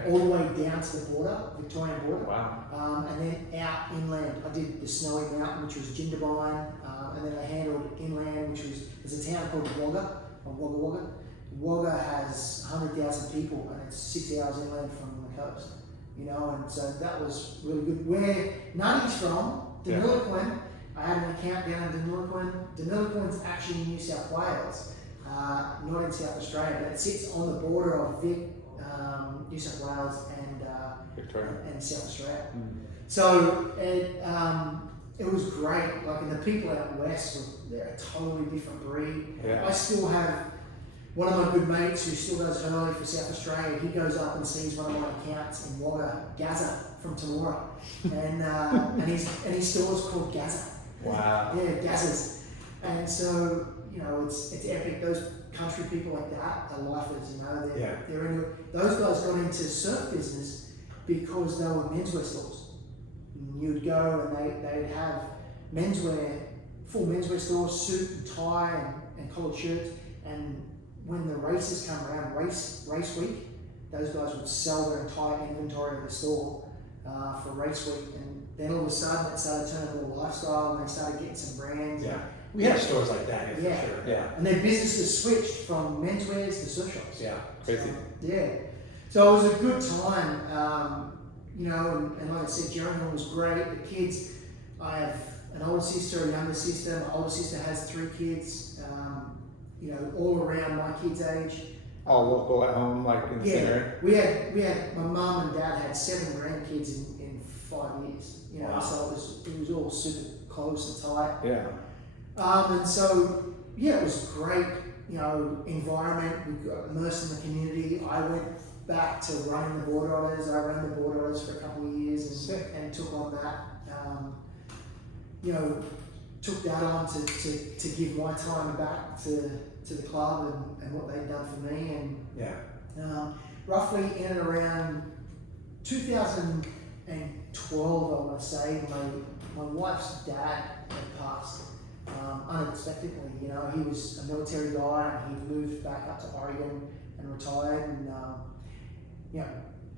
all the way down to the border, Victorian border. Wow. And then out inland, I did the Snowy Mountain, which was Jindabyne, and then I handled inland, which was a town called Wagga, or Wagga Wagga. Wagga has 100,000 people, and it's 6 hours inland from the coast, and so that was really good. Where Nutty's from, Deniliquin, I had an account down in Deniliquin. Deniliquin's actually in New South Wales, not in South Australia, but it sits on the border of New South Wales and Victoria and South Australia. So it was great. And the people out west, they're a totally different breed. Yeah. I still have one of my good mates who still does hurling for South Australia. He goes up and sees one of my accounts in Wagga, Gaza from Tamora, and his store is called Gaza. Wow. Yeah, Gazas. And so, it's epic. Those country people like that are lifers, They're into, those guys got into surf business because they were menswear stores. You'd go and they'd have full menswear stores, suit and tie and collared shirts. And when the races come around, race week, those guys would sell their entire inventory of the store for race week. And then all of a sudden it started turning into a lifestyle, and they started getting some brands. Yeah. We have stores like that, for sure. Yeah. And their businesses switched from menswears to surf shops. Yeah. Crazy. So it was a good time, and like I said, Gerringong was great. The kids, I have an older sister, a younger sister. My older sister has 3 kids, all around my kids' age. All local at home, like in the same area? We had, my mum and dad had 7 grandkids in 5 years, Wow. So it was all super close and tight. Yeah. And so, it was great, environment. We got immersed in the community. I went back to running the board orders. I ran the board orders for a couple of years and took on that. Took that on to give my time back to the club and what they'd done for me. And roughly in and around 2012, I want to say, my wife's dad had passed. Unexpectedly, he was a military guy, and he moved back up to Oregon and retired, and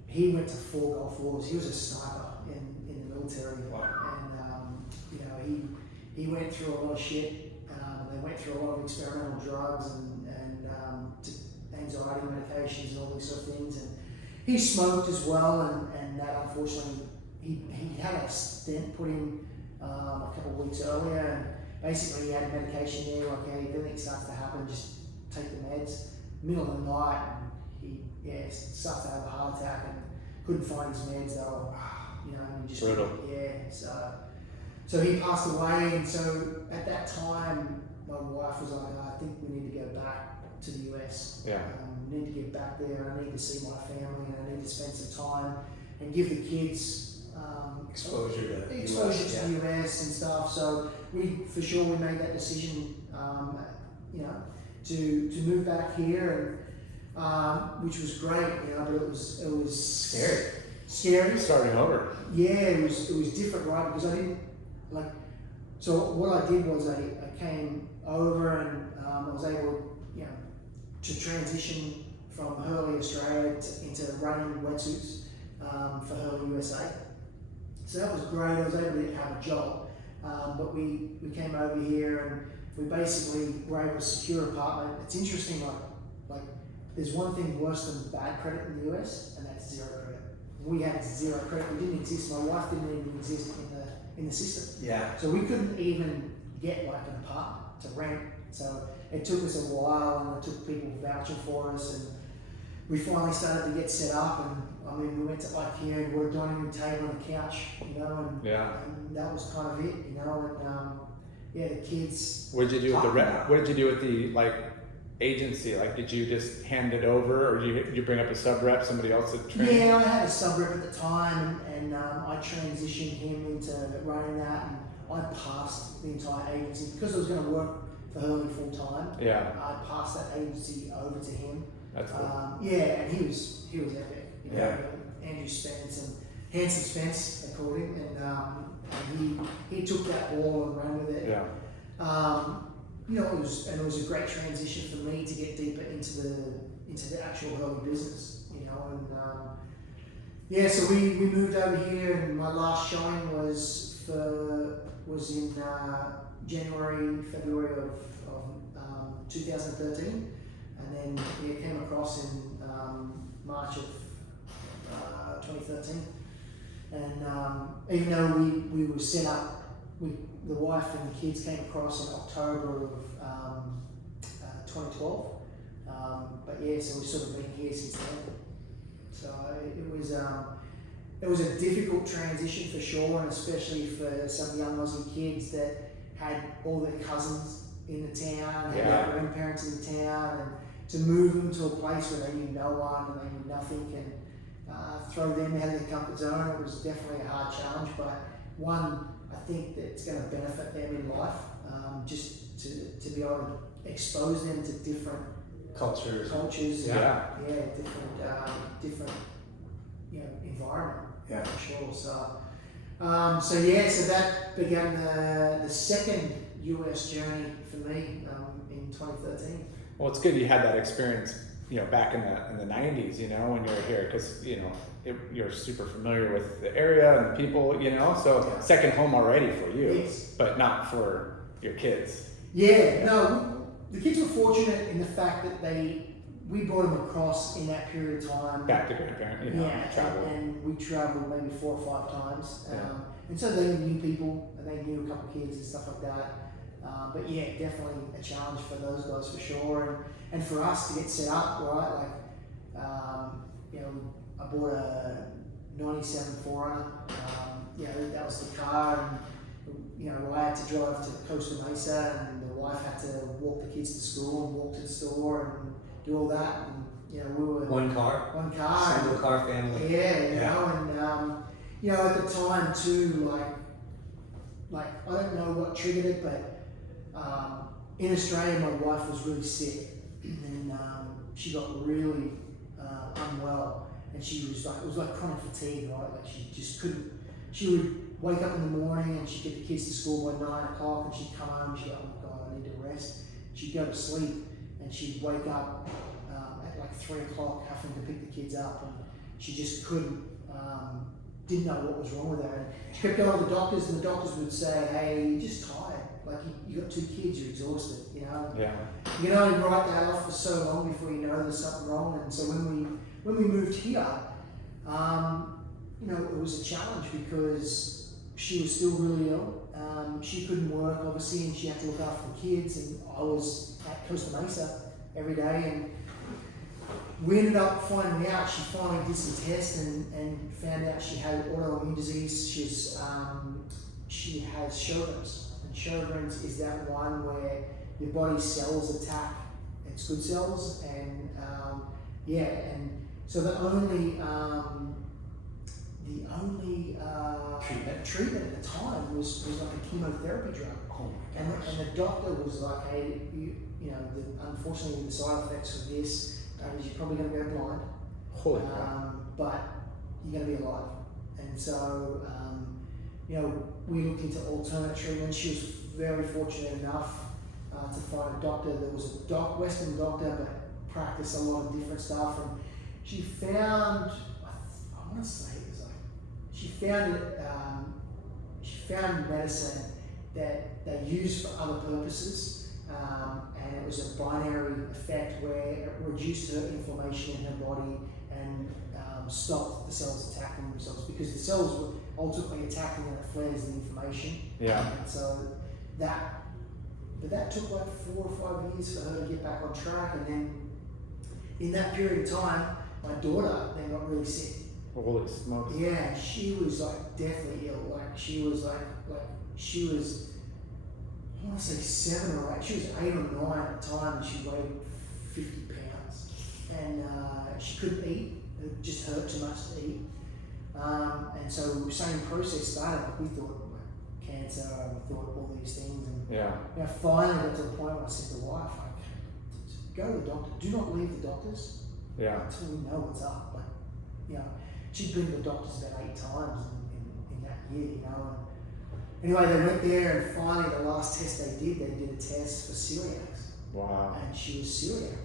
he went to 4 Gulf Wars. He was a sniper in the military, and he went through a lot of shit. They went through a lot of experimental drugs and anxiety medications and all these sort of things, and he smoked as well, and that unfortunately he had a stent put in a couple of weeks earlier, and basically he had medication there, like, if anything starts to happen, just take the meds. Middle of the night, and he starts to have a heart attack and couldn't find his meds. They were, and just brutal. So he passed away, and so at that time, my wife was like, I think we need to go back to the US. Yeah. We need to get back there. I need to see my family, and I need to spend some time and give the kids exposure to the US and stuff. So we made that decision, to move back here, and which was great, but it was scary. Starting over. Yeah, it was different, right? Because I didn't so what I did was I came over, and I was able, to transition from Hurley Australia into running wetsuits for Hurley USA. So that was great. I was able to have a job, but we came over here, we basically were able to secure an apartment. It's interesting, like there's one thing worse than bad credit in the US, and that's zero credit. We had zero credit. We didn't exist. My wife didn't even exist in the system. Yeah. So we couldn't even get like an apartment to rent. So it took us a while, and it took people vouching for us, and we finally started to get set up. And I mean, we went to IKEA and bought a dining room table and a couch, you know, and that was kind of it, you know. And yeah, the kids. What did you do with What did you do with the like agency? Like, did you just hand it over, or did you bring up a sub rep, somebody else to train? Yeah, I had a sub rep at the time, and I transitioned him into running that, and I passed the entire agency because I was going to work for Hurley full time. Yeah. I passed that agency over to him. That's cool. Yeah, and he was epic. You know, Yeah. Andrew Spence and Handsome Spence, they called him, and he took that ball and ran with it. Yeah. You know, it was a great transition for me to get deeper into the actual Hurley business. You know, and yeah, so we moved over here, and my last showing was in January, February of 2013, and then we came across in March of 2013. And even though we were set up, the wife and the kids came across in October of 2012. But yeah, so we've sort of been here since then. So it was a difficult transition for sure, and especially for some young Aussie kids that had all their cousins in the town, had their grandparents in the town, and to move them to a place where they knew no one and they knew nothing, and throw them out of their comfort zone. It was definitely a hard challenge, but one I think that's going to benefit them in life, just to be able to expose them to different cultures, different environment, for sure. So that began the second US journey for me in 2013. Well, it's good you had that experience, back in the 90s, when you were here, because you're super familiar with the area and the people, so second home already for you, yes. But not for your kids. Yeah, no, the kids were fortunate in the fact that we brought them across in that period of time. Back to grandparent, travel. And we traveled maybe 4 or 5 times. And so they knew people, and they knew a couple of kids and stuff like that. But yeah, definitely a challenge for those guys for sure. And for us to get set up, right, I bought a 97 4Runner. That was the car, and I had to drive to Costa Mesa, and the wife had to walk the kids to school and walk to the store and do all that. And we were one car, single car family. And at the time too, like I don't know what triggered it, but in Australia, my wife was really sick, and she got really unwell, and she was it was like chronic fatigue, right? Like she just couldn't. She would wake up in the morning and she'd get the kids to school by 9 o'clock, and she'd come home. She'd go, "Oh my God, I need to rest." She'd go to sleep, and she'd wake up at like 3 o'clock, having to pick the kids up, and she just couldn't. Didn't know what was wrong with her. And she kept going to the doctors, and the doctors would say, "Hey, you're just tired. Like you got 2 kids, you're exhausted. Yeah. You can only write that off for so long before you know there's something wrong." And so when we moved here, it was a challenge because she was still really ill. She couldn't work, obviously, and she had to look after the kids. And I was at Costa Mesa every day, and we ended up finding out. She finally did some tests and found out she had autoimmune disease. She has Sjogren's. Sjogren's is that one where your body's cells attack its good cells, and and so the only treatment at the time was like a chemotherapy drug. Oh my gosh. And the doctor was like, "Hey, unfortunately the side effects of this is you're probably going to go blind, Holy crap. but you're going to be alive." And so we looked into alternate treatments. She was very fortunate enough to find a doctor that was a Western doctor, but practiced a lot of different stuff. And she found, I want to say it was like, she found medicine that they use for other purposes, and it was a binary effect where it reduced her inflammation in her body and stopped the cells attacking themselves, because the cells were ultimately attacking and it flares the inflammation. Yeah. And so that took like 4 or 5 years for her to get back on track, and then in that period of time, my daughter then got really sick. Holy smokes. Yeah, she was like deathly ill. Like she was she was, I want to say 7 or 8. She was 8 or 9 at the time, and she weighed 50 pounds, and she couldn't eat. It just hurt too much to eat. And so same process started. Like we thought like cancer, and we thought all these things, and Yeah. finally got to the point where I said to the wife, like, go to the doctor. Do not leave the doctors Yeah. until we know what's up. Like, you know, she'd been to the doctors about 8 times in that year, you know. And anyway, they went there, and finally the last test they did a test for celiac, Wow. and she was celiac.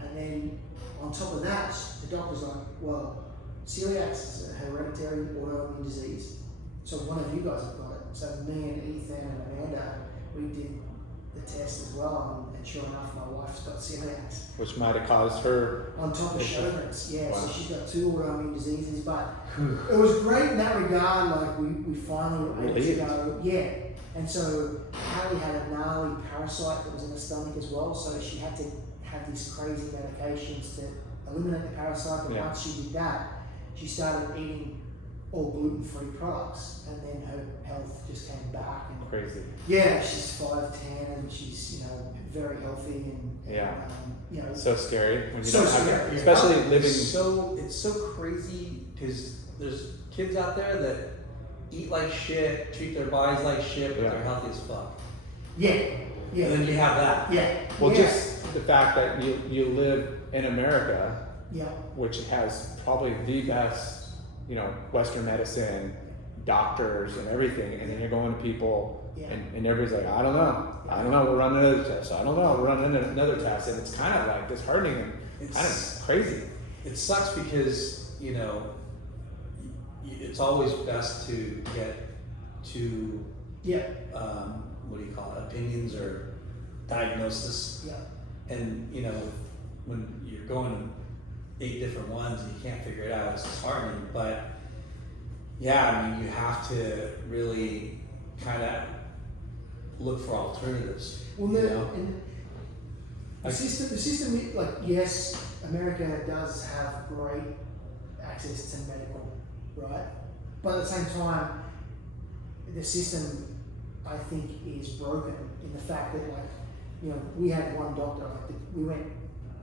And then on top of that, the doctor's like, well, celiac is a hereditary autoimmune disease, so one of you guys have got it. So me and Ethan and Amanda, we did the test as well, and sure enough, my wife's got celiac. Which might have caused her. On top of Sjogren's, yeah. Wow. So she's got 2 autoimmune diseases, but it was great in that regard. Like we finally were able to go, yeah. And so Hallie had a gnarly parasite that was in her stomach as well, so she had to have these crazy medications to eliminate the parasite. But Yeah. once she did that, she started eating all gluten-free products, and then her health just came back. And Crazy. yeah, she's 5'10", and she's very healthy, and Yeah. you know. So scary when you So don't have scary. it, especially It's living. it's so crazy because there's kids out there that eat like shit, treat their bodies like shit, but Yeah. they're healthy as fuck. Yeah, yeah, And then you have that. yeah. Well, yeah. just the fact that you live in America, Yeah, which has probably the best, Western medicine, doctors and everything, and then you're going to people, Yeah. and everybody's like, I don't know, we'll run another test, I don't know, we'll run another test, and it's kind of like disheartening and kind of crazy. It sucks because, it's always best to get to, yeah, what do you call it, opinions or diagnosis. yeah, And, when you're going 8 different ones and you can't figure it out, it's disheartening. But yeah, I mean, you have to really kind of look for alternatives. Well, you the, know? and the system, like, yes, America does have great access to medical, right? But at the same time, the system, I think, is broken in the fact that, like, we had one doctor, we went,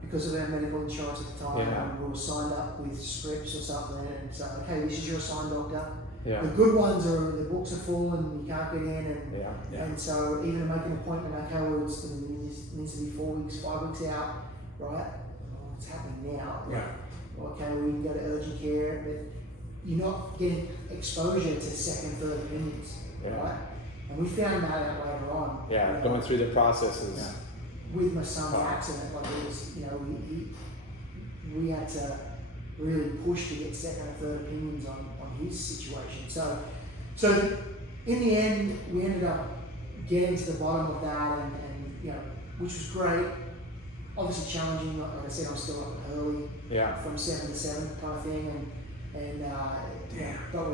because of our medical insurance at the time, Yeah. and we were signed up with scripts or something, and it's like, okay, this is your assigned doctor. Yeah, The good ones are, the books are full and you can't get in, and yeah, Yeah. and so even to make an appointment, okay, well, it needs to be 4 weeks, 5 weeks out, right? Well, it's happening now. Yeah. Okay, we can go to urgent care, but you're not getting exposure to second, third opinions, Yeah. right? And we found that out later on. yeah, going through the processes. Yeah. With my son's Wow. accident, like it was, we had to really push to get second and third opinions on his situation. So in the end, we ended up getting to the bottom of that, and which was great. Obviously challenging. Like I said, I'm still up early, Yeah, from 7 to 7 kind of thing, and Yeah. but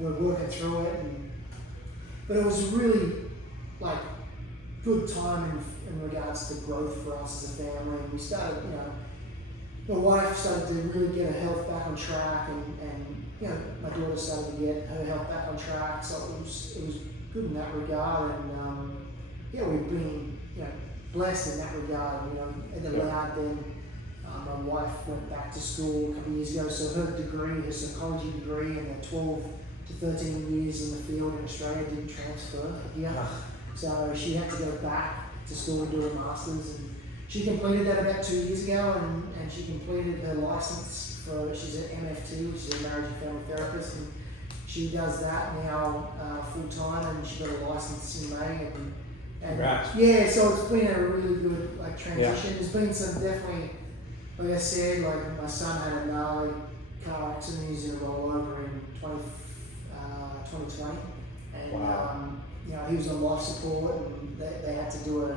we're working through it, but it was really like good time in regards to growth for us as a family. And we started, my wife started to really get her health back on track, and my daughter started to get her health back on track. So it was good in that regard, and we've been blessed in that regard. It allowed them. My wife went back to school a couple of years ago, so her degree, her psychology degree, and her 12 to 13 years in the field in Australia didn't transfer here. So she had to go back to school and do a master's, and she completed that about 2 years ago, and she completed her license for, she's an MFT, which is a marriage and family therapist, and she does that now full time, and she got a license in May, and Congrats. yeah, so it's been a really good transition. There's been some definitely, like I said, like my son had a gnarly car accident. He was in a rollover in 2020, and Wow. he was on life support, and they had to do a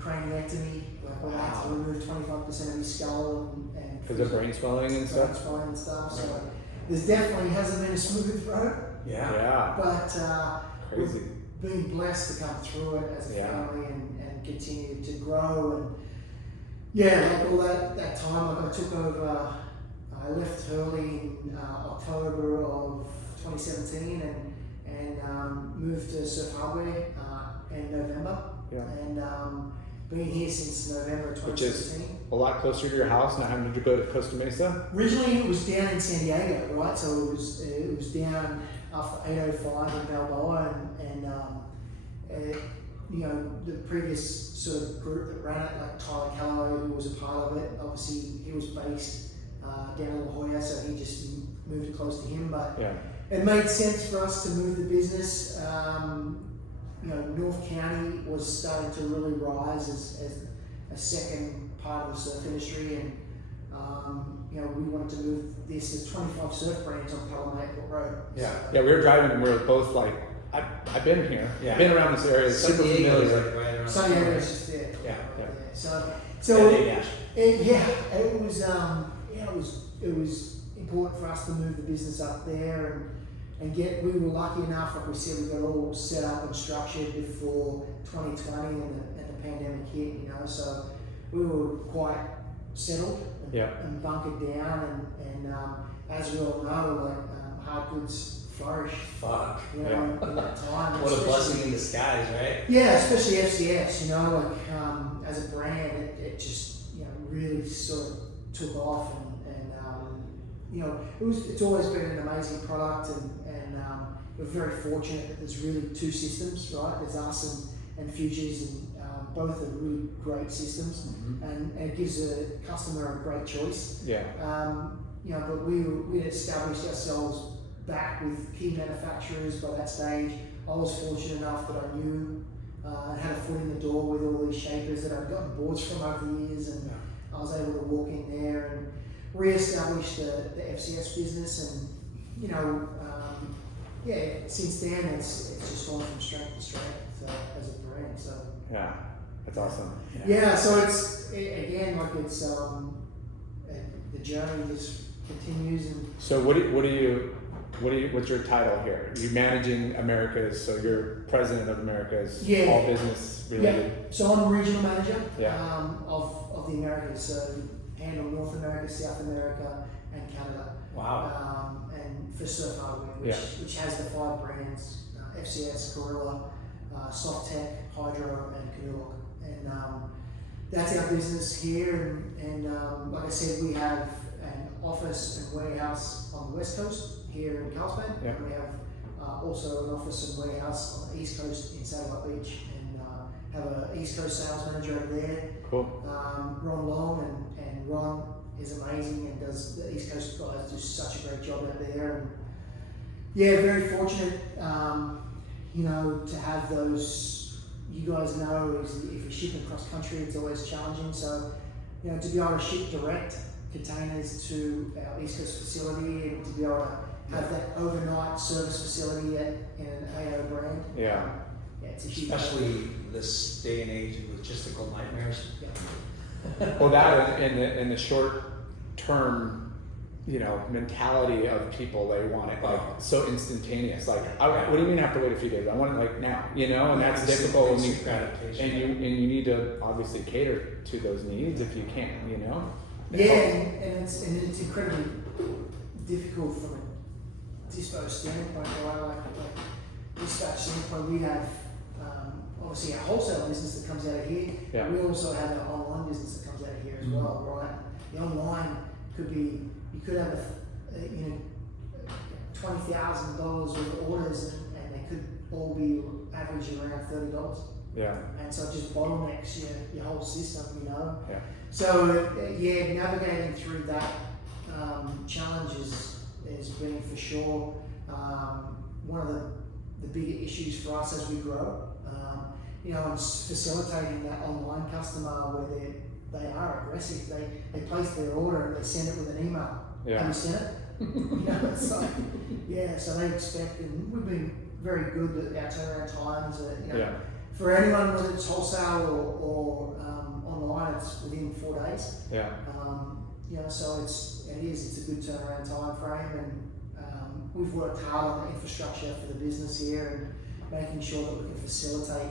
craniectomy, where they had to remove 25% of his skull and Because of brain swelling and stuff. swelling and stuff. So there's definitely hasn't been a smooth road. Yeah. But Crazy. we've been blessed to come through it as a family and continue to grow. And like all that time, like I took over, I left Hurley in October of 2017 and moved to Surf Hardware in November. Yeah. And been here since November 2017. Which is a lot closer to your house, not having to go to Costa Mesa. Originally, it was down in San Diego, right? So it was down after 805 in Balboa, and the previous sort of group that ran it, like Tyler Calloway, who was a part of it. Obviously, he was based down in La Jolla, so he just moved it close to him. But it made sense for us to move the business. North County was starting to really rise as a second part of the surf industry, and we wanted to move this. There's 25 surf brands on Pelham Airport Road. We were driving and we were both like, I've been here. I've been around this area. It's super familiar. Like right around San Diego is just there. So it was important for us to move the business up there and we were lucky enough, like we said, we got all set up and structured before 2020 and the pandemic hit, so we were quite settled and bunkered down, and as we all know, hard goods flourish. In that time. What a blessing in disguise, right? Yeah, especially FCS, as a brand, it just, really sort of took off, and it's always been an amazing product, and we're very fortunate that there's really two systems, right? There's us and Futures, and both are really great systems, and it gives a customer a great choice. But we established ourselves back with key manufacturers by that stage. I was fortunate enough that I knew and had a foot in the door with all these shapers that I'd gotten boards from over the years, and I was able to walk in there and re-establish the FCS business, and since then it's just gone from strength to strength as a brand. So that's awesome. So it's again, the journey just continues. And so what's your title here? You're managing Americas, so you're president of Americas, all business related. So I'm regional manager of the Americas. So handle North America, South America, and Canada. Wow. And for Surf Hardware, which has the 5 brands: FCS, Gorilla, Softtech, Hydro, and Canoe. And that's our business here. And like I said, we have an office and warehouse on the West Coast here in Carlsbad. And we have also an office and warehouse on the East Coast in Satellite Beach, and have an East Coast sales manager over there. Cool. Ron Long, and Ron is amazing and does the East Coast guys do such a great job out there. And very fortunate, to have those. You guys know, if you're shipping across country, it's always challenging. So, to be able to ship direct containers to our East Coast facility, and to be able to have that overnight service facility in an AO brand. It's a huge especially this day and age of logistical nightmares. Well, that in the short term, mentality of people, they want it so instantaneous. What do you mean I have to wait a few days? I want it now, and that's difficult. And you need to obviously cater to those needs if you can, and it's incredibly difficult from a dispatch standpoint. Like dispatch standpoint, we have obviously our wholesale business that comes out of here. We also have our online business that comes out of here as well, right? The online could be, you could have $20,000 worth of orders, and they could all be averaging around $30. And so it just bottlenecks your whole system, So navigating through that challenge has been for sure one of the bigger issues for us as we grow. And facilitating that online customer where they are aggressive. They place their order and they send it with an email. Have you sent it? It's like, so they expect, and we've been very good at our turnaround times. for anyone, whether it's wholesale or online, it's within 4 days. Yeah. So it's a good turnaround time frame, and we've worked hard on the infrastructure for the business here and making sure that we can facilitate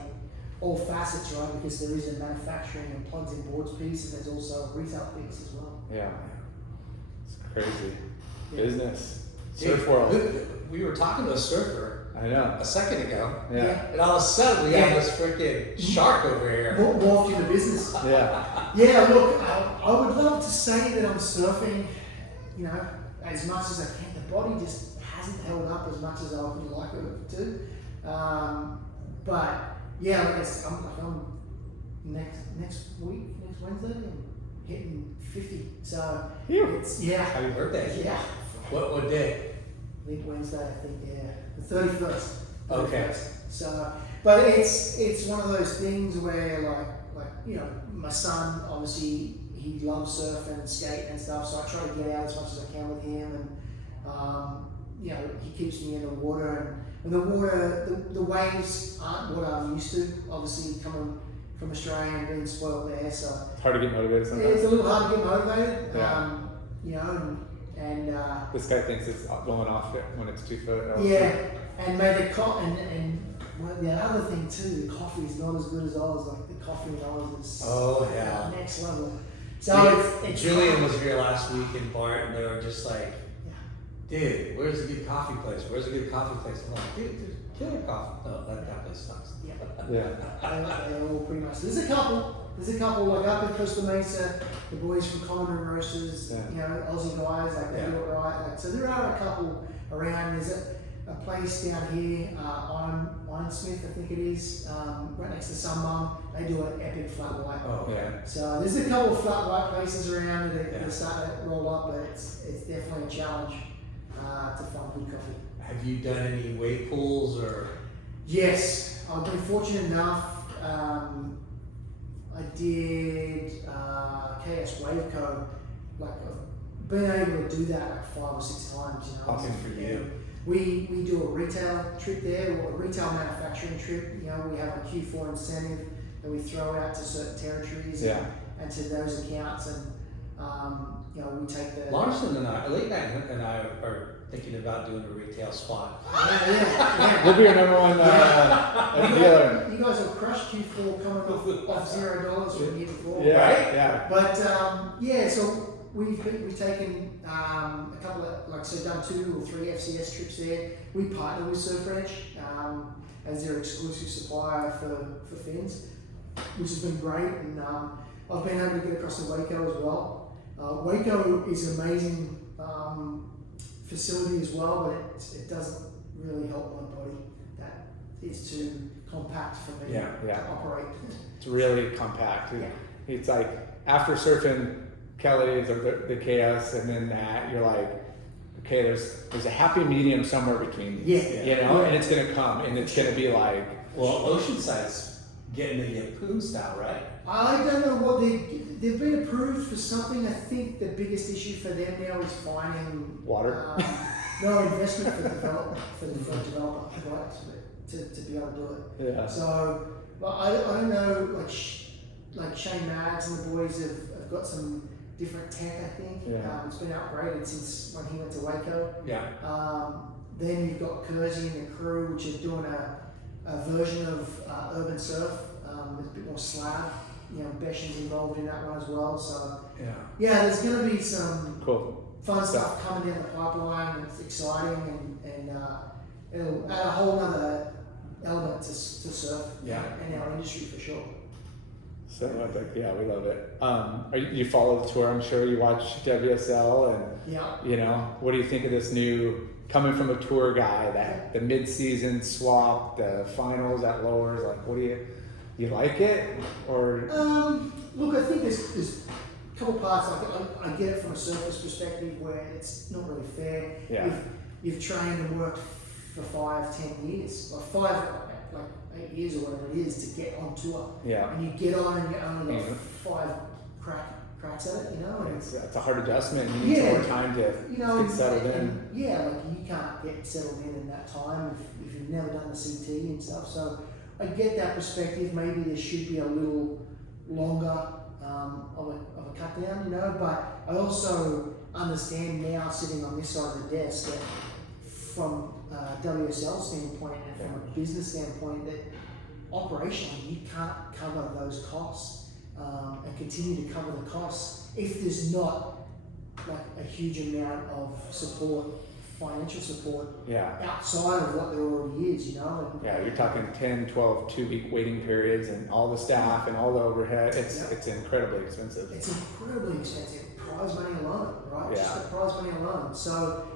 all facets, right? Because there is a manufacturing and plugs and boards piece, and there's also a retail piece as well. Yeah. It's crazy. Yeah. Business. Dude, Surf world. We were talking to a surfer I know. a second ago, Yeah. and all of a sudden we have this freaking shark over here. Morphed into business. Yeah. Yeah, look, I would love to say that I'm surfing, as much as I can. The body just hasn't held up as much as I would like it to. But yeah, I'm next Wednesday, I'm hitting 50. So Phew. it's Happy birthday. yeah. What day? I think Wednesday, I think, the 31st. Okay. 31st. So, but it's one of those things where my son, obviously he loves surf and skate and stuff, so I try to get out as much as I can with him, and he keeps me in the water, and the water, the waves aren't what I'm used to, obviously coming from Australia and being spoiled there, so It's hard to get motivated sometimes. it's a little hard to get motivated, Yeah. and This guy thinks it's going off when it's 2 foot. yeah, and made the other thing too, the coffee is not as good as ours. Like the coffee in ours is Oh, yeah. next level. So it's Julian fun. was here last week in Bart, and they were just like, dude, where's a good coffee place? Where's a good coffee place? I'm like, dude, there's killer coffee. No, that place sucks. Yeah. Yeah. They're all pretty nice. There's a couple like up in Costa Mesa, the boys from Common and Roasters, Aussie guys, like they do it right. Like, so there are a couple around. There's a place down here, Ironsmith, I think it is, right next to Sunbum. They do an epic flat white. Oh, Yeah. So there's a couple of flat white places around that are starting to roll up, but it's definitely a challenge to find good coffee. Have you done any wave pools or? Yes, I've been fortunate enough. I did KS Waveco. Like I've been able to do that like 5 or 6 times. Awesome for you. We do a retail trip there, or a retail manufacturing trip. We have a Q4 incentive that we throw out to certain territories and to those accounts, and we take the. Larson and I, Late Night and I are thinking about doing a retail spot. Yeah. We'll be your number one dealer. You guys have crushed Q4 coming off $0 from the year before. Yeah, Right? yeah. But so we've taken a couple of done 2 or 3 FCS trips there. We partner with Surf Edge as their exclusive supplier for fins, which has been great. And I've been able to get across to Waco as well. Waco is an amazing facility as well, but it doesn't really help my body. That is too compact for me to operate. It's really compact. Yeah. It's like after surfing Kelly's or the chaos and then that, you're like, okay, there's a happy medium somewhere between these. And it's gonna come and it's gonna be like, Well, Oceanside's getting the Yappoon style, right? I don't know what they've been approved for something. I think the biggest issue for them now is finding water. No investment for development for the developer, right? To be able to do it. Yeah. So, but I don't know. Like Shane Maggs and the boys have got some different tech. I think it's been upgraded since when he went to Waco. Yeah. Then you've got Kersey and the crew, which are doing a version of Urban Surf. There's a bit more slab. Beshan's involved in that one as well. So there's going to be some fun stuff coming down the pipeline. It's exciting and it'll add a whole other element to surf and our industry for sure. So epic, we love it. You follow the tour, I'm sure. You watch WSL, and what do you think of this new coming from a tour guy? That the mid-season swap, the finals at lowers. Like, what do you like it or? Look, I think there's a couple parts. Like I get it from a surfer's perspective where it's not really fair. Yeah. You've trained and worked for 5-10 years, or 8 years or whatever it is to get on tour. Yeah. And you get on and you only got 5 cracks at it, And it's a hard adjustment. You need more time to get settled in. And you can't get settled in that time if you've never done the CT and stuff. So I get that perspective. Maybe there should be a little longer of a cut down, you know. But I also understand now, sitting on this side of the desk, that from a WSL standpoint and from a business standpoint, that operationally you can't cover those costs and continue to cover the costs if there's not like a huge amount of support, financial support, outside of what there already is, you know. And, you're talking 10, 12, 2-week waiting periods and all the staff and all the overhead. It's incredibly expensive. It's incredibly expensive. Prize money alone, right? Yeah. Just the prize money alone. So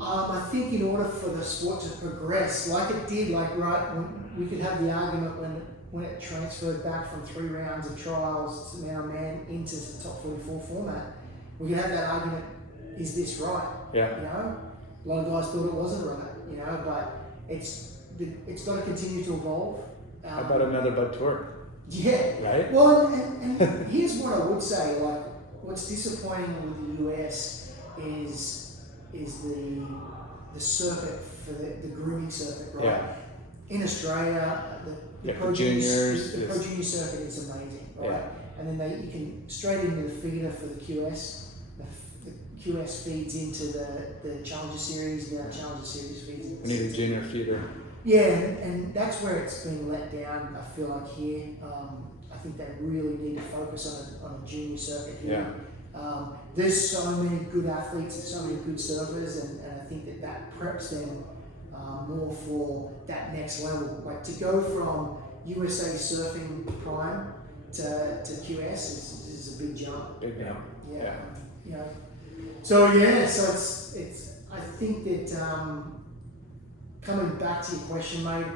I think in order for the sport to progress, like it did, when we could have the argument when it transferred back from 3 rounds of trials to man into the top 44 format, we could have that argument, is this right? Yeah. You know? A lot of guys thought it wasn't right, you know, but it's got to continue to evolve. How about another bud tour? Yeah. Right? Well, and here's what I would say, like, what's disappointing with the US is the circuit for the grooming circuit, right? Yeah. In Australia, the pro juniors, the pro junior circuit is amazing, right? Yeah. And then you can straight into the feeder for the QS. The QS feeds into the Challenger Series, and now the Challenger Series feeds into We need a junior feeder. Yeah, and that's where it's been let down, I feel like here. I think they really need to focus on a junior circuit here. Yeah. There's so many good athletes and so many good surfers, and I think that preps them more for that next level. Like, to go from USA Surfing Prime to QS is a big jump. Big jump. Yeah. You know. So it's I think that coming back to your question, mate,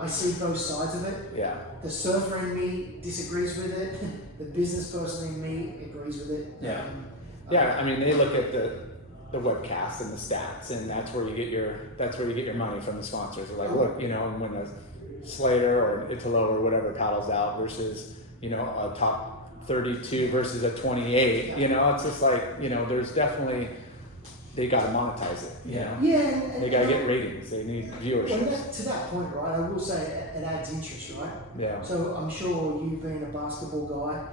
I see both sides of it. Yeah. The surfer in me disagrees with it. The business person in me agrees with it. Yeah. I mean, they look at the webcasts and the stats, and that's where you get your money from the sponsors. They're like, look, you know, and when a Slater or Italo or whatever paddles out versus, you know, a top 32 versus a 28, you know, it's just like, you know, there's definitely, they got to monetize it. You know? Yeah. And they got to get ratings. They need viewership. Well, to that point, right, I will say it adds interest, right? Yeah. So I'm sure you being a basketball guy,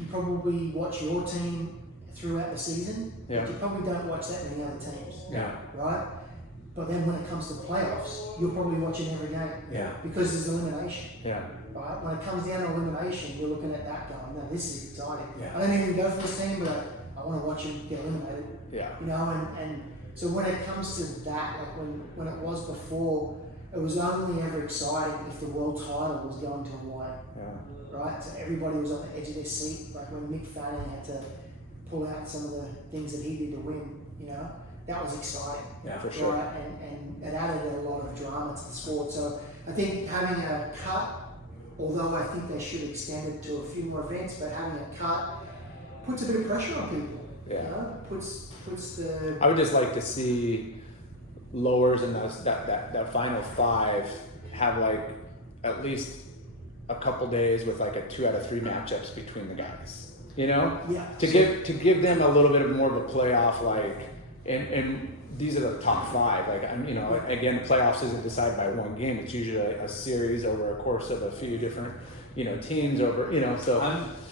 you probably watch your team throughout the season, but you probably don't watch that many other teams. Yeah. Right? But then when it comes to playoffs, you're probably watching every game. Yeah. Because there's elimination. Yeah. Right? When it comes down to elimination, you're looking at that going, no, this is exciting. Yeah. I don't even go for this team, but I want to watch him get eliminated. Yeah. You know, and so when it comes to that, like when it was before, it was only ever exciting if the world title was going to Hawaii. Yeah. Right? So everybody was on the edge of their seat, like when Mick Fanning had to pull out some of the things that he did to win, you know? That was exciting. Yeah, for sure. Right? And it added a lot of drama to the sport. So I think having a cut, although I think they should extend it to a few more events, but having a cut puts a bit of pressure on people. Yeah. You know? Puts the... I would just like to see lowers in that final 5 have like at least a couple days with like a 2 out of 3 matchups between the guys. You know? Yeah. To give them a little bit of more of a playoff, like, and these are the top 5. Like, you know, again, playoffs isn't decided by one game. It's usually a series over a course of a few different, you know, teams over, you know. So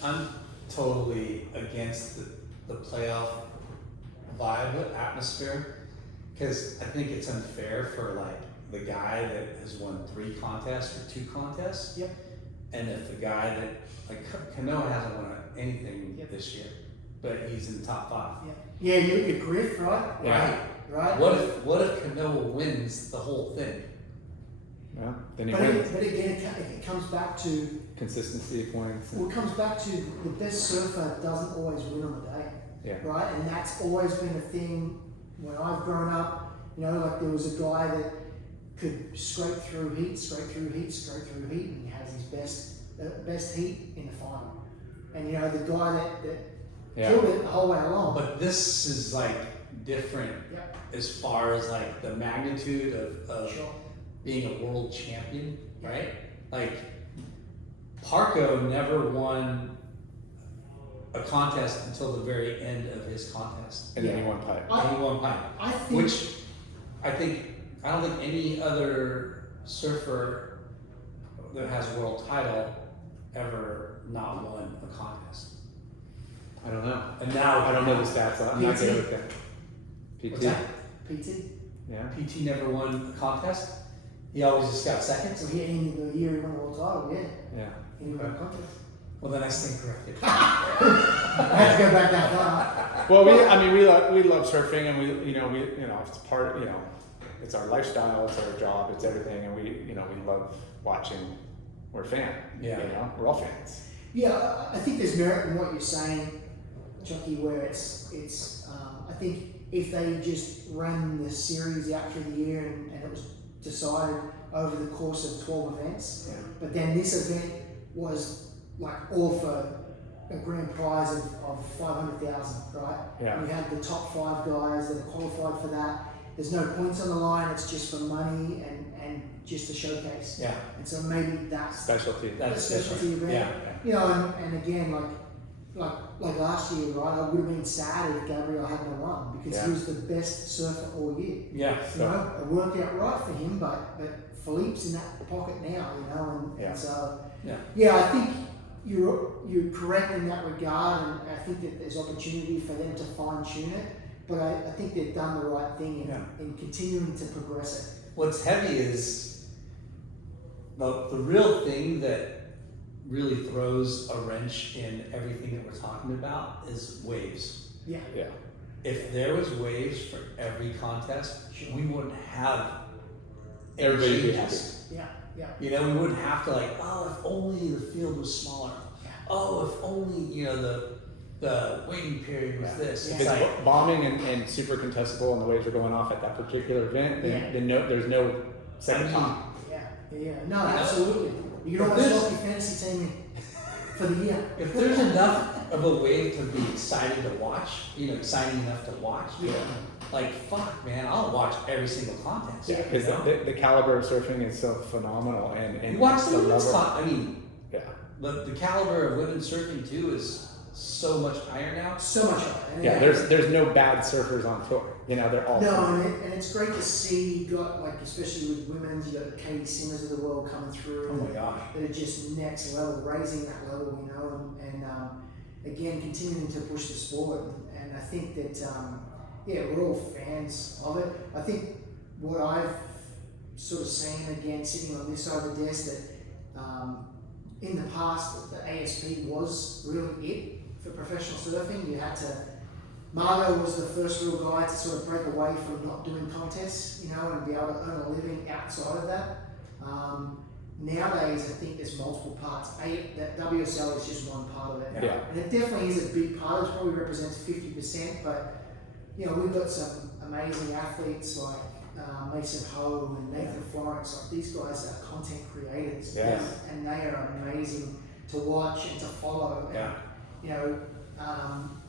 I'm totally against the playoff vibe atmosphere, because I think it's unfair for like the guy that has won 3 contests or 2 contests. Yep. And if the guy that, like, Kanoa hasn't won anything this year, but he's in the top 5. Yeah, you're Griff, right? Yeah. Right. What if Kanoa wins the whole thing? well, then he But wins. again, it comes back to... Consistency points. Well, it comes back to the best surfer doesn't always win on the day. Yeah. Right? And that's always been a thing when I've grown up. You know, like there was a guy that could scrape through heat, and he has his best heat in the final. And you know, the guy that killed it the whole way along. But this is like different as far as like the magnitude of being a world champion, right? Like Parko never won a contest until the very end of his contest. And then he won pipe. And he won pipe. I think, Which I don't think any other surfer that has a world title ever not won a contest? I don't know. And now I don't know the stats. I'm not good with that. What's PT. that? PT. Yeah. PT never won a contest. He always just got second. So he ended the year he won the world title, yeah. Yeah. He won the contest. Well, then I stand corrected. I had to go back that far. Well, we love surfing, and we it's part, it's our lifestyle, it's our job, it's everything, and we love watching. We're a fan. Yeah. We're all fans. Yeah, I think there's merit in what you're saying, Chucky, where it's I think if they just ran the series out through the year and it was decided over the course of 12 events, Yeah. but then this event was like all for a grand prize of 500,000, right? Yeah. You had the top 5 guys that are qualified for that. There's no points on the line, it's just for money and just a showcase. Yeah. And so maybe that's Specialty. That's a specialty different. event. Yeah. And again, like last year, right? I would have been sad if Gabriel hadn't won because Yeah. he was the best surfer all year. Yeah. It worked out right for him, but Philippe's in that pocket now, and so Yeah. I think you're correct in that regard, and I think that there's opportunity for them to fine tune it. But I think they've done the right thing in continuing to progress it. What's heavy is the real thing that really throws a wrench in everything that we're talking about is waves. Yeah. Yeah. If there was waves for every contest, we wouldn't have any Everybody would be changes. Yeah. We wouldn't have to if only the field was smaller. Yeah. Oh, if only the waiting period was this. Yeah. It's If like, it's bombing and super contestable and the waves are going off at that particular event, then there's no second time. Yeah. No, absolutely. You can almost lock your fantasy team for the year. if there's enough of a wave to be excited to watch, exciting enough to watch, fuck, man, I'll watch every single contest. Yeah, because the caliber of surfing is so phenomenal, and You watch the the women's level. Yeah. the caliber of women's surfing too is so much higher now. So much of it. Yeah, there's no bad surfers on tour. They're all. No, and it's great to see you got especially with women's, you got the Katie Simmers of the world coming through. Oh my gosh. That are just next level, raising that level, and again continuing to push the sport. And I think that we're all fans of it. I think what I've sort of seen again sitting on this side of the desk that in the past the ASP was really it for professional surfing. You had to. Margo was the first real guy to sort of break away from not doing contests, and be able to earn a living outside of that. Nowadays, I think there's multiple parts. That WSL is just one part of it. Yeah. And it definitely is a big part. It probably represents 50%, but we've got some amazing athletes like Mason Ho and Nathan Florence. Like these guys are content creators, Yes. and they are amazing to watch and to follow. Yeah.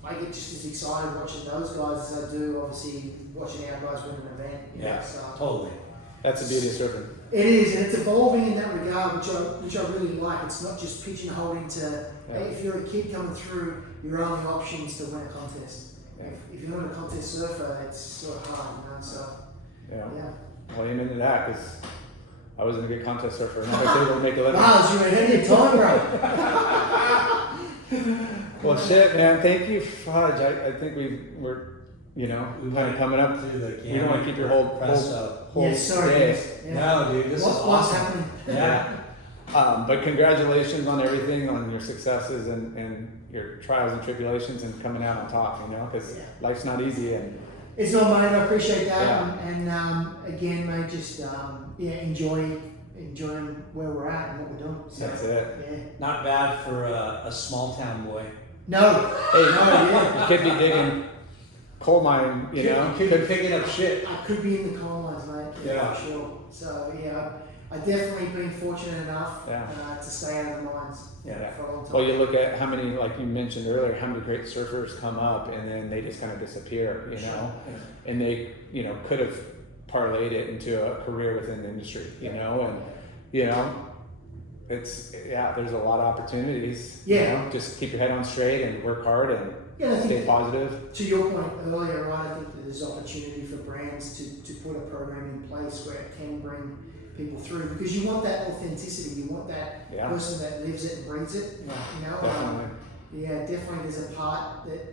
I get just as excited watching those guys as I do, obviously, watching our guys win an event. Yeah, So totally. That's the beauty of surfing. it is, and it's evolving in that regard, which I really like. It's not just pigeonholed into, hey, if you're a kid coming through, your only option is to win a contest. Yeah. If you're not a contest surfer, it's sort of hard, So, Yeah. yeah. Well, amen to that, because I wasn't a good contest surfer, and I was able to make a living. Miles, you're ahead of your time, bro. Well, shit, man. Thank you, Fudge. I think we're kind of coming up. to the You don't want to keep your whole Yeah, sorry. day. Yeah. No, dude, this is What's awesome. happening? Yeah. But congratulations on everything, on your successes and your trials and tribulations, and coming out on top. Because life's not easy, and It's not, mate. I appreciate that. Yeah. And again, mate, just enjoying where we're at and what we're doing. So, that's it. Yeah. Not bad for a small town boy. No. Hey, No, yeah. you could be digging coal mine, You could be picking up shit. I could be in the coal mines, mate. Yeah. For sure. So I definitely been fortunate enough to stay out of the mines Yeah. for a long time. Well, you look at how many, like you mentioned earlier, how many great surfers come up and then they just kind of disappear, and they, could have parlayed it into a career within the industry, and, there's a lot of opportunities. Yeah. Just keep your head on straight and work hard and I stay think positive. to your point earlier, right, I think that there's opportunity for brands to put a program in place where it can bring people through, because you want that authenticity. You want that Yeah. person that lives it and breathes it. Yeah. You know, Definitely. definitely. There's a part that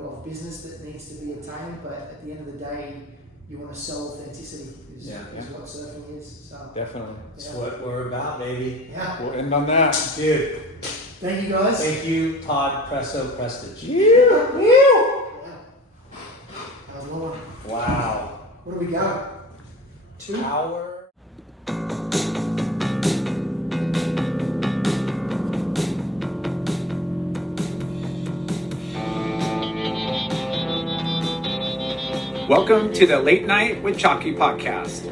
of business that needs to be attained, but at the end of the day, you want to sell authenticity. Is what surfing is. So Definitely. That's what we're about, baby. yeah. We'll end on that. Dude, Thank you guys. thank you, Todd, Prezzo, Prestage. Yeah. That was one. Wow. Where do we go? 2 Hour. Welcome to the Late Night with Chalky podcast.